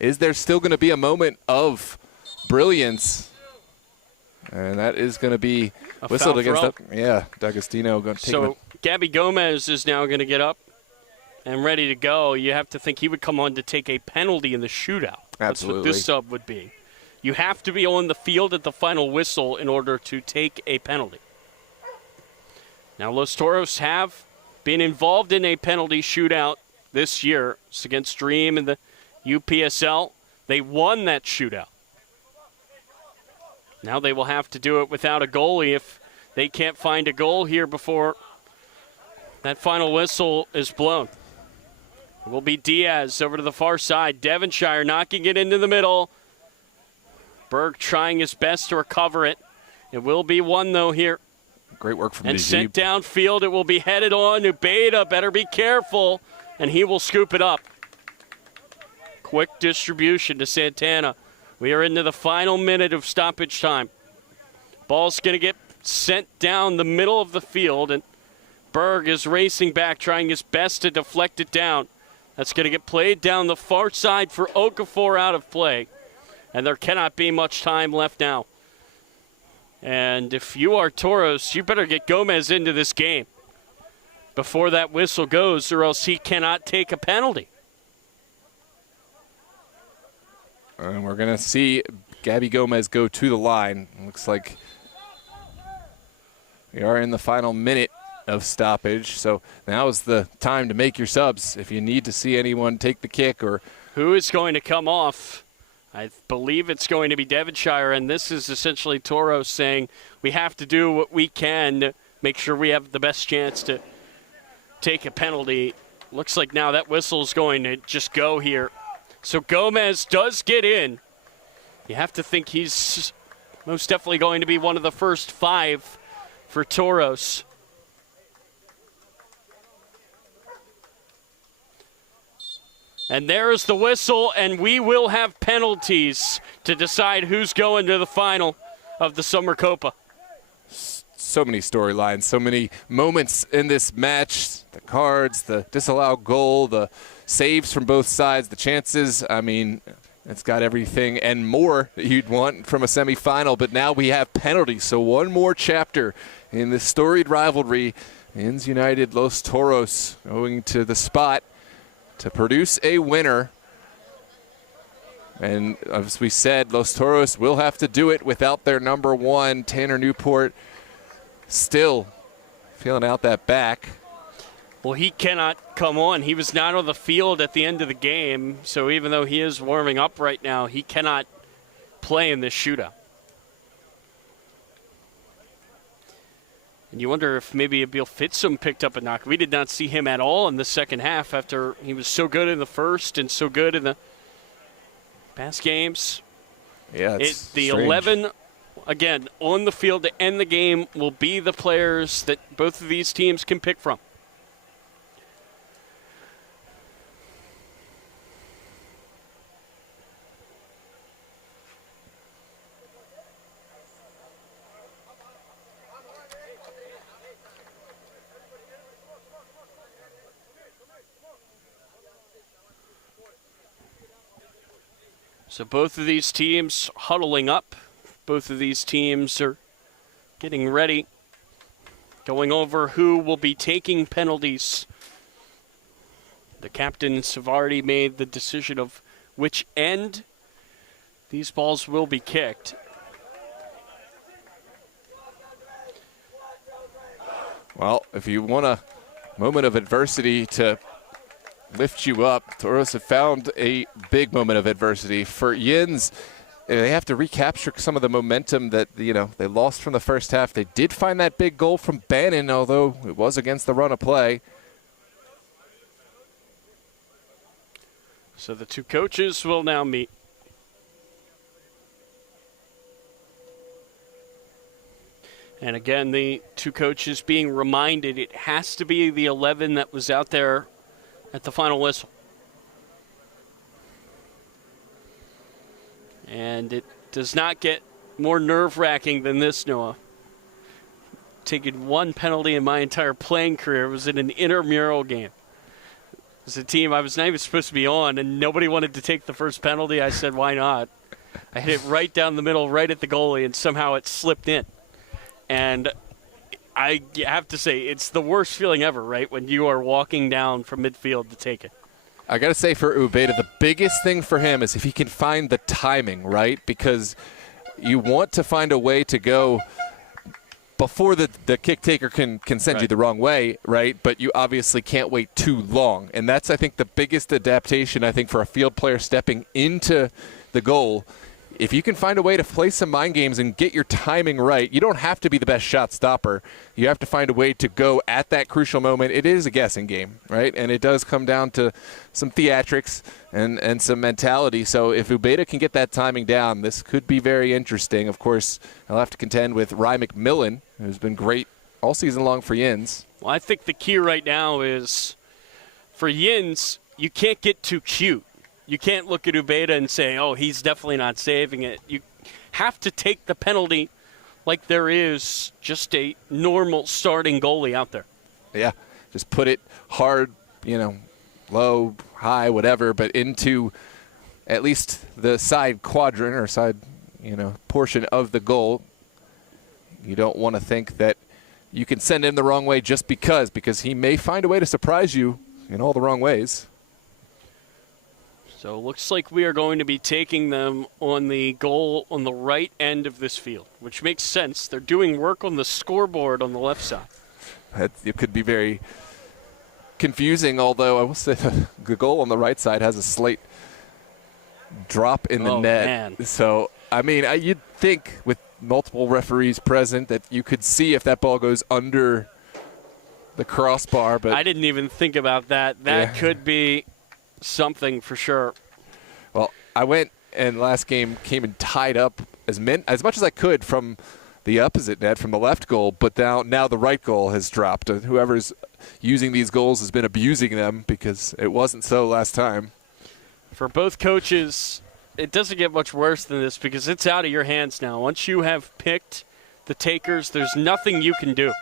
is there still going to be a moment of brilliance? And that is going to be whistled against D'Agostino going to take So Gabby Gomez is now going to get up and ready to go. You have to think he would come on to take a penalty in the shootout. Absolutely. That's what this sub would be. You have to be on the field at the final whistle in order to take a penalty. Now, Los Toros have been involved in a penalty shootout this year. It's against Dream in the UPSL. They won that shootout. Now they will have to do it without a goalie if they can't find a goal here before that final whistle is blown. It will be Diaz over to the far side. Devonshire knocking it into the middle. Berg trying his best to recover it. It will be 1, though, here. Great work from And DG. sent downfield. It will be headed on. Ubeda better be careful, and he will scoop it up. Quick distribution to Santana. We are into the final minute of stoppage time. Ball's going to get sent down the middle of the field, and Berg is racing back, trying his best to deflect it down. That's going to get played down the far side for Okafor out of play. And there cannot be much time left now. And if you are Toros, you better get Gomez into this game before that whistle goes, or else he cannot take a penalty. And we're going to see Gabby Gomez go to the line. Looks like we are in the final minute of stoppage. So now is the time to make your subs if you need to see anyone take the kick. Or who is going to come off? I believe it's going to be Devonshire, and this is essentially Toros saying we have to do what we can to make sure we have the best chance to take a penalty. Looks like now that whistle is going to just go here. So Gomez does get in. You have to think he's most definitely going to be one of the first 5 for Toros. And there's the whistle, and we will have penalties to decide who's going to the final of the Summer Copa. So many storylines, so many moments in this match. The cards, the disallowed goal, the saves from both sides, the chances. I mean, it's got everything and more that you'd want from a semifinal, but now we have penalties. So one more chapter in this storied rivalry. YINZ United, Los Toros going to the spot to produce a winner. And as we said, Los Toros will have to do it without their number 1, Tanner Newport, still feeling out that back. Well, he cannot come on. He was not on the field at the end of the game, so even though he is warming up right now, he cannot play in this shootout. And you wonder if maybe Abil Fitsum picked up a knock. We did not see him at all in the second half after he was so good in the first and so good in the past games. Yeah, it's the strange. 11, again, on the field to end the game will be the players that both of these teams can pick from. So both of these teams huddling up. Both of these teams are getting ready, going over who will be taking penalties. The captains have already made the decision of which end these balls will be kicked. Well, if you want a moment of adversity to lift you up, Toros have found a big moment of adversity. For YINZ, they have to recapture some of the momentum that, they lost from the first half. They did find that big goal from Bannon, although it was against the run of play. So the two coaches will now meet. And again, the two coaches being reminded it has to be the 11 that was out there at the final whistle. And it does not get more nerve-wracking than this, Noah. Taking one penalty in my entire playing career was in an intramural game. It was a team I was not even supposed to be on, and nobody wanted to take the first penalty. I said, why not? I hit it right down the middle, right at the goalie, and somehow it slipped in. And I have to say, it's the worst feeling ever, right, when you are walking down from midfield to take it. I got to say for Ubeda, the biggest thing for him is if he can find the timing, right? Because you want to find a way to go before the kick taker can send you the wrong way, right? But you obviously can't wait too long. And that's, I think, the biggest adaptation, I think, for a field player stepping into the goal. If you can find a way to play some mind games and get your timing right, you don't have to be the best shot stopper. You have to find a way to go at that crucial moment. It is a guessing game, right? And it does come down to some theatrics and some mentality. So if Ubeda can get that timing down, this could be very interesting. Of course, I'll have to contend with Rye McMillan, who's been great all season long for YINZ. Well, I think the key right now is for YINZ, you can't get too cute. You can't look at Ubeda and say, oh, he's definitely not saving it. You have to take the penalty like there is just a normal starting goalie out there. Yeah, just put it hard, low, high, whatever, but into at least the side quadrant or side, portion of the goal. You don't want to think that you can send him the wrong way just because he may find a way to surprise you in all the wrong ways. So it looks like we are going to be taking them on the goal on the right end of this field, which makes sense. They're doing work on the scoreboard on the left side. It could be very confusing, although I will say the goal on the right side has a slight drop in the net. Man. So, you'd think with multiple referees present that you could see if that ball goes under the crossbar. But I didn't even think about that. That could be something for sure. Well, I went and last game came and tied up as much as I could from the opposite net, from the left goal, but now the right goal has dropped. Whoever's using these goals has been abusing them because it wasn't so last time. For both coaches, it doesn't get much worse than this because it's out of your hands now. Once you have picked the takers, there's nothing you can do.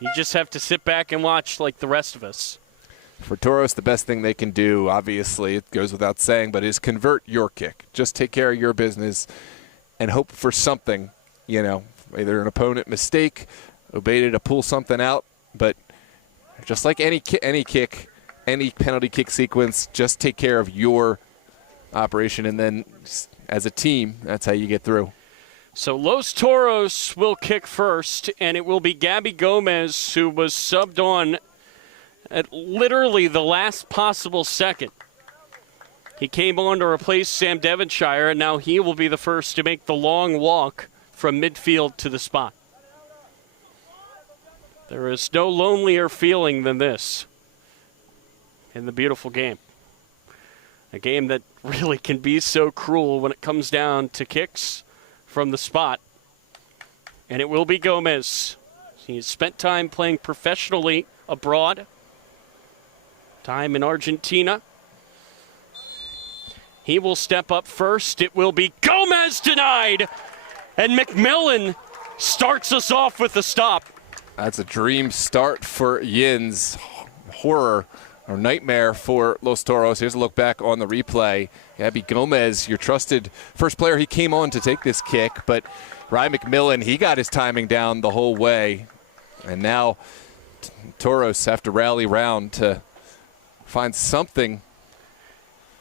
You just have to sit back and watch like the rest of us. For Toros, the best thing they can do, obviously, it goes without saying, but is convert your kick. Just take care of your business and hope for something, either an opponent mistake, Obeda to pull something out, but just like any kick, any penalty kick sequence, just take care of your operation, and then as a team, that's how you get through. So Los Toros will kick first, and it will be Gabby Gomez who was subbed on at literally the last possible second. He came on to replace Sam Devonshire, and now he will be the first to make the long walk from midfield to the spot. There is no lonelier feeling than this in the beautiful game. A game that really can be so cruel when it comes down to kicks from the spot. And it will be Gomez. He's spent time playing professionally abroad. Time in Argentina. He will step up first. It will be Gomez denied. And McMillan starts us off with the stop. That's a dream start for YINZ. Horror or nightmare for Los Toros. Here's a look back on the replay. Gabby Gomez, your trusted first player. He came on to take this kick, but Ryan McMillan, he got his timing down the whole way. And now Toros have to rally round to find something.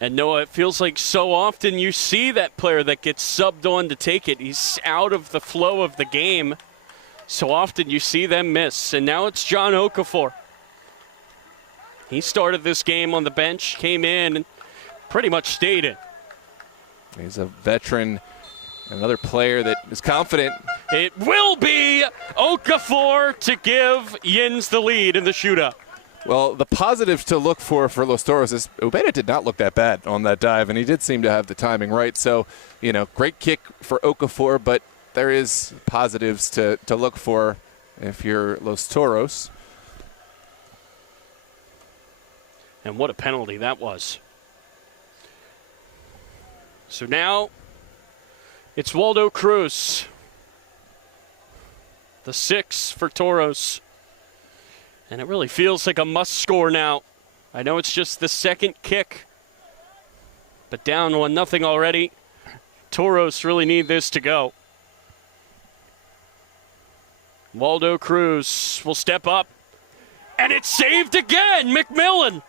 And Noah, it feels like so often you see that player that gets subbed on to take it. He's out of the flow of the game. So often you see them miss. And now it's John Okafor. He started this game on the bench, came in, and pretty much stayed in. He's a veteran, another player that is confident. It will be Okafor to give YINZ the lead in the shootout. Well, the positives to look for Los Toros is Obeda did not look that bad on that dive, and he did seem to have the timing right. So, great kick for Okafor, but there is positives to look for if you're Los Toros. And what a penalty that was. So now it's Waldo Cruz. The 6 for Toros. And it really feels like a must score now. I know it's just the second kick, but down 1-0 already. Toros really need this to go. Waldo Cruz will step up. And it's saved again, McMillan.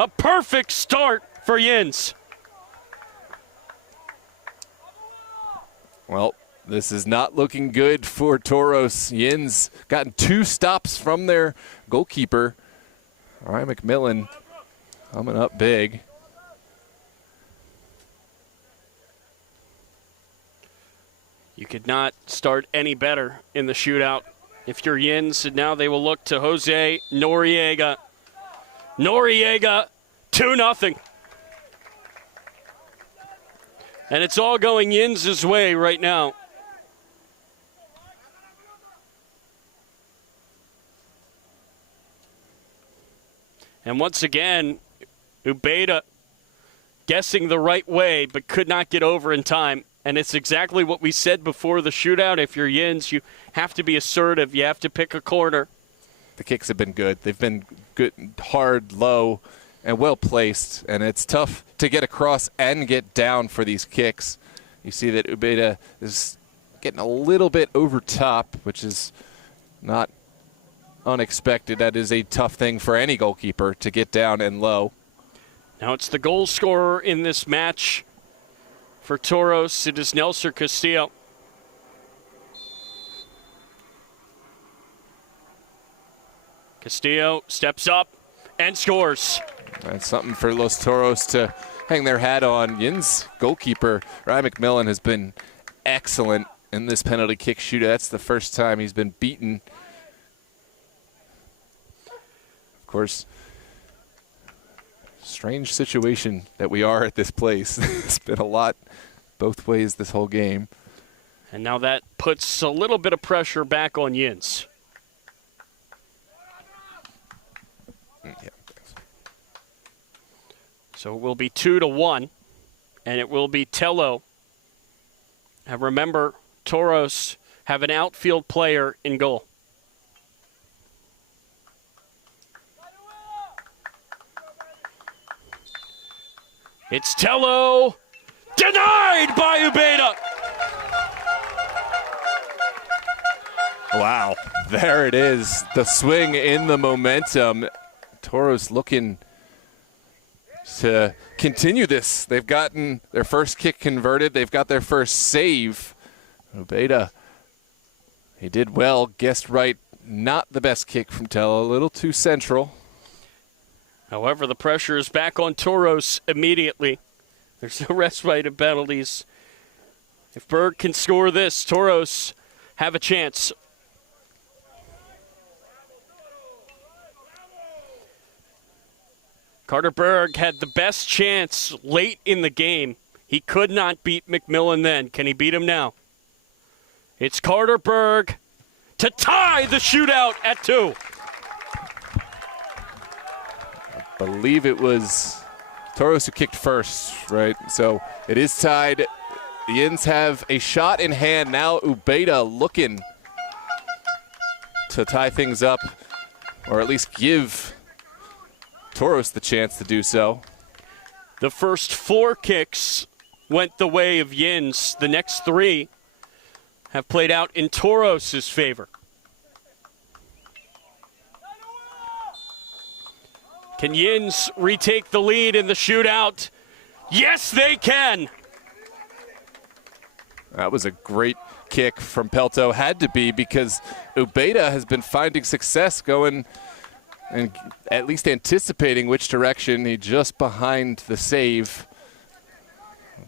A perfect start for YINZ. Well, this is not looking good for Toros. YINZ gotten 2 stops from their goalkeeper. Ryan McMillan coming up big. You could not start any better in the shootout if you're YINZ, and now they will look to Jose Noriega. Noriega, 2-0. And it's all going YINZ's way right now. And once again, Obeda guessing the right way, but could not get over in time. And it's exactly what we said before the shootout. If you're YINZ, you have to be assertive. You have to pick a corner. The kicks have been good. They've been good, hard, low, and well placed, and it's tough to get across and get down for these kicks. You see that Ubeda is getting a little bit over top, which is not unexpected. That is a tough thing for any goalkeeper to get down and low. Now it's the goal scorer in this match for Toros. It is Nelson Castillo. Castillo steps up and scores. That's something for Los Toros to hang their hat on. YINZ goalkeeper Ryan McMillan has been excellent in this penalty kick shootout. That's the first time he's been beaten. Of course, strange situation that we are at this place. It's been a lot both ways this whole game. And now that puts a little bit of pressure back on YINZ. Yeah. So it will be 2-1, and it will be Tello. And remember, Toros have an outfield player in goal. It's Tello, denied by Ubeda. Wow, there it is. The swing in the momentum. Toros looking to continue this. They've gotten their first kick converted. They've got their first save. Ubeda, he did well, guessed right. Not the best kick from Tello, a little too central. However, the pressure is back on Toros immediately. There's no respite of penalties. If Berg can score this, Toros have a chance. Carter Berg had the best chance late in the game. He could not beat McMillan then. Can he beat him now? It's Carter Berg to tie the shootout at 2. I believe it was Toros who kicked first, right? So it is tied. The YINZ have a shot in hand. Now Ubeda looking to tie things up, or at least give Toros the chance to do so. The first 4 kicks went the way of YINZ. The next 3 have played out in Toros' favor. Can YINZ retake the lead in the shootout? Yes, they can. That was a great kick from Pelto. Had to be, because Ubeda has been finding success going and at least anticipating which direction. He just behind the save.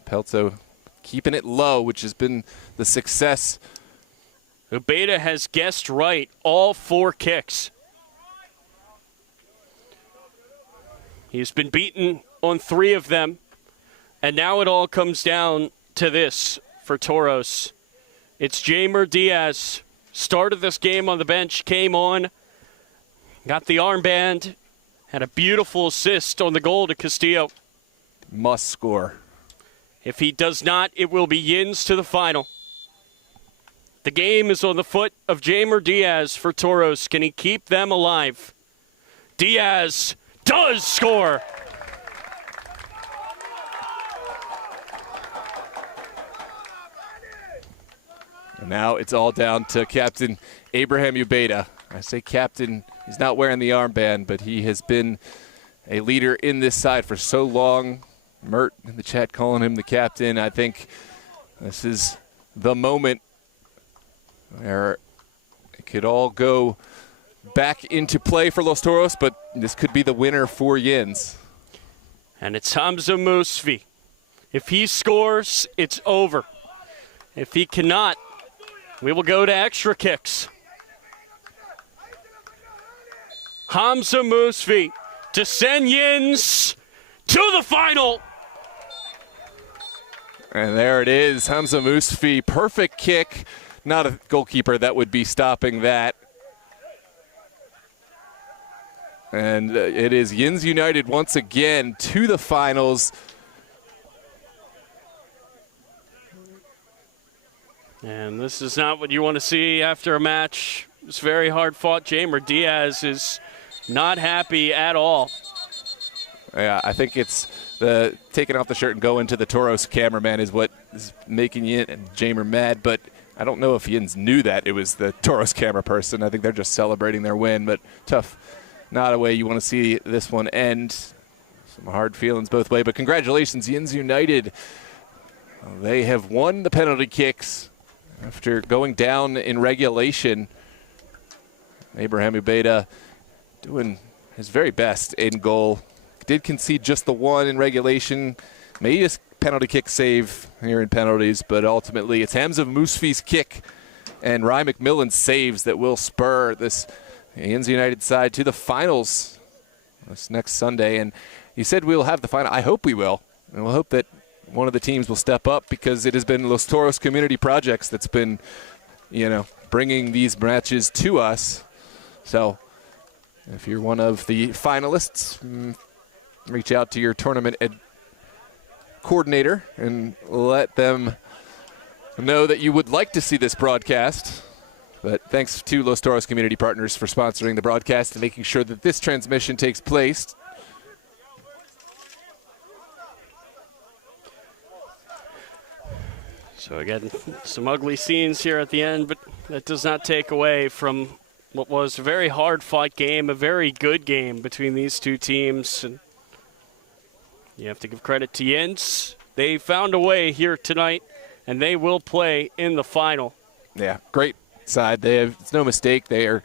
Pelto keeping it low, which has been the success. Ubeda has guessed right all 4 kicks. He's been beaten on 3 of them, and now it all comes down to this for Toros. It's Jamer Diaz. Started this game on the bench, came on, got the armband, had a beautiful assist on the goal to Castillo. Must score. If he does not, it will be YINZ to the final. The game is on the foot of Jamer Diaz for Toros. Can he keep them alive? Diaz does score. And now it's all down to Captain Abraham Ubeda. I say captain, he's not wearing the armband, but he has been a leader in this side for so long. Mert in the chat calling him the captain. I think this is the moment where it could all go back into play for Los Toros, but this could be the winner for YINZ. And it's Hamza Mousfi. If he scores, it's over. If he cannot, we will go to extra kicks. Hamza Mousfi to send YINZ to the final. And there it is, Hamza Mousfi, perfect kick. Not a goalkeeper that would be stopping that. And it is YINZ United once again to the finals. And this is not what you want to see after a match. It's very hard fought. Jamer Diaz is not happy at all. Yeah, I think it's the taking off the shirt and going to the Toros cameraman is what is making Yin and Jamer mad, but I don't know if Yins knew that it was the Toros camera person. I think they're just celebrating their win, but tough. Not a way you want to see this one end. Some hard feelings both ways, but congratulations, Yins United. They have won the penalty kicks after going down in regulation. Abraham Ubeda doing his very best in goal. Did concede just the one in regulation. Made his penalty kick save here in penalties, but ultimately it's Hamza Musfi's kick and Ryan McMillan's saves that will spur this YINZ United side to the finals this next Sunday. And you said we'll have the final. I hope we will. And we'll hope that one of the teams will step up, because it has been Los Toros Community Projects that's been, bringing these matches to us. So if you're one of the finalists, reach out to your tournament coordinator and let them know that you would like to see this broadcast. But thanks to Los Toros Community Partners for sponsoring the broadcast and making sure that this transmission takes place. So again, some ugly scenes here at the end, but that does not take away from what was a very hard-fought game, a very good game between these two teams. And you have to give credit to YINZ. They found a way here tonight, and they will play in the final. Yeah, great side. It's no mistake. They are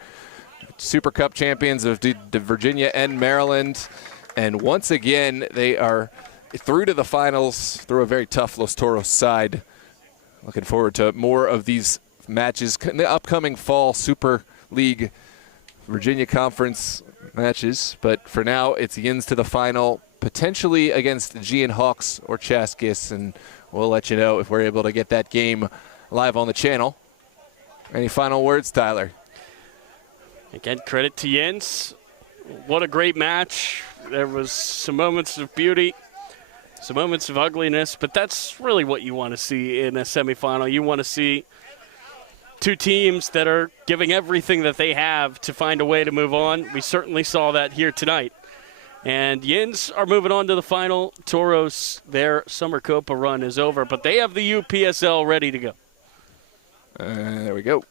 Super Cup champions of Virginia and Maryland. And once again, they are through to the finals through a very tough Los Toros side. Looking forward to more of these matches in the upcoming fall Super League Virginia Conference matches. But for now, it's YINZ to the final, potentially against Gian Hawks or Chaskis, and we'll let you know if we're able to get that game live on the channel. Any final words, Tyler? Again, credit to YINZ. What a great match. There was some moments of beauty, some moments of ugliness, but that's really what you want to see in a semifinal. You want to see two teams that are giving everything that they have to find a way to move on. We certainly saw that here tonight. And YINZ are moving on to the final. Toros, their Summer Copa run is over, but they have the UPSL ready to go. There we go.